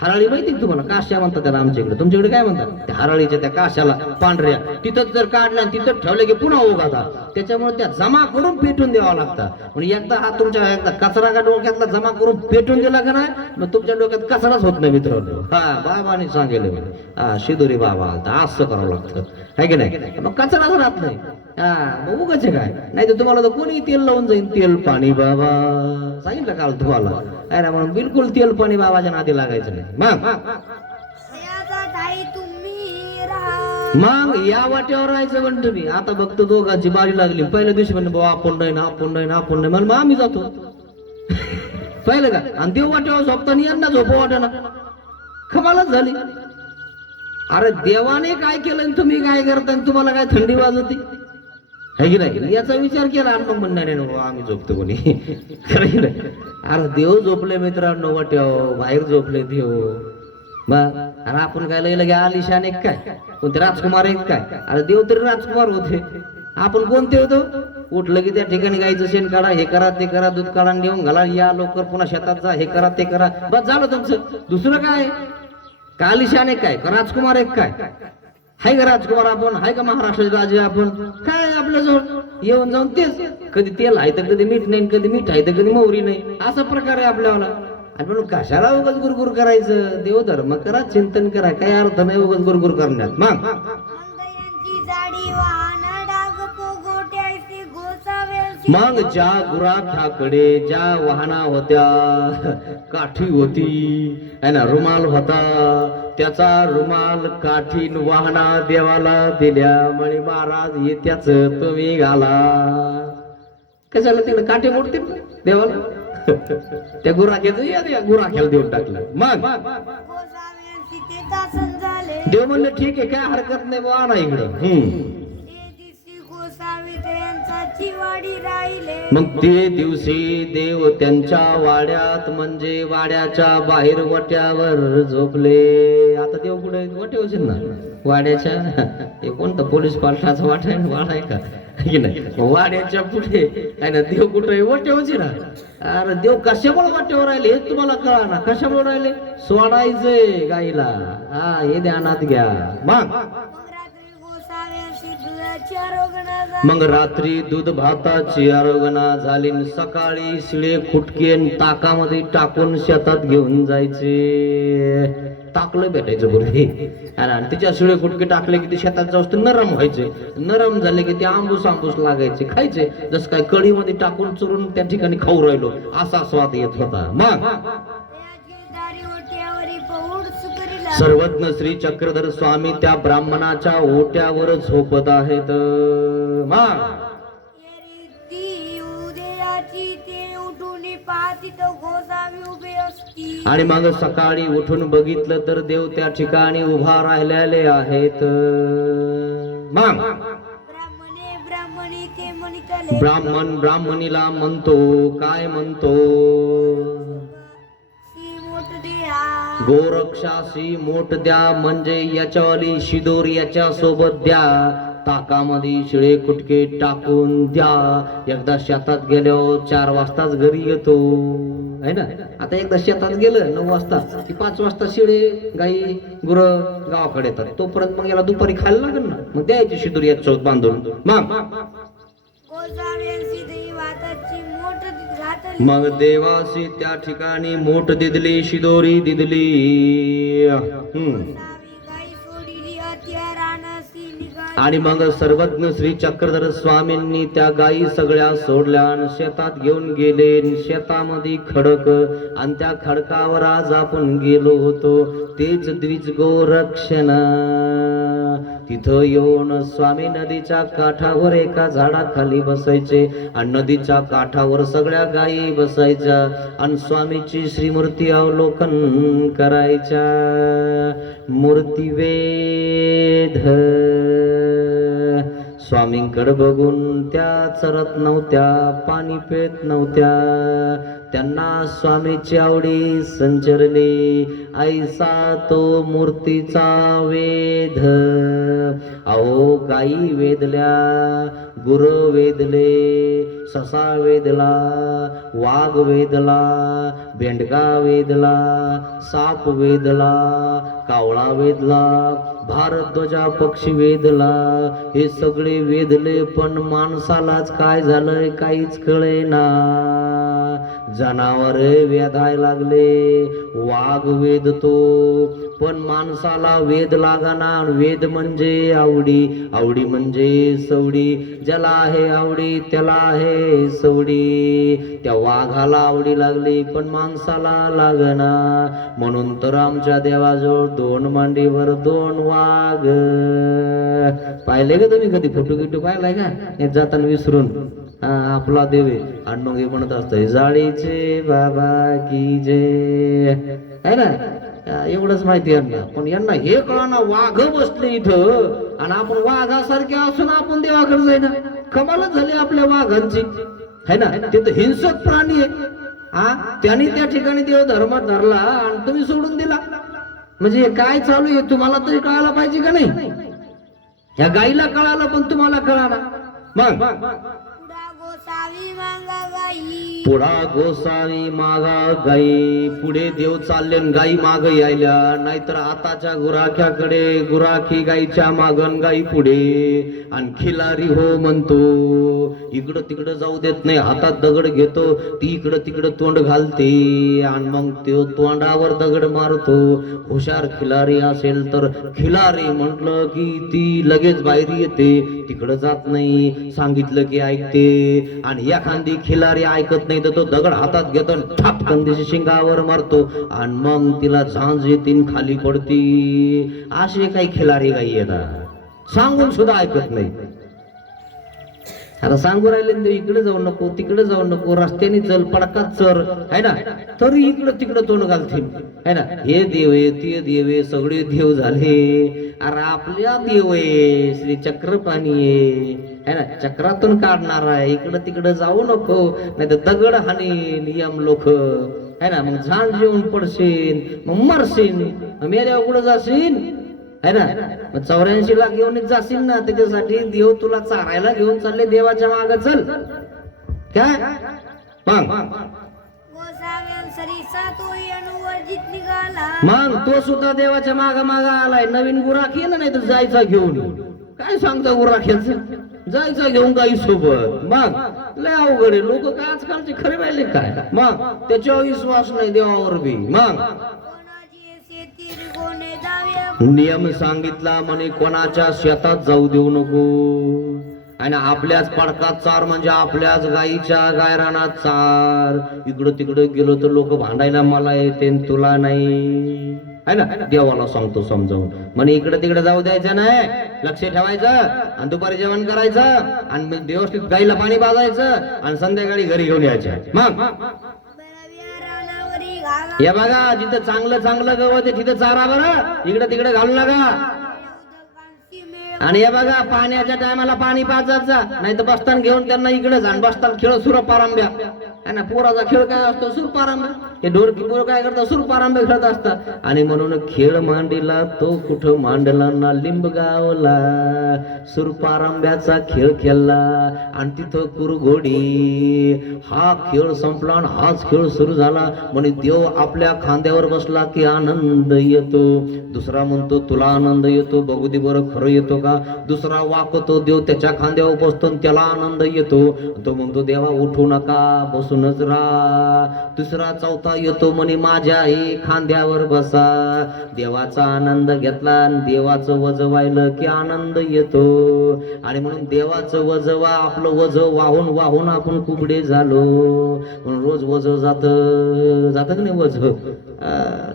हराळी माहिती तुम्हाला, काश्या म्हणतात त्याला आमच्याकडे, तुमच्याकडे काय म्हणतात? त्या हराळीच्या त्या काश्याला पांढऱ्या तिथंच जर काढल्या तिथंच ठेवलं की पुन्हा उगातात. त्याच्यामुळे त्या जमा करून पेटून द्यावा लागतात. म्हणजे एकदा हा तुमच्या एकदा कचरा का डोक्यातला जमा करून पेटून दिला का नाही, मग तुमच्या डोक्यात कचराच होत नाही मित्रांनो. हा बाबाने सांगितलं, हा शिदोरी बाबा असं करावं लागतं, आहे की नाही? मग कचराच राहत नाही. हा मग उगाच काय, नाही तर तुम्हाला तर कोणी तेल लावून जाईल, तेल पाणी बाबा सांगितलं काल तुम्हाला. अरे म्हणून बिलकुल तेलपणी बाबाच्या नादी लागायचं नाही. मग याचा ठाई तुम्ही राहा. मग या वाट्यावर राहायचं पण तुम्ही. आता बघतो दोघांची बारी लागली. पहिल्या दिवशी म्हणजे बाबा आपण नाही ना, आपण नाही ना, आपण नाही, मग आम्ही जातो. पाहिलं का? आणि देव वाट्यावर झोपताना यांना झोप वाटाना कमालच झाली. अरे देवाने काय केलं आणि तुम्ही काय करता आणि तुम्हाला काय थंडी वाजवते है की नाही? याचा विचार केला आणि मग म्हणणार नाही बाबा आम्ही झोपतो कोणी. खरं की नाही? अरे देव झोपले मित्रांनो वाट्यावर, बाहेर झोपले देव. मग अरे आपण काय लगे आलिशान एक काय, कोणते राजकुमार एक काय? अरे देव तरी राजकुमार होते, आपण कोणते होतो? उठलं की त्या ठिकाणी गायचं शेण काढा, हे करा ते करा, दूध काढा नेऊन घाला, या लवकर पुन्हा शेतात जा, हे करा ते करा, बस झालं तुमचं. दुसरं काय? का आलिशान एक काय, का राजकुमार एक काय? हाय का राजकुमार आपण? हाय का महाराष्ट्राचे राजे आपण? काय आपल्या जवळ येऊन जाऊन तेच, कधी तेल आहे तर कधी मीठ नाही, कधी मीठ आहे तर कधी मोहरी नाही, असा प्रकार आहे आपल्याला. आणि म्हणून कशाला उगाच गुरगुर करायचं? देवधर्म करा, चिंतन करा, काय अर्थ नाही उगाच गुरगुर करण्यात. मग मंगयांची जाडी वाहन डाग पोगोट्याचे गोसाव्याची. मग ज्या गुराख्याकडे ज्या वाहना होत्या, काठी होती है ना, रुमाल होता, त्याचा रुमाल काठीन वाहना देवाला दिल्या. म्हणे महाराज हे त्याच तुम्ही घाला. कशाला तिकडे काठी मोडते देवाला? त्या गुराख्याचं या त्या गुराख्याला देऊन टाकलं. मग गोसाव्याची ते तासन झाले. देव म्हणलं ठीक आहे, काय हरकत नाही बुवा, आणा इकडं. ते दिवशी गोसावी त्यांचा चिवाडी राहिले. मग ते दिवशी देव त्यांच्या वाड्यात म्हणजे वाड्याच्या बाहेर वाट्यावर झोपले. आता देव कुठे? वाट्यावरच ना, वाड्याच्या. हे कोणतं पोलीस पाटलाचा वाटा आहे? वाडा आहे का की नाही? वाड्याच्या पुढे आहे ना देव. कुठे? वाट्यावरच ना. अरे देव कशामुळे वाट्यावर राहिले हे तुम्हाला कळा ना. कशामुळे राहिले? सोडायचंय गाईला. हा हे ध्यानात घ्या. मग मग रात्री दूध भाताची आरोगणा झाली. सकाळी शिळे खुटकेन ताकामध्ये टाकून शेतात घेऊन जायचे. टाकलं भेटायचं पूर्वी आणि तिच्या शिळे खुटके टाकले की ते शेतात जाऊन नरम व्हायचे. नरम झाले की ते आंबूस आंबूस लागायचे, खायचे. जसं काय कढीमध्ये टाकून चुरून त्या ठिकाणी खाऊ राहिलो असा स्वाद येत होता. मग सर्वज्ञ श्री चक्रधर स्वामी त्या ब्राह्मणाच्या ओट्यावर झोपत आहेत. मग आणि मग सकाळी उठून बघितलं तर देव त्या ठिकाणी उभा राहिलेले आहेत. मग ब्राह्मण ब्राह्मणीला म्हणतो, काय म्हणतो? गोरक्षाशी मोठ द्या, म्हणजे याच्यावाली शिदोर याच्या सोबत द्या. ताकामध्ये शिळे कुटके टाकून द्या. एकदा शेतात गेल्यावर 4 वाजताच घरी येतो है ना. आता एकदा शेतात गेलं 9 वाजता की 5 वाजता शिळे गाई गुर गावाकडे येतात. तोपर्यंत मग याला दुपारी खायला लागेल ना, मग द्यायची शिदोर याच्यावर बांधून. मग देवाशी त्या ठिकाणी मोठ दिदली, शिदोरी दिदली. आणि मग सर्वज्ञ श्री चक्रधर स्वामींनी त्या गायी सगळ्या सोडल्या आणि शेतात घेऊन गेले. शेतामध्ये खडक आणि त्या खडकावर आज आपण गेलो होतो. तेच द्विज गोरक्षण. तिथं येऊन स्वामी नदीच्या काठावर एका झाडाखाली बसायचे आणि नदीच्या काठावर सगळ्या गायी बसायच्या आणि स्वामीची श्रीमूर्ती अवलोकन करायच्या. मूर्तिवेध स्वामींकडे बघून त्या चरत नव्हत्या, पाणी पेत नव्हत्या. त्यांना स्वामीची आवडी संचरली. ऐसा तो मूर्तीचा वेध. अहो गायी वेदल्या, गुर वेदले, ससा वेदला, वाघ वेदला, बेंडका वेदला, साप वेदला, कावळा वेदला, भारद्वाजा पक्षी वेदला. हे सगळे वेदले पण माणसालाच काय झालंय काहीच कळेना. जनावर वेधाय लागले, वाघ वेदतो पण माणसाला वेद लागाना. वेद म्हणजे आवडी, आवडी म्हणजे सवडी, ज्याला आहे आवडी त्याला आहे सवडी. त्या वाघाला आवडी लागली पण माणसाला लागना. म्हणून तर आमच्या देवाजवळ 2 मांडीवर 2 वाघ. पाहिले का तुम्ही कधी फोटो गिटो पाहिलाय का? हे जाताना विसरून आपला देव आहे. आणि मग हे म्हणत असतं जाळीचे बाबा की जे, आहे ना. एवढंच माहिती यांना, पण यांना हे कळना वाघ बसले इथं आणि आपण वाघासारखे असून आपण देवाकडे जाईना. कमालच झाली आपल्या वाघांची, है ना. ते तर हिंसक प्राणी आहे. त्यांनी त्या ठिकाणी देव धर्म धरला आणि तुम्ही सोडून दिला. म्हणजे हे काय चालू आहे तुम्हाला तरी कळायला पाहिजे का नाही? या गाईला कळालं पण तुम्हाला कळाला. मग पुढा गोसावी मागा गाई. पुढे देव चालले गाई माग यायल्या. नाहीतर आताच्या गुराख्याकडे गुराखी गाईच्या मागन गाई पुढे. आणि खिलारी हो म्हणतो, इकडं तिकडं जाऊ देत नाही. हातात दगड घेतो, ती इकडं तिकडं तोंड घालते आणि मग तो तोंडावर दगड मारतो. हुशार खिलारी असेल तर खिलारी म्हटलं की ती लगेच बाहेर येते, तिकडं जात नाही. सांगितलं की ऐकते. आणि एखादी खिलारी ऐकत नाही तर तो दगड हातात घेतो आणि ठापकन तिच्या शिंगावर मारतो आणि मग तिला झांज येतील, खाली पडती. असे काही खिलारी गाई येतात, सांगून सुद्धा ऐकत नाही. आता सांगू राहिले ते इकडे जाऊ नको तिकडे जाऊ नको, रस्त्याने चल पडकात चर, है ना. तरी इकडं तिकडं तोंड घालतील, है ना. हे देव आहे ते देव आहे, सगळे देव झाले. अरे आपल्या देव आहे श्री चक्रपाणी आहे ना, चक्रातून काढणार आहे. इकडं तिकडं जाऊ नको, नाही तर दगड हाणीन यम लोक, है ना. मग झांज येऊन पडशील, मग मरशील, मेल्या कुठं जाशील, है ना. मग 84 ला घेऊन जाशील ना, त्याच्यासाठी देव तुला चारायला घेऊन चालले. देवाच्या माग चल काय मग तो सुद्धा देवाच्या माग माग आलाय. नवीन गुराखी ना, नाही तर जायचा घेऊन. काय सांगता गुराख्याच, जायचा घेऊन गाई सोबत. मग लय अवघड आहे. लोक काय आजकालचे खरे राहिले काय, मग त्याच्यावर विश्वास नाही देवावर बी. मग नियम सांगितला म्हणे कोणाच्या शेतात जाऊ देऊ नको. आणि आपल्याच पडकात चार म्हणजे आपल्याच गाईच्या गायरानात चार. इकडं तिकडं गेलो तर लोक भांडायला मला येते तुला नाही, है ना. देवाला सांगतो समजावून म्हणे इकडे तिकडे जाऊ द्यायचं नाही, लक्ष ठेवायचं आणि दुपारी जेवण करायचं आणि व्यवस्थित गाईला पाणी पाजायचं आणि संध्याकाळी घरी घेऊन यायचं. मग या बघा जिथं चांगलं चांगलं गवत आहे तिथं चारा बरं, इकडे तिकडे घालू नका. आणि हे बघा पाण्याच्या टायमाला पाणी पाजायचं, नाही तर बसताना घेऊन त्यांना इकडे जाण. बसताना खेळ सुर पारंब्या, है ना. पोराचा खेळ काय असतो सुर पारंब्या. हे ढोरकी पोर काय करतात सुर पारंब्या खेळत असतात. आणि म्हणून खेळ मांडीला तो कुठं मांडला ना लिंबगावला. सुर पारंब्याचा खेळ खेळला आणि तिथं कुरघोडी. हा खेळ संपला आणि हाच खेळ सुरू झाला. म्हणे देव आपल्या खांद्यावर बसला की आनंद येतो. दुसरा म्हणतो तुला आनंद येतो, बघू दे बरं खरं येतो का. दुसरा वाकतो देव त्याच्या खांद्यावर बसतो त्याला आनंद येतो. तो म्हणतो देवा उठू नका बसूनच राहा. तिसरा चौथा येतो म्हणे माझ्या हे खांद्यावर बसा. देवाचा आनंद घेतला आणि देवाचं वज वाहिलं की आनंद येतो. आणि म्हणून देवाचं वज आपलं वज वाहून वाहून आपण कुबडे झालो. म्हणून रोज वज जात की नाही वज.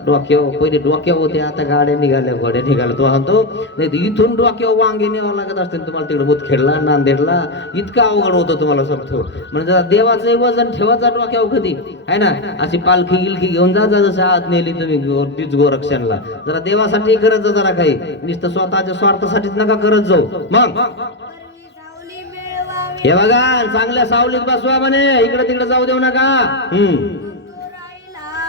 डोक्यावर पहिले डोक्यावर होते, आता गाड्या निघाल्या घोड्या निघाल्या. तो म्हणतो नाही इथून डोक्यावर वांगे न्यावं लागत असते तुम्हाला तिकडे मुदखेडला नांदेडला. इतका अवघड होतं तुम्हाला सांगतो. म्हणजे देवाचं वजन ठेवायचा डोक्यावर कधी, है ना. अशी पालखी गिलखी घेऊन जा जसं आत नेली तुम्ही तीच गोरक्षणला. जरा देवासाठी करत जा जरा काही, नुसतं स्वतःच्या स्वार्थासाठीच नका करत जाऊ. मग हे बघा चांगल्या सावलीत बसवा म्हणे, इकडे तिकडे जाऊ देऊ नका.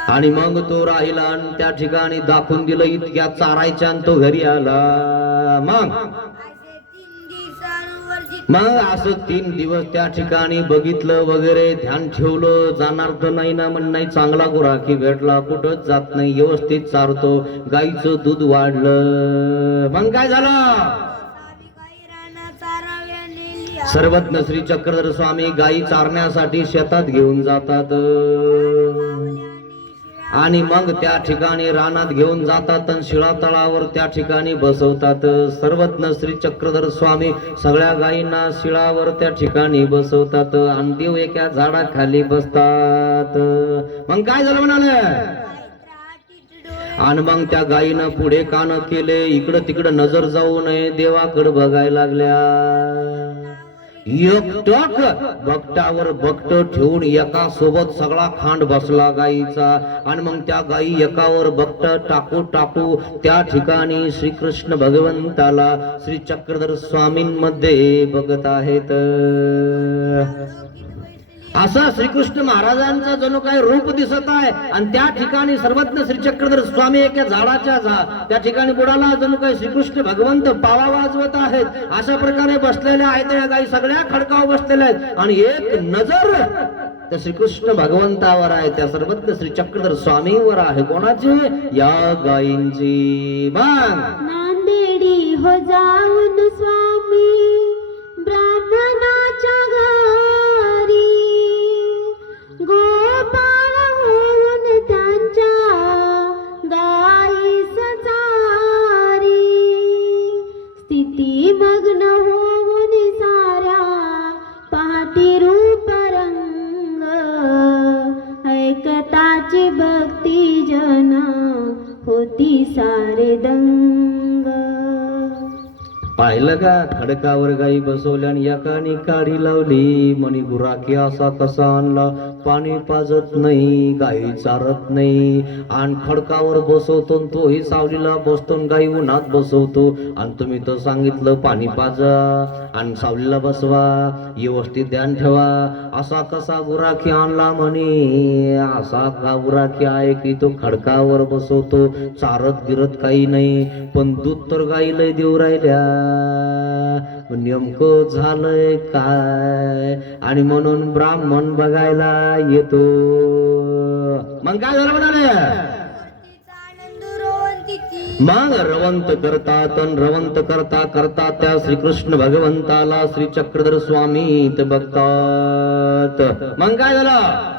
आणि मग तो राहिला आणि त्या ठिकाणी दाखवून दिलं इतक्या चारायच्या आणि तो घरी आला. मग असं 3 दिवस त्या ठिकाणी बघितलं वगैरे, ध्यान ठेवलं. जाणार तर नाही ना म्हण नाही, चांगला गुराखी भेटला, कुठंच जात नाही, व्यवस्थित चारतो. गाईचं दूध वाढलं. मग काय झालं, सर्वज्ञ श्री चक्रधर स्वामी गायी चारण्यासाठी शेतात घेऊन जातात आणि मग त्या ठिकाणी रानात घेऊन जातात आणि शिळा तळावर त्या ठिकाणी बसवतात. सर्वज्ञ श्री चक्रधर स्वामी सगळ्या गायींना शिळावर त्या ठिकाणी बसवतात आणि देव एका झाडाखाली बसतात. मग काय झालं म्हणाले, आणि मग त्या गायीनं पुढे कान केले, इकडं तिकडं नजर जाऊ नये, देवाकडे बघायला लागल्या. एकटक बकटावर बकट ठेवून एका सोबत सगळा खांड बसला गायीचा. आणि मग त्या गायी एकावर बकट टाकू टाकू त्या ठिकाणी श्रीकृष्ण भगवंताला श्री चक्रधर स्वामींमध्ये बघत आहेत. असा श्रीकृष्ण महाराजांचा जणू काय रूप दिसत आहे. आणि त्या ठिकाणी सर्वज्ञ श्री चक्रधर स्वामी एका झाडाच्या त्या ठिकाणी बुडाला जणू काय श्रीकृष्ण भगवंत पावा वाजवत आहेत. अशा प्रकारे बसलेल्या आहेत त्या गायी, सगळ्या खडकावर बसलेल्या आहेत. आणि एक नजर त्या श्रीकृष्ण भगवंतावर आहे, त्या सर्वज्ञ श्री चक्रधर स्वामीवर आहे. कोणाची? या गायींची. मग नांदेडी हो जाऊन स्वामी ब्राह्मणाच्या घरी, गोपाळ होऊन त्यांच्या गायी सचारी, स्थिती मग्न होऊन साऱ्या पहाटी रूप रंग, ऐकताची भक्ती जन होती सारे दंग. पाहिलं का, खडकावर गाई बसवल्या आणि एकाने काढी लावली. मणी गुराखी असा कसा आणला, पाणी पाजत नाही, गाई चारत नाही, आणि खडकावर बसवतो तोही सावलीला बसतो, गाई उन्हात बसवतो. आणि तुम्ही तर सांगितलं पाणी पाजा आणि सावलीला बसवा, व्यवस्थित ध्यान ठेवा. असा कसा गुराखी आणला म्हणे, असा का गुराखी आहे की तो खडकावर बसवतो, चारत गिरत काही नाही, पण दूध तर गाईला देऊ राहिल्या. नेमकं झालंय काय, आणि म्हणून ब्राह्मण बघायला येतो. मग काय झालं म्हणाले, मग रवंत करतात आणि रवंत करता करता त्या श्रीकृष्ण भगवंताला श्री चक्रधर स्वामी बघतात. मग काय झालं,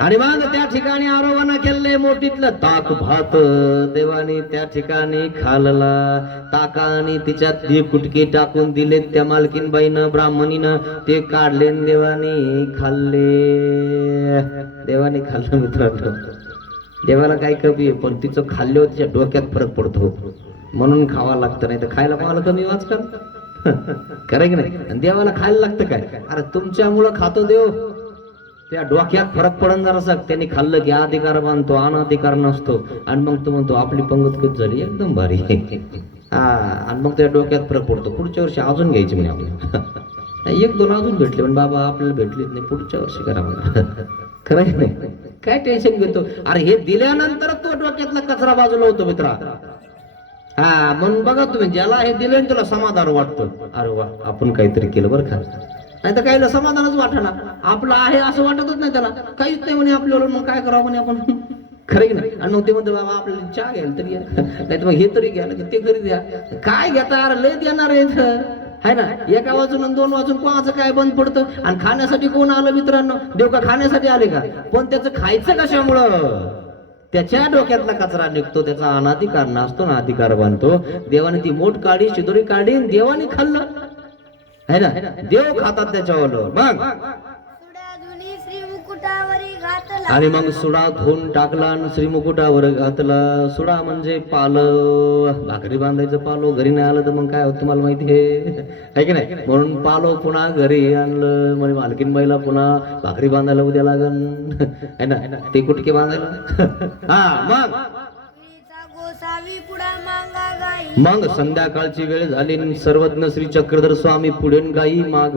आणि मग त्या ठिकाणी आरोहण केले, मोठीतलं ताक भात देवाने त्या ठिकाणी खाल्ला. ताकाने तिच्यात ती कुटकी टाकून दिले त्या मालकीनबाईनं, ब्राह्मणीनं ते काढले देवाने खाल्ले. देवाने खाल्लं मित्रांनो, देवाला काय कमी आहे, पण तिचं खाल्ल्यावर तिच्या डोक्यात फरक पडतो म्हणून खावा लागतं, नाही तर खायला पाहायला कमी वाचकाल. खरं की नाही, आणि देवाला खायला लागतं काय, अरे तुमच्यामुळं खातो देव, त्या डोक्यात फरक पडून जरासा, त्यांनी खाल्लं की अधिकार बांधतो, अनधिकार नसतो. आणि मग तो म्हणतो आपली पंगत कधी झाली, एकदम भारी. हा, आणि मग त्या डोक्यात फरक पडतो, पुढच्या वर्षी अजून घ्यायची म्हणे आपल्याला. एक दोन अजून भेटले पण बाबा आपल्याला भेटलीच नाही, पुढच्या वर्षी करा म्हणा. खरं नाही, काय टेन्शन घेतो, अरे हे दिल्यानंतर तो डोक्यातला कचरा बाजूला होतो मित्रा. हा, म्हणून बघा तुम्ही, ज्याला हे दिले त्याला समाधान वाटतं, अरे वा आपण काहीतरी केलं बरं का. नाही तर काहीला समाधानच वाटणार, आपलं आहे असं वाटतच नाही, त्याला काहीच नाही म्हणे आपल्याला, मग काय करावं म्हणे आपण. खरं की नाही. आणि मग ते म्हणतो बाबा आपल्याला चहा घ्यायला तरी या, नाही तर मग हे तरी घ्या, ते घरी द्या. काय घेता, अरे लय देणार आहे ना. एका वाजून आणि दोन वाजून कोणाचं काय बंद पडतं. आणि खाण्यासाठी कोण आलं मित्रांनो, देव का खाण्यासाठी आले का, पण त्याचं खायचं कशामुळं, त्याच्या डोक्यातला कचरा निघतो, त्याचा अनाधिकार नसतो ना, अधिकार बांधतो. देवाने ती मोठ काढी, शिदोरी काढी, देवाने खाल्लं है ना, देव खातात त्याच्यावर. मग आणि मग सुडा धुवून टाकला आणि श्रीमुकुटावर घातला. सुडा म्हणजे पाल, भाकरी बांधायचं पालो, घरी नाही आलं तर मग काय होत तुम्हाला माहिती आहे की नाही. म्हणून पालो पुन्हा घरी आणलं, म्हणजे मालकीनबाईला पुन्हा भाकरी बांधायला उद्या लागन है ना, ते कुटके बांधायला. हा, मग संध्याकाळची वेळ झाली, सर्वज्ञ श्री चक्रधर स्वामी पुढे गाई माग.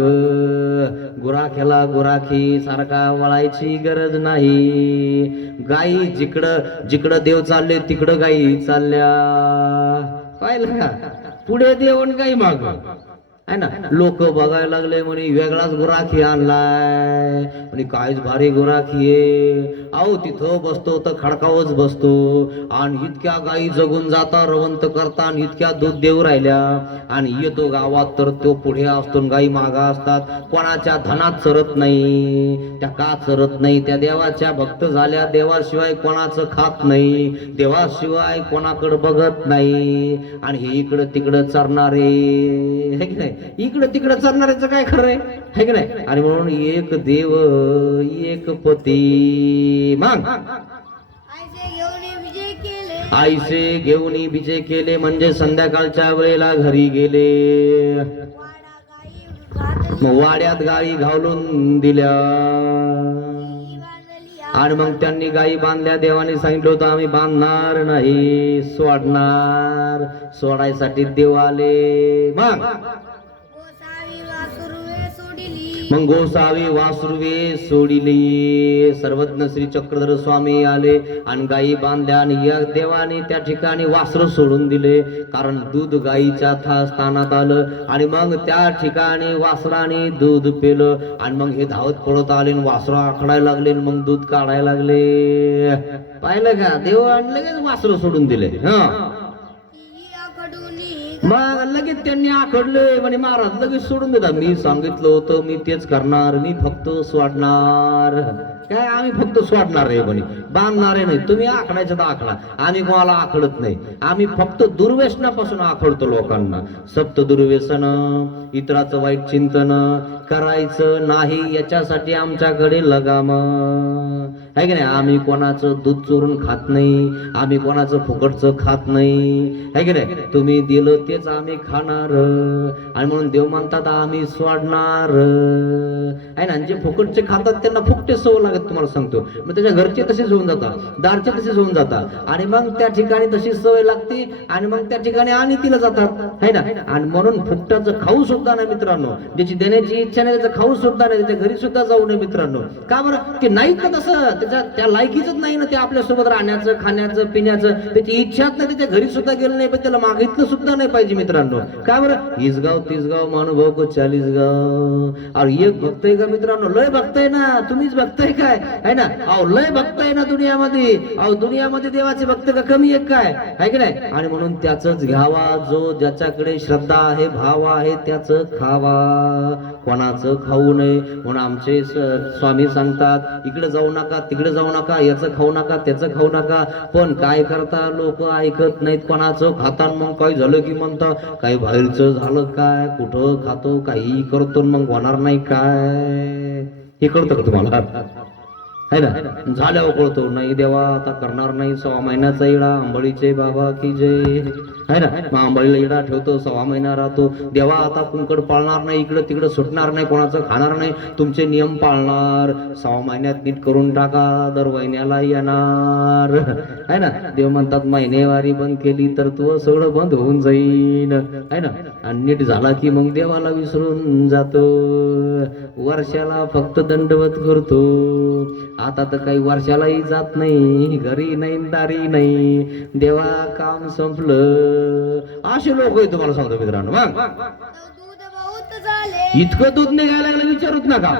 गुराख्याला गुराखी सारखा वळायची गरज नाही, गाई जिकडं जिकडं देव चालले तिकडं गाई चालल्या. पाहिलं का, पुढे देव आणि गाई माग आहे ना. लोक बघायला लागले म्हणे वेगळाच गुराखी आणलाय म्हणे, काहीच भारी गुराखी आहे. अहो तिथं बसतो तर खडकावच बसतो आणि इतक्या गायी जगून जाता रवंत करता आणि इतक्या दूध देऊ राहिल्या आणि येतो गावात तर तो पुढे असतो आणि गायी मागा असतात. कोणाच्या धनात चरत नाही. त्या का चरत नाही? त्या देवाच्या भक्त झाल्या, देवाशिवाय कोणाचं खात नाही, देवाशिवाय कोणाकडे बघत नाही. आणि हे इकडं तिकडं चरणारे, है की नाही, इकडं तिकडं चरणाऱ्याचं काय खरं आहे की नाही. आणि म्हणून एक देव एक पती. मग आईचे घेऊन विजय केले, आईचे घेऊन विजय केले म्हणजे संध्याकाळच्या वेळेला घरी गेले. वाडा गाई घातली, मग वाड्यात गाई घालून दिल्या बांधली आणि मग त्यांनी गायी बांधल्या. देवाने सांगितलं होतं आम्ही बांधणार नाही, सोडणार. सोडायसाठी देव आले. मग गोसावी वासुरवे सोडिली, मग गोसावी वासुरवे सोडिली. सर्वज्ञ श्री चक्रधर स्वामी आले आणि गायी बांधल्या आणि या देवाने त्या ठिकाणी वासर सोडून दिले, कारण दूध गायीच्या स्थानात आलं. आणि मग त्या ठिकाणी वासराने दूध पेलं आणि मग हे धावत पळत आले आणि वासरं आखडायला लागले आणि मग दूध काढायला लागले. पाहिलं का, देव लगेच वासरं सोडून दिले. ती आकडूनी मग लगेच त्यांनी आखडले म्हणे महाराज लगेच सोडून देता. मी सांगितलं होतं मी तेच करणार, मी फक्त सोडणार. काय आम्ही फक्त सोडणार आहे म्हणे, बांधणार आहे नाही. तुम्ही आखडायचं तर आखडा, आम्ही कोणाला आखडत नाही. आम्ही फक्त दुर्व्यसनापासून आखडतो लोकांना. सप्त दुर्व्यसन, इतराचं वाईट चिंतन करायचं नाही, याच्यासाठी आमच्याकडे लगाम आहे की नाही. आम्ही कोणाचं दूध चोरून खात नाही, आम्ही कोणाचं फुकटचं खात नाही, आहे की नाही. तुम्ही दिलं तेच आम्ही खाणार. आणि म्हणून देव म्हणतात आम्ही सोडणार आहे ना. जे फुकटचे खातात त्यांना फुकटे सवय लागत, तुम्हाला सांगतो. मग त्याच्या घरचे तसेच होऊन जातात, दारचे तसेच होऊन जातात आणि मग त्या ठिकाणी तशी सवय लागते आणि मग त्या ठिकाणी आणि तिला जातात, है ना. आणि म्हणून फुकटाचं खाऊ सुद्धा नाही मित्रांनो. ज्याची देण्याची इच्छा नाही त्याचं खाऊ सुद्धा नाही, त्याच्या घरी सुद्धा जाऊ नये मित्रांनो. का बरं? ते नाही का तसं, त्याच्या त्या लायकीच नाही ना ते आपल्या सोबत राहण्याचं, खाण्याचं, पिण्याचं. त्याची इच्छाच नाही, त्याच्या घरी सुद्धा गेलं नाही, पण त्याला मागितलं सुद्धा नाही पाहिजे मित्रांनो. का बरं? इसगाव तिसगाव मानुभव को 40 गाव. और एक भक्त आहे का मित्रांनो? लय भक्त आहे ना. तुम्हीच भक्त आहे काय, है ना. अहो लय भक्त आहे ना दुनियामध्ये. अहो दुनियामध्ये देवाचे भक्त का कमी एक काय, आहे की नाही. आणि म्हणून त्याच घ्यावा, जो ज्याच्याकडे श्रद्धा आहे, भाव आहे, त्याच खावा, कोणाचं खाऊ नये. म्हणून आमचे स्वामी सांगतात इकडे जाऊ नका, तिकडे जाऊ नका, याचं खाऊ नका, त्याचं खाऊ नका. पण काय करता, लोक ऐकत नाहीत, कोणाचं खाता. मग काय झालं की म्हणता काही बाहेरचं झालं काय, कुठं खातो, काही करतो, मग होणार नाही काय. हे कळतं का तुम्हाला, है ना. झाल्यावर कळतो नाही देवा आता करणार नाही. 6 महिन्याचा इडा, अंबळीचे बाबा की जय, है ना. मग अंबळीला इडा ठेवतो, 6 महिना राहतो. देवा आता कुंकड पाळणार नाही, इकडं तिकडं सुटणार नाही, कोणाचं खाणार नाही, तुमचे नियम पाळणार. 6 महिन्यात नीट करून टाका, दर महिन्याला येणार, है ना. देव म्हणतात महिनेवारी बंद केली तर तू सगळं बंद होऊन जाईल, है ना. आणि नीट झाला की मग देवाला विसरून जातो. वर्षाला फक्त दंडवत करतो. आता तर काही वर्षालाही जात नाही, घरी नाही, दारी नाही, देवा काम संपलं. असे लोक आहे तुम्हाला सांगतो मित्रांनो. मग दूध बहुत झाले, इतकं दूध निघायला लागलं विचारूच नका.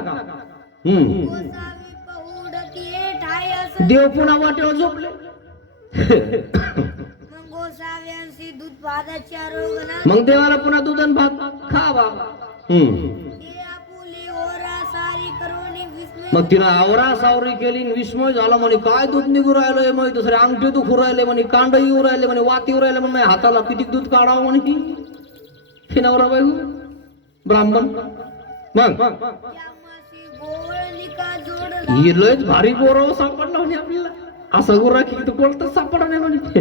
गोसावी पहुडतीये ठायस, देव पुन्हा वाटेवर झोपले. मग गोसाव्यांशी दूध भाताच्या रोगना, मग देवाला पुन्हा दूध आणि भात खावा. ते आपुली ओरा सारी करून विस्मय, मग तिनं आवरा सावरी केली, विस्मय झाला म्हणे काय दूध निघू राहिलंय. मग दुसरे अंगठी दुखू राहिले म्हणे, कांड येऊ राहिले म्हणे, वात येऊ राहिले म्हणे, हाताला किती दूध काढावं म्हणे. हे नवरा बायको ब्राह्मण. मग त्यामाशी गोवळनिका जोडला, ही लयच भारी गोरव सापडला म्हणे आपल्याला. असं गोरा की तू कोणतं सापडा नाही म्हणे.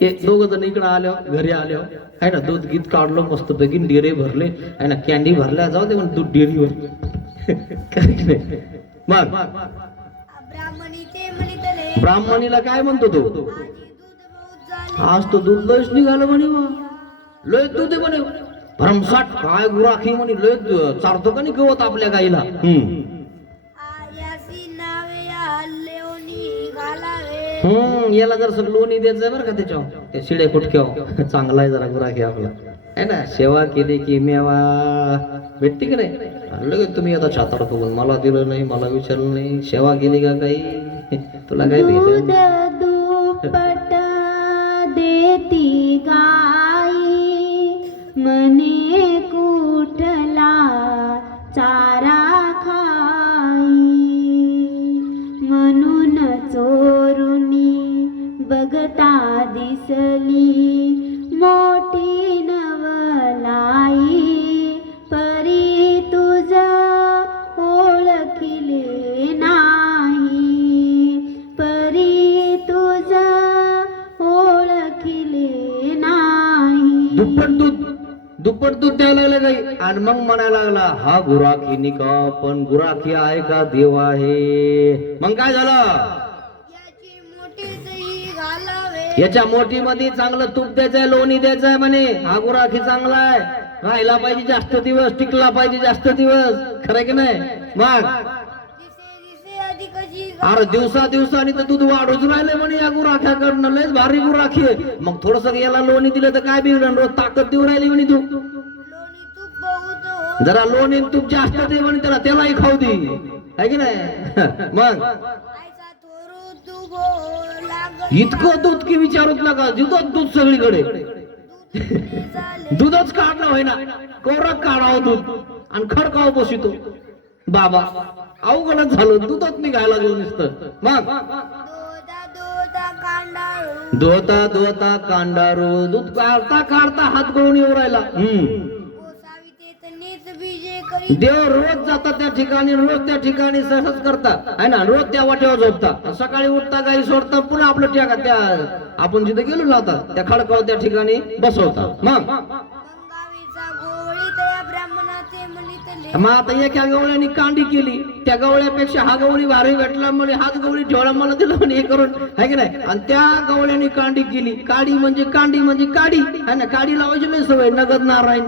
हे दोघ जण इकडे आल्यावर, घरी आल्यावर, आहे ना, दूध गीत काढलं मस्त पैकी, डेरे भरले, आहे ना, कॅन्डी भरल्या, जाऊ दे म्हणे दूध डेअरीवर. मग ब्राह्मणी ते म्हणितले, ब्राह्मणीला काय म्हणतो तो, आजी दूध बहुत झाले, आज तो दूध लयच निघालं म्हणे. लय दूध आहे म्हणे, भरमसाठ काय गुराखी म्हणे, लय चारतो का नाही गवत आपल्या गाईला. आयासी नावे या हल्लेवणी घालावे, याला जर लोणी द्यायचं बरं का त्याच्यावर, त्या शिड्या कुटक्यावर. चांगला आहे जरा गुराखी आपला. है ना, सेवा केली की मेवा भेटते की नाही. लगेच तुम्ही आता छाताड बघून मला दिलं नाही, मला विचारलं नाही, सेवा केली का काही, तुला काय दूध भेटलं. दुप्पट देती गाई, मने कुठला चारा खाई. म्हणून चोरुनी बघता दिसली मोठी नवलाई. परी तुझ ओळखिले नाही, परी तुझ ओळखिले नाही. दुप्पट दूध द्यायला लागलं काही, आणि मग म्हणायला लागला हा गुराखी का, पण गुराखी आहे का देव आहे. मग काय झालं, याची मोठी दही घालावे, याच्या मोठी मध्ये चांगलं तूप द्यायचंय, लोणी द्यायचंय म्हणे. हा गुराखी चांगला आहे, राहिला पाहिजे जास्त दिवस, टिकला पाहिजे जास्त दिवस, खरं की नाही. मग दिसे दिसे अधिकची अरे दिवसांनी तर दूध वाढूच राहिले म्हणे या गुराख्याकडनं. लयच भारी गुराखी आहे. मग थोडस याला लोणी दिलं तर काय बिघडलं, रोज ताकद देऊ राहिली म्हणे तू. लोणी तूप बहुत हो, जरा लोणी तूप जास्त दे म्हणे त्यालाही खाऊ दे, है की नाही. मग आयचा थोरू तूप हो लागत, इतकं दूध की विचारूच नका, दूध सगळीकडे. दूध झाले दूधच काढणं होईना, कोरक काढावं दूध आणि खडकाव बसितो. बाबा अवघडच झालं, दूधच निघायला लागलं नुसतं. मग दोदा दोदा कांडाळू, धोता कांडारू, दूध काढता हात गळून येऊ राहिला. ओसावी ते नीच बीजे करी, देव रोज जातात त्या ठिकाणी, रोज त्या ठिकाणी सहज करतात, है ना. रोज त्या वाटेवर झोपतात, सकाळी उठता गाई सोडतात, पुन्हा आपलं त्या त्या आपण जिथे गेलो ना आता त्या खडकावर त्या ठिकाणी बसवतात. मग मंगावीचा गोळी त्या ब्राह्मणाचे म्हणितले, मग आता एका गवळ्याने कांडी केली, त्या गवळ्यापेक्षा हा गवळी भारी भेटला म्हणे, हाच गवळी ठेवला मला दिला म्हणे हे करून, है की नाही. आणि त्या गवळ्याने कांडी केली. काडी म्हणजे काडी, है ना. काडी लावायची नाही सवय, नगद नारायण.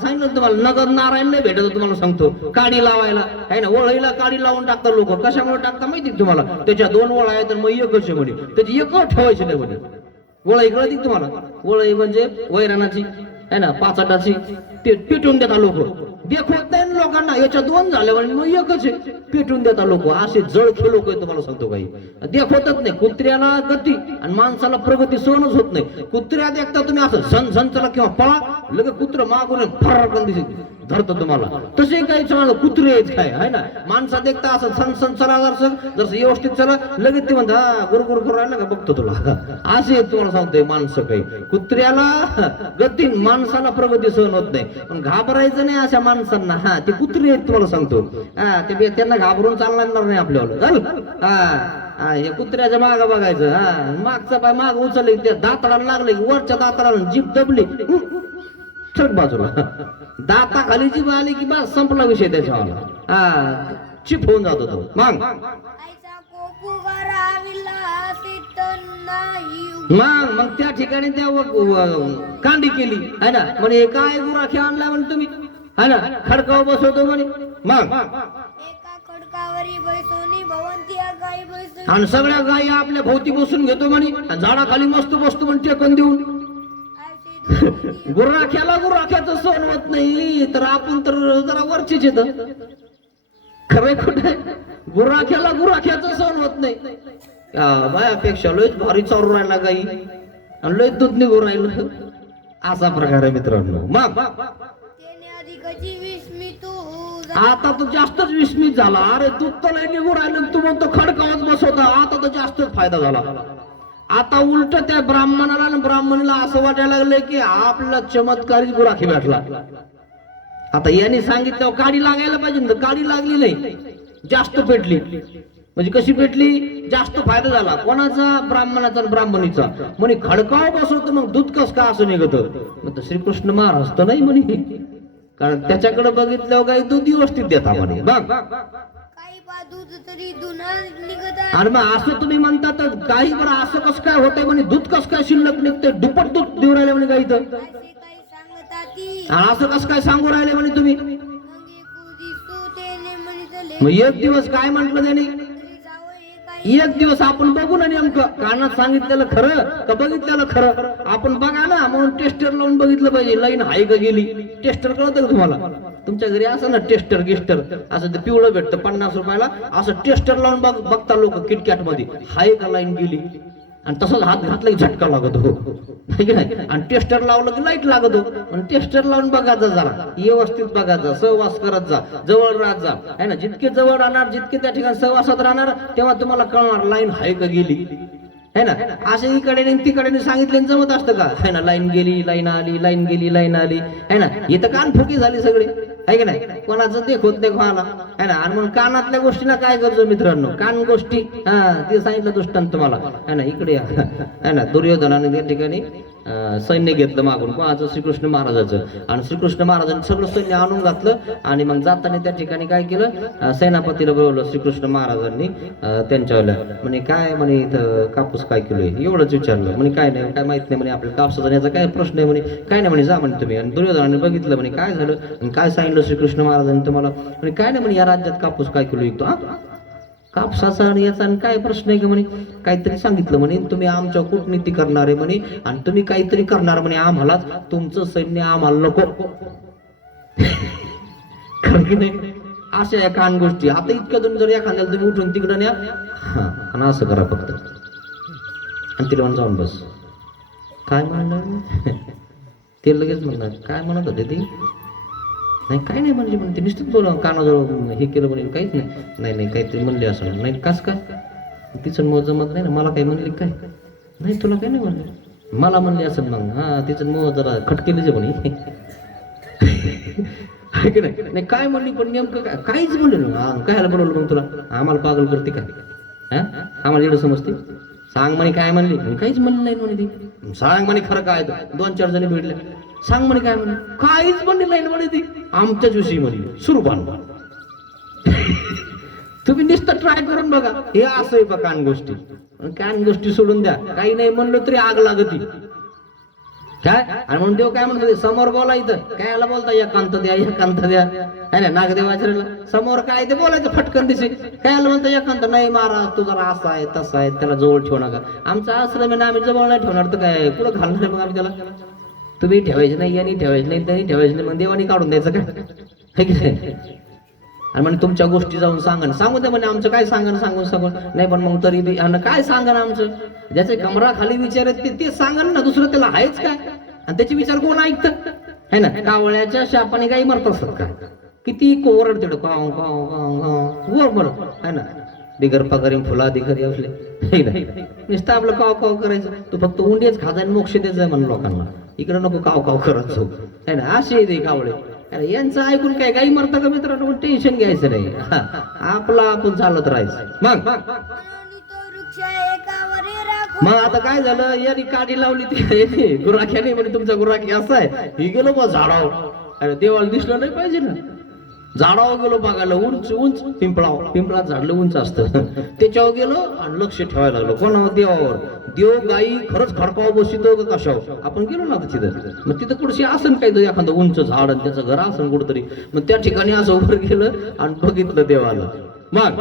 सांगितलं तुम्हाला, नगद नारायण नाही भेटत तुम्हाला सांगतो, काडी लावायला, है ना. वळईला काडी लावून टाकतात लोक. कशामुळे टाकता माहिती तुम्हाला, त्याच्या 2 वळा आहेत मग एकच आहे म्हणे, त्याची एक ठेवायची नाही म्हणे. वळई कळती तुम्हाला, वळई म्हणजे वैराणाची, है ना, पाचाटाची. ते पिटून देता लोक, देखवत नाही ना लोकांना, याच्या 2 झाल्या म्हणे मग एकच आहे, पेटून देता लोक. असे जळखे लोक आहेत तुम्हाला सांगतो, काही देखवतच नाही. कुत्र्याला गती आणि माणसाला प्रगती सहनच होत नाही. कुत्र्या देखता तुम्ही असं झन चला किंवा पळा, लगेच कुत्र मागून फरकन दिसेल धरतो तुम्हाला. तसे काही चांगलं कुत्रे आहेत काय, है ना. माणसा देखता असं सन चला, जर व्यवस्थित चला, लगेच ते म्हणता हा गुरगुर करू राहिला का बघतो तुला. असे तुम्हाला सांगतोय माणसं काही. कुत्र्याला गती, माणसाला प्रगती सहन होत नाही. पण घाबरायचं नाही अशा माणसांना. हा ते कुत्रे आहेत तुम्हाला सांगतो. ते त्यांना घाबरून चालणार नाही आपल्याला. हे कुत्र्याच्या माग बघायचं. मागचा पाय माग उचलले, त्या दाताला लागले, वरच्या दाताला जीभ दबली, चट बाजूला. दाता खाली जीभ आली की बस संपला विषय त्याच्यावाला. चिप होऊन जातो तो. मग आयचा कोपू गराविला तित नाही, मग त्या ठिकाणी त्या कांडी केली, है ना. म्हणे काय गुराखी आणला म्हणे तुम्ही, है ना, खडकावर बसवतो म्हणे. मग एका खडकावरी बैसोनी भवंती गाई बैसोनी, आणि सगळ्या गायी आपल्या भोवती बसून घेतो म्हणे, झाडाखाली मस्त बसतो म्हणे टेकन देऊन. आयची दोन गुराख्याचं सहन होत नाही, तर आपण तर जरा वरचीच येत. खरंय कुठे, गुराख्याचं सहन होत नाही. बायापेक्षा लयच भारी चालू राहिला गाई आणि लय दूध निघून राहिलं, असा प्रकार आहे मित्रांनो. मग तेने अधिकची विस्मी तू आता तो जास्तच विस्मित झाला. अरे दूध तर लय निघून राहिलं, तू म्हणतो खडकावच बसवता, आता तर जास्तच फायदा झाला. आता उलट त्या ब्राह्मणाला आणि ब्राह्मणीला असं वाटायला लागलं की आपला चमत्कारिक गुराखी भेटला. आता यांनी सांगितलं काडी लागायला पाहिजे, तर काडी लागली नाही, जास्त पेटली. म्हणजे कशी पेटली, जास्त फायदा झाला. कोणाचा, ब्राह्मणाचा आणि ब्राह्मणीचा. म्हणे खडकाव बसवतो मग दूध कस का असं निघत. मग श्रीकृष्ण महाराज तर नाही म्हणे, कारण त्याच्याकडे बघितल्यावर काही दूध व्यवस्थित देता म्हणे. बघ काही बा दूध तरी दुना निघत आहे. आणि मग असं तुम्ही म्हणता तर काही बरं असं कसं काय होतंय म्हणे, दूध कसं काय शिल्लक निघतंय, दुप्पट दूध देऊ राहिले म्हणे काही तर. असे काही सांगता ती आणि असं कसं काय सांगू राहिले म्हणे तुम्ही. मग एकू दिसू तेने म्हणितले मग एक दिवस काय म्हंटल त्याने, तरी जावं हे काही एक दिवस आपण बघू ना नेमकं कानात सांगितलेलं खरं का बघितलेलं खरं. आपण बघा ना म्हणून टेस्टर लावून बघितलं पाहिजे लाईन आहे का गेली. टेस्टर कळतं का तुम्हाला. तुमच्या घरी असं ना टेस्टर गिस्टर असं ते पिवळं भेटतं 50 रुपयाला. असं टेस्टर लावून बघता लोक किटकॅट मध्ये हाय का लाईन गेली. आणि तसंच हात घातला की झटका लागतो की नाही. आणि टेस्टर लावलं की लाईट लागतो. आणि टेस्टर लावून बघायचा जरा व्यवस्थित बघायचा सहवास करत जा जवळ राहत जा आहे ना. जितके जवळ राहणार जितके त्या ठिकाणी सहवासात राहणार तेव्हा तुम्हाला कळणार लाईन हाय का गेली है ना. असं इकडे नाही तिकडे सांगितले जमत असतं का है ना. लाईन गेली लाईन आली लाईन गेली लाईन आली है ना. इथं कानफुकी झाली सगळी आहे की नाही. कोणाचं देखोत नाही कोणाला है ना. आणि म्हणून कानातल्या गोष्टीना काय करतो मित्रांनो कान गोष्टी हा ते सांगितलं दृष्टांत तुम्हाला है ना. इकडे है ना दुर्योधनाने त्या ठिकाणी सैन्य घेतलं मागून कोणाचं श्रीकृष्ण महाराजाचं. आणि श्रीकृष्ण महाराजांनी सगळं सैन्य आणून घातलं. आणि मग जाताना त्या ठिकाणी काय केलं सेनापतीला बोलवलं श्रीकृष्ण महाराजांनी त्यांच्यावाल्या म्हणे काय म्हणे इथं कापूस काय किलो आहे एवढंच विचारलं. म्हणे काय नाही काय माहित नाही म्हणे आपल्याला कापसाचा याचा काय प्रश्न आहे म्हणे काय नाही म्हणे जा म्हणे तुम्ही. आणि दुर्योधनाने बघितलं म्हणे काय झालं आणि काय सांगितलं श्रीकृष्ण महाराजांनी तुम्हाला म्हणे काय नाही म्हणे या राज्यात कापूस काय किलो विकतो. हा कापसाचा आणि याचा आणि काय प्रश्न आहे का म्हणे काहीतरी सांगितलं म्हणे तुम्ही आमच्या कूटनीती करणार आहे म्हणे आणि तुम्ही काहीतरी करणार म्हणे आम्हाला तुमचं सैन्य आम्हाला नको. कारण की नाही अशा या कान गोष्टी आता इतक्यातून जर एखाद्याला तुम्ही उठून तिकडं न्या हा आणि असं करा फक्त आणि तिला म्हणून जाऊन बस काय म्हणणार ते लगेच म्हणणार काय म्हणत होते ती नाही काय नाही म्हणजे म्हणते नुसतंच बोला कानाजवळ हे केलं म्हणे काहीच नाही नाही काहीतरी म्हणले असं नाही कस काय तिचं मोह जमत नाही ना मला काही म्हणले काय नाही तुला काय नाही म्हणले मला म्हणले असं मग हा तिचं मोह जरा खटकेलीच म्हणे नाही काय म्हणली पण नेमकं काय काहीच म्हणलं ना कायला बनवलं मग तुला आम्हाला पागल करते काय हा आम्हाला एवढं समजते सांग म्हणे काय म्हणली काहीच म्हणलं नाही म्हणे ती सांग म्हणे खरं काय 2-4 जणी भेटले सांग म्हणे काय म्हणे काहीच म्हणले नाही म्हणे ती आमच्याच विषयी म्हणली सुरू बांधवा. तुम्ही नुसतं ट्राय करून बघा हे असं आहे बा कान गोष्टी. कान गोष्टी सोडून द्या काही नाही म्हणलं तरी आग लागती काय. आणि म्हणून देव काय म्हणतो समोर बोला इथं कायला बोलता एकांत द्या एकांत द्या है ना नागदेवाचार्याला समोर काय ते बोलायचं फटकन दिसे कायला म्हणतो एकांत नाही महाराज तू जरा असा आहे तसा आहे त्याला जवळ ठेवू नका. आमचा आश्रम आहे ना आम्ही जवळ नाही ठेवणार तर काय कुठं घालणार मग आम्ही त्याला. तुम्ही ठेवायचं नाही यांनी ठेवायचं नाही त्यांनी ठेवायचं नाही मग देवानी काढून द्यायचं काय की नाही. आणि म्हणजे तुमच्या गोष्टी जाऊन सांगा ना सांगू द्या म्हणे आमचं काय सांगा सांगून नाही पण मग तरी काय सांगा ना आमचं ज्याचे कमरा खाली विचार आहेत ते सांगा ना दुसरं त्याला आहेच काय. आणि त्याचे विचार कोण ऐकतं है ना. कावळ्याच्या शापाने काही मरत असतात काय किती ओरडते काव काव काव वर बरं है ना. बिगर पगारी फुला अधिकारी असले नुसतं आपलं काव काव करायचं तू फक्त उंडीच खाजा मोक्ष द्यायचं म्हणून लोकांना इकडे नको काव काव करत जाऊ है ना. असे येते कावळे यांचं ऐकून काय काही मरतं का मित्रांनो टेन्शन घ्यायचं नाही आपला आपण चालत राहायचं. मग आता काय झालं यांनी काडी लावली ती गुराख्याने म्हणजे तुमचा गुराखी असा आहे ही गेलो मग झाडावर अरे देवाला दिसलं नाही पाहिजे ना. झाडावर गेलो बघायला उंच उंच पिंपळात झाडलं उंच असतं त्याच्यावर गेलो आणि लक्ष ठेवायला लागलो कोणावर देवावर. देव गाई खरंच खडकावर बसतो का कशावर आपण गेलो ना तिथं मग तिथं कुठशी असं काय तो एखादं उंच झाड आणि त्याचं घर असं कुठंतरी मग त्या ठिकाणी असं उभं गेलं आणि बघितलं देवाला. मग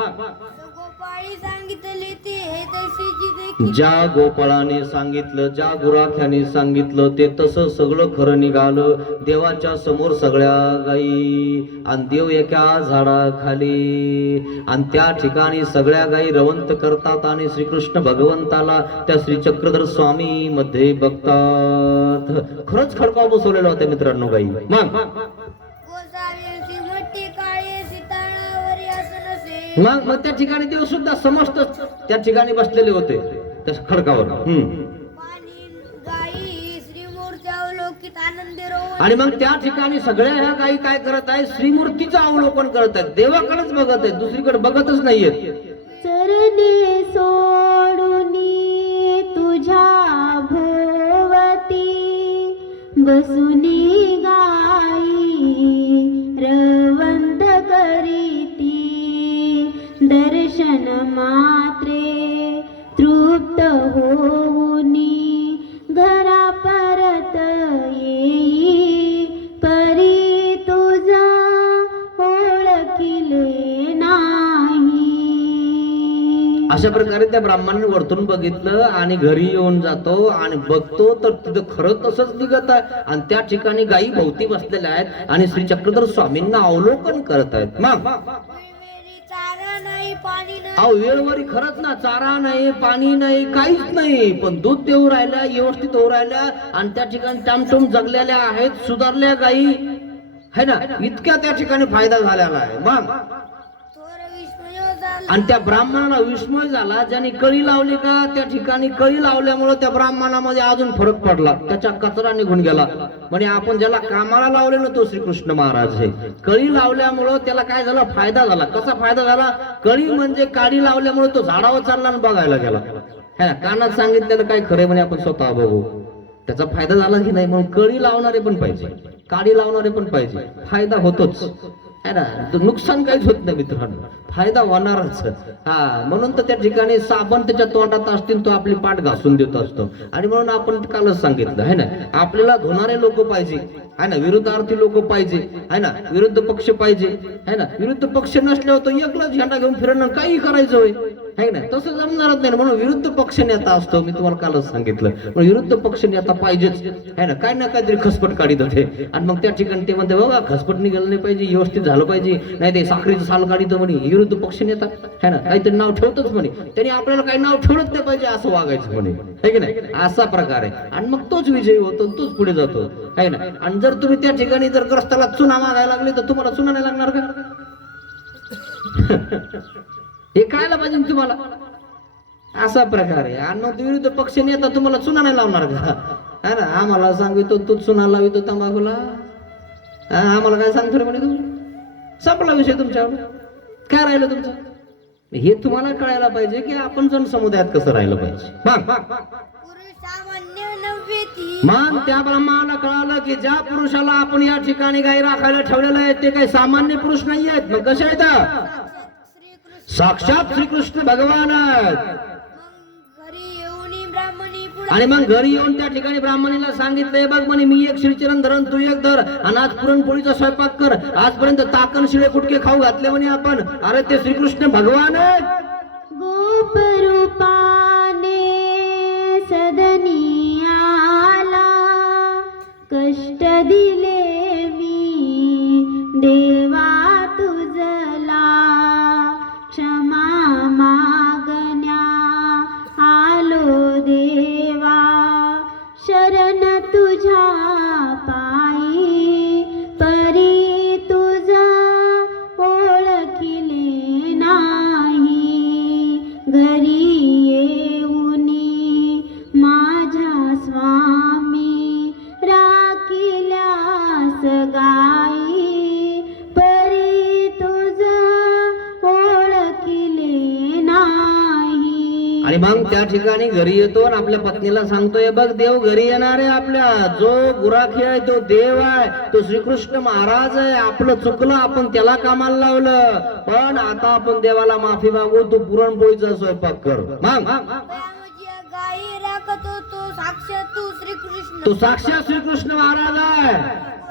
ज्या गोपाळाने सांगितलं ज्या गुराख्याने सांगितलं ते तसं सगळं खरं निघालं. देवाच्या समोर सगळ्या गाई आणि देव एका झाडाखाली आणि त्या ठिकाणी सगळ्या गाई रवंत करतात आणि श्रीकृष्ण भगवंताला त्या श्री चक्रधर स्वामी मध्ये बघतात. खरंच खडकाव बसवलेला होत्या मित्रांनो गाई. मग त्या ठिकाणी देव सुद्धा समस्त त्या ठिकाणी बसलेले होते त्या खडकावर. आणि मग त्या ठिकाणी सगळ्या ह्या गायी काय करत आहे श्रीमूर्तीचं अवलोकन करत आहेत देवाकडेच बघत आहेत दुसरीकडे बघतच नाहीयेत. चरणे सोडून तुझ्या भोवती बसुनी गाई रवंत करीती दर्शन मात्रे तृप्त होऊनी घरा परत येई परी तुझा ओळखिले नाही. अशा प्रकारे त्या ब्राह्मणाने वरतून बघितलं आणि घरी येऊन जातो आणि बघतो तर तिथं खरं तसंच निघत आहे आणि त्या ठिकाणी गायी भोवती बसलेल्या आहेत आणि श्री चक्रधर स्वामींना अवलोकन करत आहेत. मग वेळोवेळी चारा नाही पाणी नाही अहो वेळोवेळी खरंच ना, चारा नाही पाणी नाही काहीच नाही, पण दूध देऊ राहिल्या व्यवस्थित होऊ राहिल्या आणि त्या ठिकाणी टामटूम जगलेल्या आहेत, सुधारल्या गायी है ना, इतक्या त्या ठिकाणी फायदा झालेला आहे. मग थोर विस्मय झाला आणि त्या ब्राह्मणाला विस्मय झाला, ज्याने कळी लावली का त्या ठिकाणी कळी लावल्यामुळे त्या ब्राह्मणामध्ये अजून फरक पडला, त्याच्या कचरा निघून गेला. म्हणजे आपण ज्याला कामाला लावले ना तो श्रीकृष्ण महाराज आहे, कळी लावल्यामुळं त्याला काय झालं, फायदा झाला. कसा फायदा झाला, कळी म्हणजे काडी लावल्यामुळे तो झाडावर चालला आणि बघायला गेला है ना. कानात सांगितलेलं काय खरं म्हणे आपण स्वतः बघू, त्याचा फायदा झाला की नाही. म्हणून कळी लावणारे पण पाहिजे, काडी लावणारे पण पाहिजे, फायदा होतोच है ना, नुकसान काहीच होत नाही मित्रांनो, फायदा होणारच. हा म्हणून तर त्या ठिकाणी साबण त्याच्या तोंडात असतील तो आपली पाठ घासून देत असतो. आणि म्हणून आपण कालच सांगितलं है ना, आपल्याला धुणारे लोक पाहिजे है ना, विरुद्धार्थी लोक पाहिजे है ना, विरुद्ध पक्ष पाहिजे है ना. विरुद्ध पक्ष नसल्यावर तो एकलाच झेंडा घेऊन फिरणं काही करायचं होय है ना, तसं जमणारच नाही. म्हणून विरुद्ध पक्ष नेता असतो, मी तुम्हाला कालच सांगितलं. म्हणून विरुद्ध पक्ष नेता पाहिजेच है ना, काय ना काहीतरी खसपट काढीत होते आणि मग त्या ठिकाणी ते म्हणते बघा खसपट निघालं नाही पाहिजे, व्यवस्थित झालं पाहिजे, नाही ते साखरेचं साल काढित म्हणे विरुद्ध पक्ष नेता है ना, काहीतरी नाव ठेवतच म्हणे, त्यांनी आपल्याला काही नाव ठेवत नाही पाहिजे असं वागायचं म्हणे है की नाही. असा प्रकार आहे आणि मग तोच विजयी होतो, तोच पुढे जातो है ना. आणि जर तुम्ही त्या ठिकाणी जर ग्रस्ताला चुना मागायला लागले तर तुम्हाला चुना नाही लागणार का? हे कळायला पाहिजे ना तुम्हाला, असा प्रकार आहे. आणि मग विरुद्ध पक्ष नेता तुम्हाला चुना नाही लावणार का है ना. आम्हाला सांगितो तू चुना लावितो तंबाखूला, आम्हाला काय सांगतो रे म्हणे तू, संपला विषय तुमच्यावर, काय राहिलं तुमचं. हे तुम्हाला कळायला पाहिजे की आपण जन समुदायात कसं राहिलं पाहिजे. पुरुष सामान्य नव्हे ती मग त्या ब्रह्माला कळालं की ज्या पुरुषाला आपण या ठिकाणी गाई राखायला ठेवलेलं आहे ते काही सामान्य पुरुष नाही आहेत. मग कसे आहेत, श्रीकृष्ण साक्षात श्रीकृष्ण भगवान आहेत. मग घरी येऊन ब्राह्मणी पुढे आणि मग घरी येऊन त्या ठिकाणी ब्राह्मणीला सांगितलंय बघ म्हणे मी एक श्रीचरण धरण तू एक धर आणि आज पुरणपोळीचा स्वयंपाक कर, आजपर्यंत ताकण शिळे कुटके खाऊ घातले म्हणे आपण. अरे ते श्रीकृष्ण भगवान आहेत. गोप रूपाने सदनी आला, कष्ट दिले मी देवा तुझला, क्षमा मागण्या आलो देवा, शरण तुझ्या पायी, परी तुझा ओळखिले नाही, घरी येऊनी माझ्या स्वामी, राखिल्यास गाई, परी तुझा ओळखिले नाही. आणि मग त्या ठिकाणी घरी येतो आणि आपल्या पत्नीला सांगतोय बघ देव घरी येणार आहे आपल्या, जो गुराखी आहे तो देव आहे, तो श्रीकृष्ण महाराज आहे. आपलं चुकलं, आपण त्याला कामाला लावलं, पण आता आपण देवाला माफी मागू, तू पुरणपोळीचा स्वयंपाक कर. मग म्हणजे गाई राखतो तो साक्षात तू श्रीकृष्ण, तो साक्षात श्रीकृष्ण महाराज आहे.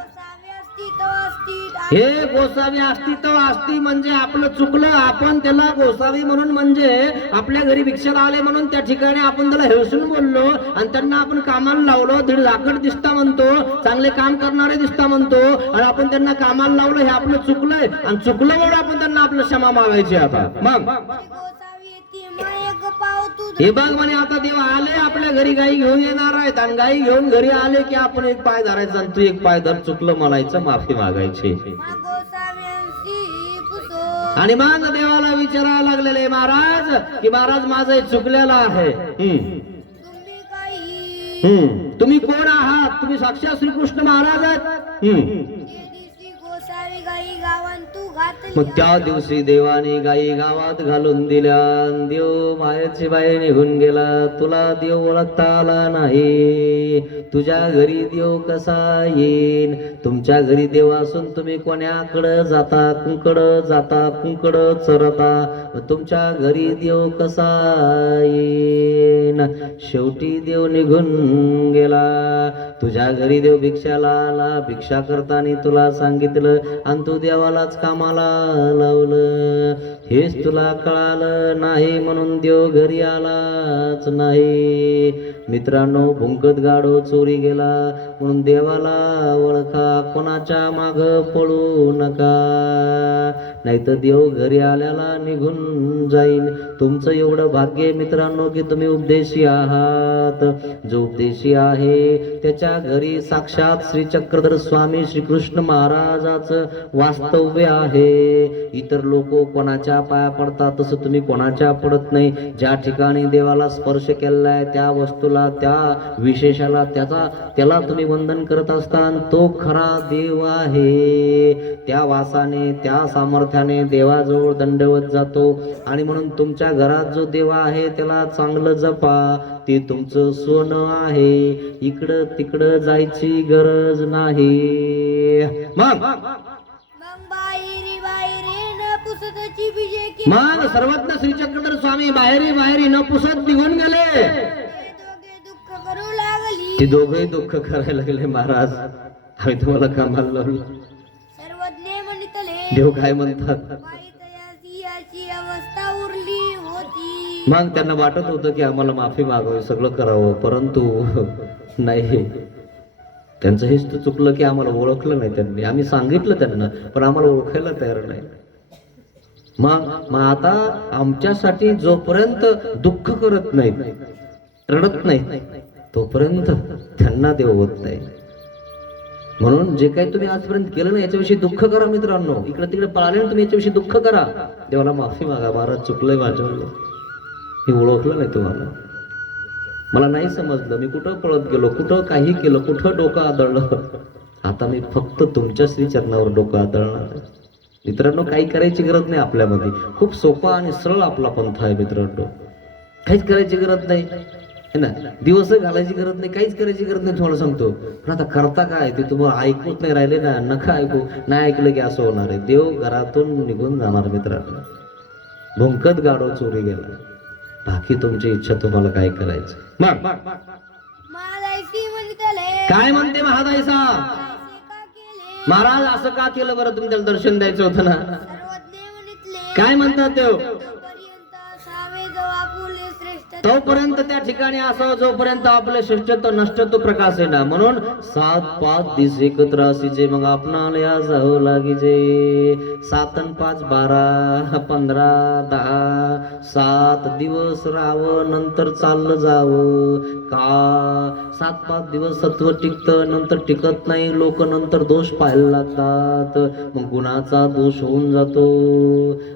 गोसावी असती तो असती हे गोसावी असती तो असती म्हणजे आपलं चुकलं, आपण त्याला गोसावी म्हणून म्हणजे आपल्या घरी भिक्षाला आले म्हणून त्या ठिकाणी आपण त्याला हेळसून बोललो आणि त्यांना आपण कामाला लावलो, दीड लाकड दिसता म्हणतो, चांगले काम करणारे दिसता म्हणतो आणि आपण त्यांना कामाला लावलं, हे आपलं चुकलंय आणि चुकलं म्हणून आपण त्यांना आपलं क्षमा मागायची. आता मग गोसावी ती मायक पाव तू हे बघ म्हणे आता देव आले आपल्या घरी, गाई घेऊन येणार आहेत आणि गाई घेऊन घरी आले की आपण एक पाय धरायचा आणि तू एक पाय धर, चुकलं म्हणायचं, माफी मागायची. गोसाव्यांशी पुसो आणि मग देवाला विचारायला लागलेले महाराज की महाराज माझं हे चुकलेलं आहे. तुम्ही काही तुम्ही कोण आहात, तुम्ही साक्षात श्रीकृष्ण महाराज आहेत. ते दिवशी गोसावी गाई गावान तू घातली मग त्या दिवशी देवाने गाई गावात घालून दिल्या, देव माहेरची बाहेर निघून गेला. तुला देव ओळखता आला नाही, तुझ्या घरी देव कसा येईन. तुमच्या घरी देव असून तुम्ही कोण्याकडं जाता, कुंकडं जाता, कुंकडं चरता, तुमच्या घरी देव कसा येईन. शेवटी देव निघून गेला. तुझ्या घरी देव भिक्षाला आला, भिक्षा करताना तुला सांगितलं आणि तू देवालाच कामा कामाला लावलं. हेच तुला कळालं नाही म्हणून देव घरी आलाच नाही. मित्रांनो, भुंकत गाडो चोरी गेला म्हणून देवाला ओळखा, कोणाच्या माग पळू नका, नाहीतर देव घरी आल्याला निघून जाईल. तुमचं एवढं भाग्य आहे मित्रांनो की तुम्ही उपदेशी आहात. जो उपदेशी आहे त्याच्या घरी साक्षात श्री चक्रधर स्वामी श्रीकृष्ण महाराजाचं वास्तव्य आहे. इतर लोक कोणाच्या पाया पडतात तसं तुम्ही कोणाच्या पडत नाही. ज्या ठिकाणी देवाला स्पर्श केलाय त्या वस्तूला, त्या विशेषाला, त्याला तुम्ही वंदन करत असताना तो खरा देव आहे. त्या वासाने, त्या सामर्थ्याने देवाजवळ दंडवत जातो. आणि म्हणून तुमच्या घरात जो देव आहे त्याला चांगलं जपा, ते तुमचं सोनं आहे. इकडं तिकडं जायची गरज नाही. मग न पुसतची बीजे की मग सर्वज्ञ श्री चक्रधर स्वामी बाहेरी न पुसत निघून गेले. दोघे दुःख करू लागली. ते दोघे दुःख करायला लागले. महाराज, आम्ही तुम्हाला कामाला लावलं. सर्वज्ञ म्हणितले देव काय म्हणतात? वाईतयासी याची अवस्था उरली होती. मग त्यांना वाटत होतं की आम्हाला माफी मागावी, सगळं करावं, परंतु नाही. त्यांचं हेच तर चुकलं की आम्हाला ओळखलं नाही त्यांनी. आम्ही सांगितलं त्यांना, पण आम्हाला ओळखायला तयार नाही. मग आता आमच्यासाठी जोपर्यंत दुःख करत नाहीत, रडत नाहीत, तोपर्यंत त्यांना देव होत नाही. म्हणून जे काही तुम्ही आजपर्यंत केलं ना याच्याविषयी दुःख करा मित्रांनो. इकडे तिकडे पळाले ना तुम्ही, याच्याविषयी दुःख करा. देवाला माफी मागा, महाराज चुकलंय माझ्यावर, मी ओळखलं नाही तुम्हाला, मला नाही समजलं, मी कुठं पळत गेलो, कुठं काही केलं, कुठं डोकं आदळलं. आता मी फक्त तुमच्या श्री चरणावर डोकं आदळणार. मित्रांनो, काही करायची गरज नाही आपल्यामध्ये. खूप सोपा आणि सरळ आपला पंथ आहे मित्रांनो. काहीच करायची गरज नाही है ना. दिवस घालायची गरज नाही, काहीच करायची गरज नाही तुम्हाला सांगतो. पण आता करता काय ते तुम्हाला ऐकूच नाही राहिले ना. नका ऐकू, नाही ऐकलं की असं होणार आहे. देव घरातून निघून जाणार मित्रांनो. भुंकत गाडो चोरी गेला. बाकी तुमची इच्छा, तुम्हाला काय करायचं. मग महादायसी म्हणितले काय म्हणते महादायसा? असे का केले. महाराज असं का केलं बरं? तुम्ही त्याला दर्शन द्यायचं होतं ना. सर्वज्ञ म्हणितले काय म्हणतात देव? तोपर्यंत सावे जो आपुले श्रेष्ठ तोपर्यंत त्या ठिकाणी असावं जोपर्यंत आपले श्रेष्ठत्व नष्टत्व प्रकाश आहे ना. म्हणून 7-5 दिस एकत्र असीजे, मग आपणाला या जावं लागिजे. 7 आणि 5 12 15 10 7 दिवस राहावं, नंतर चाललं जावं. का 7-5 दिवस सत्व टिकतं, नंतर टिकत नाही. लोक नंतर दोष पाहायला लागतात, मग गुणाचा दोष होऊन जातो.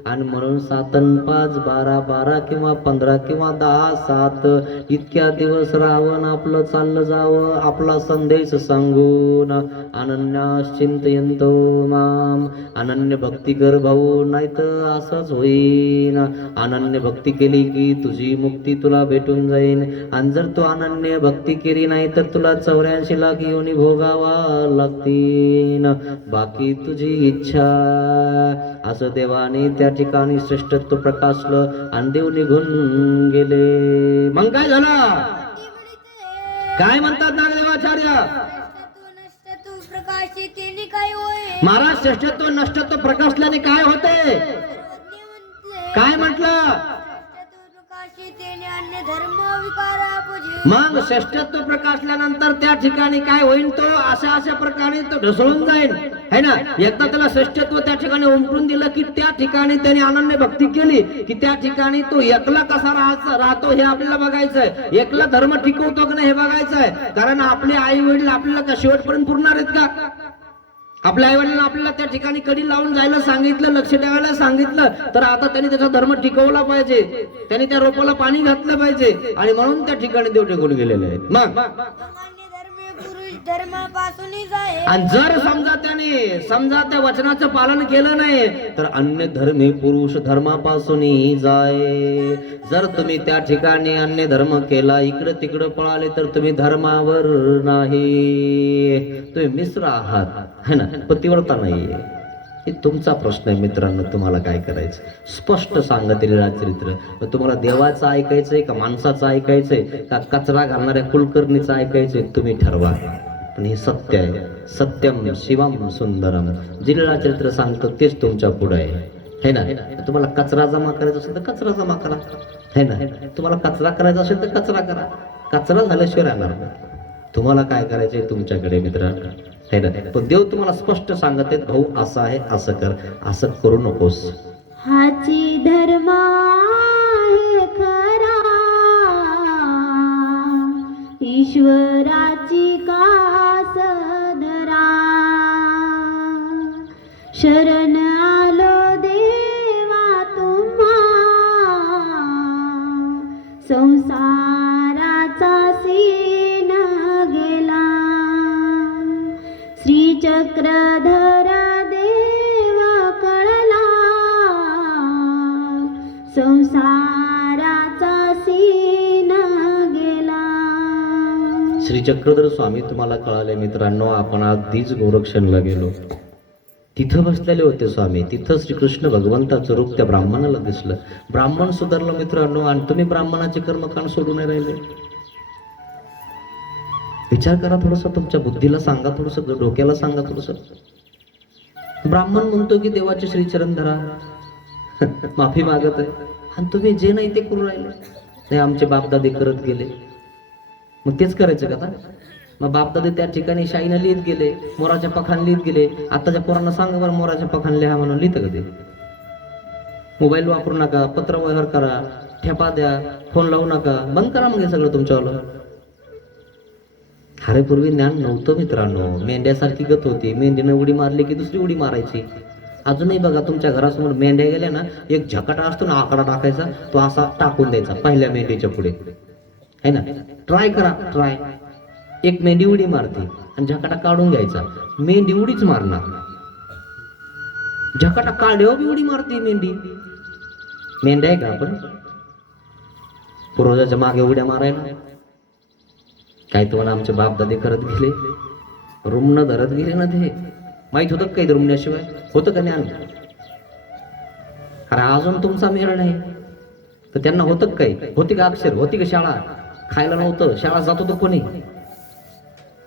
आणि म्हणून 7 आणि 5 12 12 किंवा 15 किंवा 10 7 इतक्या दिवस राहावं, आपलं चाललं जावं. आपला संदेश सांगून अनन्याश्चिंतयन्तो माम, अनन्य भक्ती कर भाऊ, नाही तर असंच होईन. अनन्य भक्ती केली की तुझी मुक्ती तुला भेटून जाईल. आणि जर तू अनन्य भक्ती केली नाही तर तुला 84 लाख योनी भोगावा लागतील. बाकी तुझी इच्छा. असं देवाने त्या ठिकाणी श्रेष्ठत्व प्रकाशलं आणि देव निघून गेले. मग काय झालं? काय म्हणतात नागदेवाचार्य? नष्टत्व प्रकाशी तेने काय होय. महाराज, श्रेष्ठत्व नष्टत्व प्रकाशल्याने काय होते? सर्वज्ञ म्हणितले काय म्हटलं? श्रेष्ठत्व प्रकाशी तेने अन्य धर्म विकारा पुजे. मग श्रेष्ठत्व प्रकाशल्यानंतर त्या ठिकाणी काय होईल? तो अशा प्रकारे तो ढसळून जाईल है ना. एकदा त्याला श्रेष्ठत्व त्या ठिकाणी उमटून दिलं की त्या ठिकाणी त्याने अनन्य भक्ती केली की त्या ठिकाणी तो एकला कसा राहतो हे आपल्याला बघायचंय. एकला धर्म टिकवतो की नाही हे बघायचंय. कारण आपले आई वडील आपल्याला का शेवटपर्यंत पुरणार आहेत का? आपल्या आई वडिलांना आपल्याला त्या ठिकाणी कडी लावून जायला सांगितलं, लक्ष ठेवायला सांगितलं, तर आता त्यांनी त्याचा धर्म टिकवला पाहिजे, त्यांनी त्या रोपाला पाणी घातलं पाहिजे. आणि म्हणून त्या ठिकाणी देव टिकून गेलेले आहेत. मग अन्य धर्मी पुरुष धर्मापासून जाय. आणि जर समजा त्या वचनाचं पालन केलं नाही तर अन्य धर्मी पुरुष धर्मापासून जाय. जर तुम्ही त्या ठिकाणी अन्य धर्म केला, इकडे तिकडे पळाले, तर तुम्ही धर्मावर नाही, तुम्ही मिश्र आहात है ना, पतिव्रता नाहीये. हे तुमचा प्रश्न आहे मित्रांनो. तुम्हाला काय करायचं? स्पष्ट सांगते लीळाचरित्र. तुम्हाला देवाचं ऐकायचंय का माणसाचं ऐकायचंय का कचरा घालणाऱ्या कुलकर्णीचं ऐकायचंय? तुम्ही ठरवा. पण हे सत्य आहे. सत्यम शिवम सुंदरम. जे लीळाचरित्र सांगतं तेच तुमच्या पुढे आहे, है ना. तुम्हाला कचरा जमा करायचा असेल तर कचरा जमा करा, है ना. तुम्हाला कचरा करायचा असेल तर कचरा करा. कचरा झाल्याशिवाय राहणार नाही. तुम्हाला काय करायचंय तुमच्याकडे मित्र, है ना. पण देव तुम्हाला स्पष्ट सांगत आहेत, भाऊ असं आहे, असं कर, असं करू नकोस. हाची धर्म आहे खरा, ईश्वराची कास धरा. शरण आलो देवा तुम्हा, संसाराचा सीन गेला. श्रीचक्रधर देव कळला, संसाराचा सीन गेला. श्री चक्रधर स्वामी तुम्हाला कळाले मित्रांनो. आपण आधीच गोरक्षणला गेलो, तिथं बसलेले होते स्वामी. तिथं श्रीकृष्ण भगवंताचं रूप त्या ब्राह्मणाला दिसलं. ब्राह्मण सुधारलं मित्रांनो, आणि तुम्ही ब्राह्मणाचे कर्मकांड सोडून नाही राहिले. विचार करा थोडस, तुमच्या बुद्धीला सांगा, थोडस डोक्याला सांगा थोडस. ब्राह्मण म्हणतो की देवाचे श्रीचरण धरा, माफी मागत आहे, आणि तुम्ही जे नाही ते करू राहिले. नाही आमचे बापदादे करत गेले, मग तेच करायचं का आता? मग बापदादे त्या ठिकाणी शाईनं लिहित गेले, मोराच्या पखान लिहित गेले. आताच्या पोरांना सांगा बरं, मोराच्या पखान लिहा म्हणून लिहितं का ते? मोबाईल वापरू नका, पत्र व्यवहार करा, ठेपा द्या, फोन लावू नका, बंद करा मग हे सगळं तुमच्यावालं. अरे पूर्वी ज्ञान नव्हतं मित्रांनो. मेंढ्यासारखी गत होती, मेंढीनं उडी मारली की दुसरी उडी मारायची. अजूनही बघा तुमच्या घरासमोर मेंढ्या गेल्या ना, एक झकाटा असतो ना आकडा टाकायचा, तो असा टाकून द्यायचा पहिल्या मेंढीच्या पुढे, है ना. ट्राय करा, ट्राय. एक मेंढी उडी मारते आणि झकाटा काढून घ्यायचा, मेंढी उडीच मारणार. झकाटा काढल्यावर बी उडी मारते मेंढी. मेंढ्या आहे का आपण पूर्वजाच्या मागे उड्या मारायला? काय तुम्हाला आमचे बाप दादे करत गेले, रुमणं धरत गेले ना. ते माहित होतं काही रुमण्याशिवाय होतं का ज्ञान? अरे अजून तुमचा मेळ नाही तर त्यांना होतं काही? होती का अक्षर, होती का शाळा? खायला नव्हतं, शाळा जात होतं कोणी?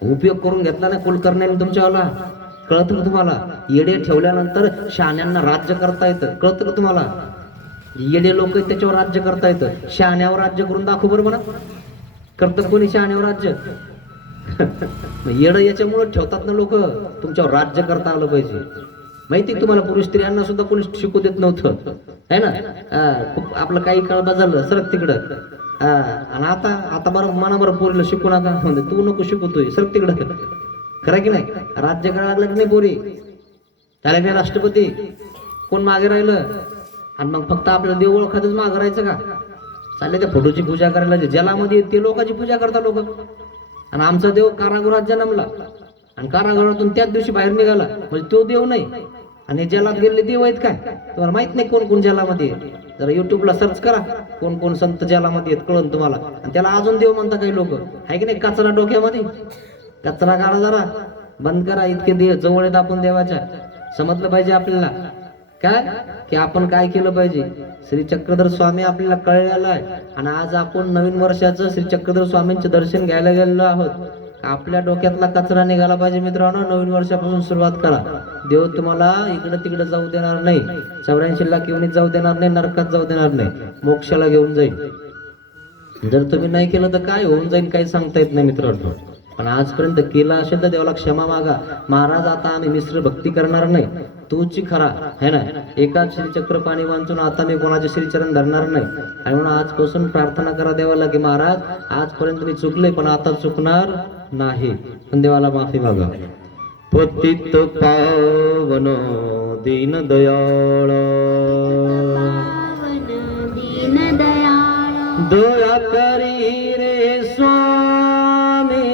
उपयोग करून घेतला ना कुलकर्ण्याने तुमच्यावाला. कळतं का तुम्हाला? येडे ठेवल्यानंतर शहाण्यांना राज्य करता येतं, कळतं का तुम्हाला? येडे लोक त्याच्यावर राज्य करता येतं. शहाण्यावर राज्य करून दाखव बरं म्हणा, करतं कोणी शहाण्यावर राज्य? येडं याच्यामुळे ठेवतात ना लोक, तुमच्यावर राज्य करता आलं पाहिजे. माहिती तुम्हाला, पुरुष स्त्रियांना सुद्धा कोणी शिकू देत नव्हतं, है ना. आपलं काही काळ बदललं, सरक तिकडं. आणि आता आता बरं मना बरं पोरीला शिकू नका, तू नको शिकवतोय, सरक तिकडं. खरं की नाही? राज्य करायला लागलं की नाही पोरी? त्याला काय राष्ट्रपती कोण मागे राहिलं? आणि मग फक्त आपल्याला देव ओळखातच मागे राहायचं का? चालले त्या फोटोची पूजा करायला, जलामध्ये ते लोकांची पूजा करतात लोक. आणि आमचा देव कारागृहात जन्मला आणि कारागृहातून त्याच दिवशी बाहेर निघाला, म्हणजे तो देव नाही. आणि जलात गेलेले देव आहेत काय? तुम्हाला माहित नाही कोण कोण जलामध्ये? जरा युट्यूबला सर्च करा, कोण कोण संत जलामध्ये आहेत, कळून तुम्हाला. आणि त्याला अजून देव म्हणता काही लोक, आहे की नाही? कचरा डोक्यामध्ये, कचरा काढा जरा, बंद करा. इतके देव जवळ आहेत आपण देवाच्या. समजलं पाहिजे आपल्याला काय की आपण काय केलं पाहिजे. श्री चक्रधर स्वामी आपल्याला कळलेला आहे. आणि आज आपण नवीन वर्षाचं श्री चक्रधर स्वामींचे दर्शन घ्यायला गेलेलो आहोत. आपल्या डोक्यातला कचरा निघाला पाहिजे मित्रांनो. नवीन वर्षापासून सुरुवात करा. देव तुम्हाला इकडे तिकडे जाऊ देणार नाही, 84 लाख येऊन जाऊ देणार नाही, नरकात जाऊ देणार नाही, मोक्षाला घेऊन जाईल. जर तुम्ही नाही केलं तर काय होऊन जाईल काही सांगता येत नाही मित्रांनो. पण आजपर्यंत केला असेल तर देवाला क्षमा मागा. महाराज आता आम्ही मिश्र भक्ती करणार नाही, तूची खरा है ना. एकाच श्रीचक्र पाणी वाचून आता मी कोणाचे श्रीचरण धरणार नाही. आणि म्हणून आजपासून प्रार्थना करा देवाला की महाराज आजपर्यंत मी चुकले पण आता चुकणार नाही. पण देवाला माफी मागा. पतित पावन दीन दयाळ, दीन दयाळ, दया करी रे स्वामी,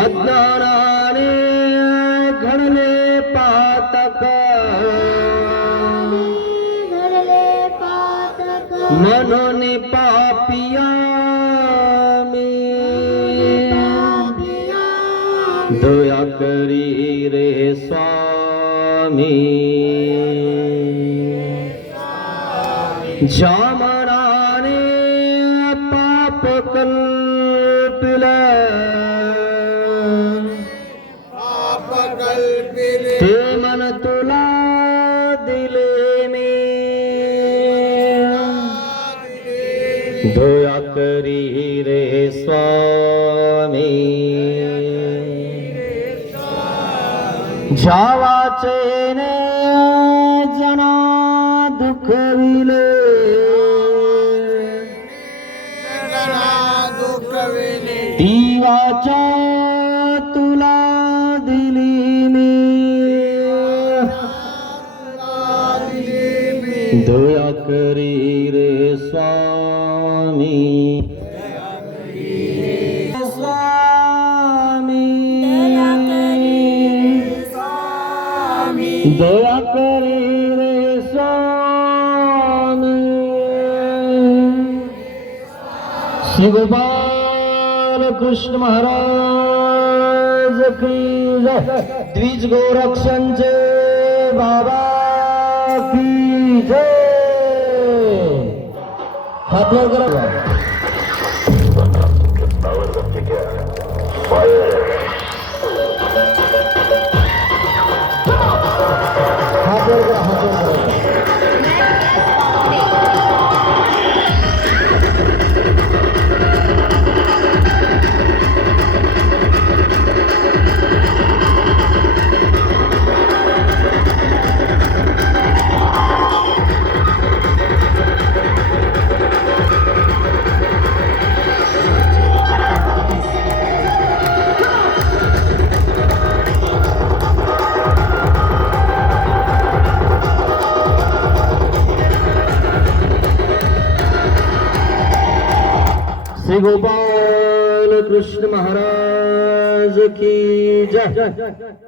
अज्ञानाने घडले पातक, म्हणून पापिया दया करी रे स्वामी. ज्या मनाने पाप कल्ले दया करी रे स्वामी जावाचे ने जना दुखविले ती वाचा तुला दिली मी दया करी रे स्वामी दया करी रे स्वामी श्री गोपाल कृष्ण महाराज की जय द्विज गोरक्षांचे बाबा की जय हात वर करा हात वर करा हात वर करा श्री गोपाल कृष्ण महाराज की जय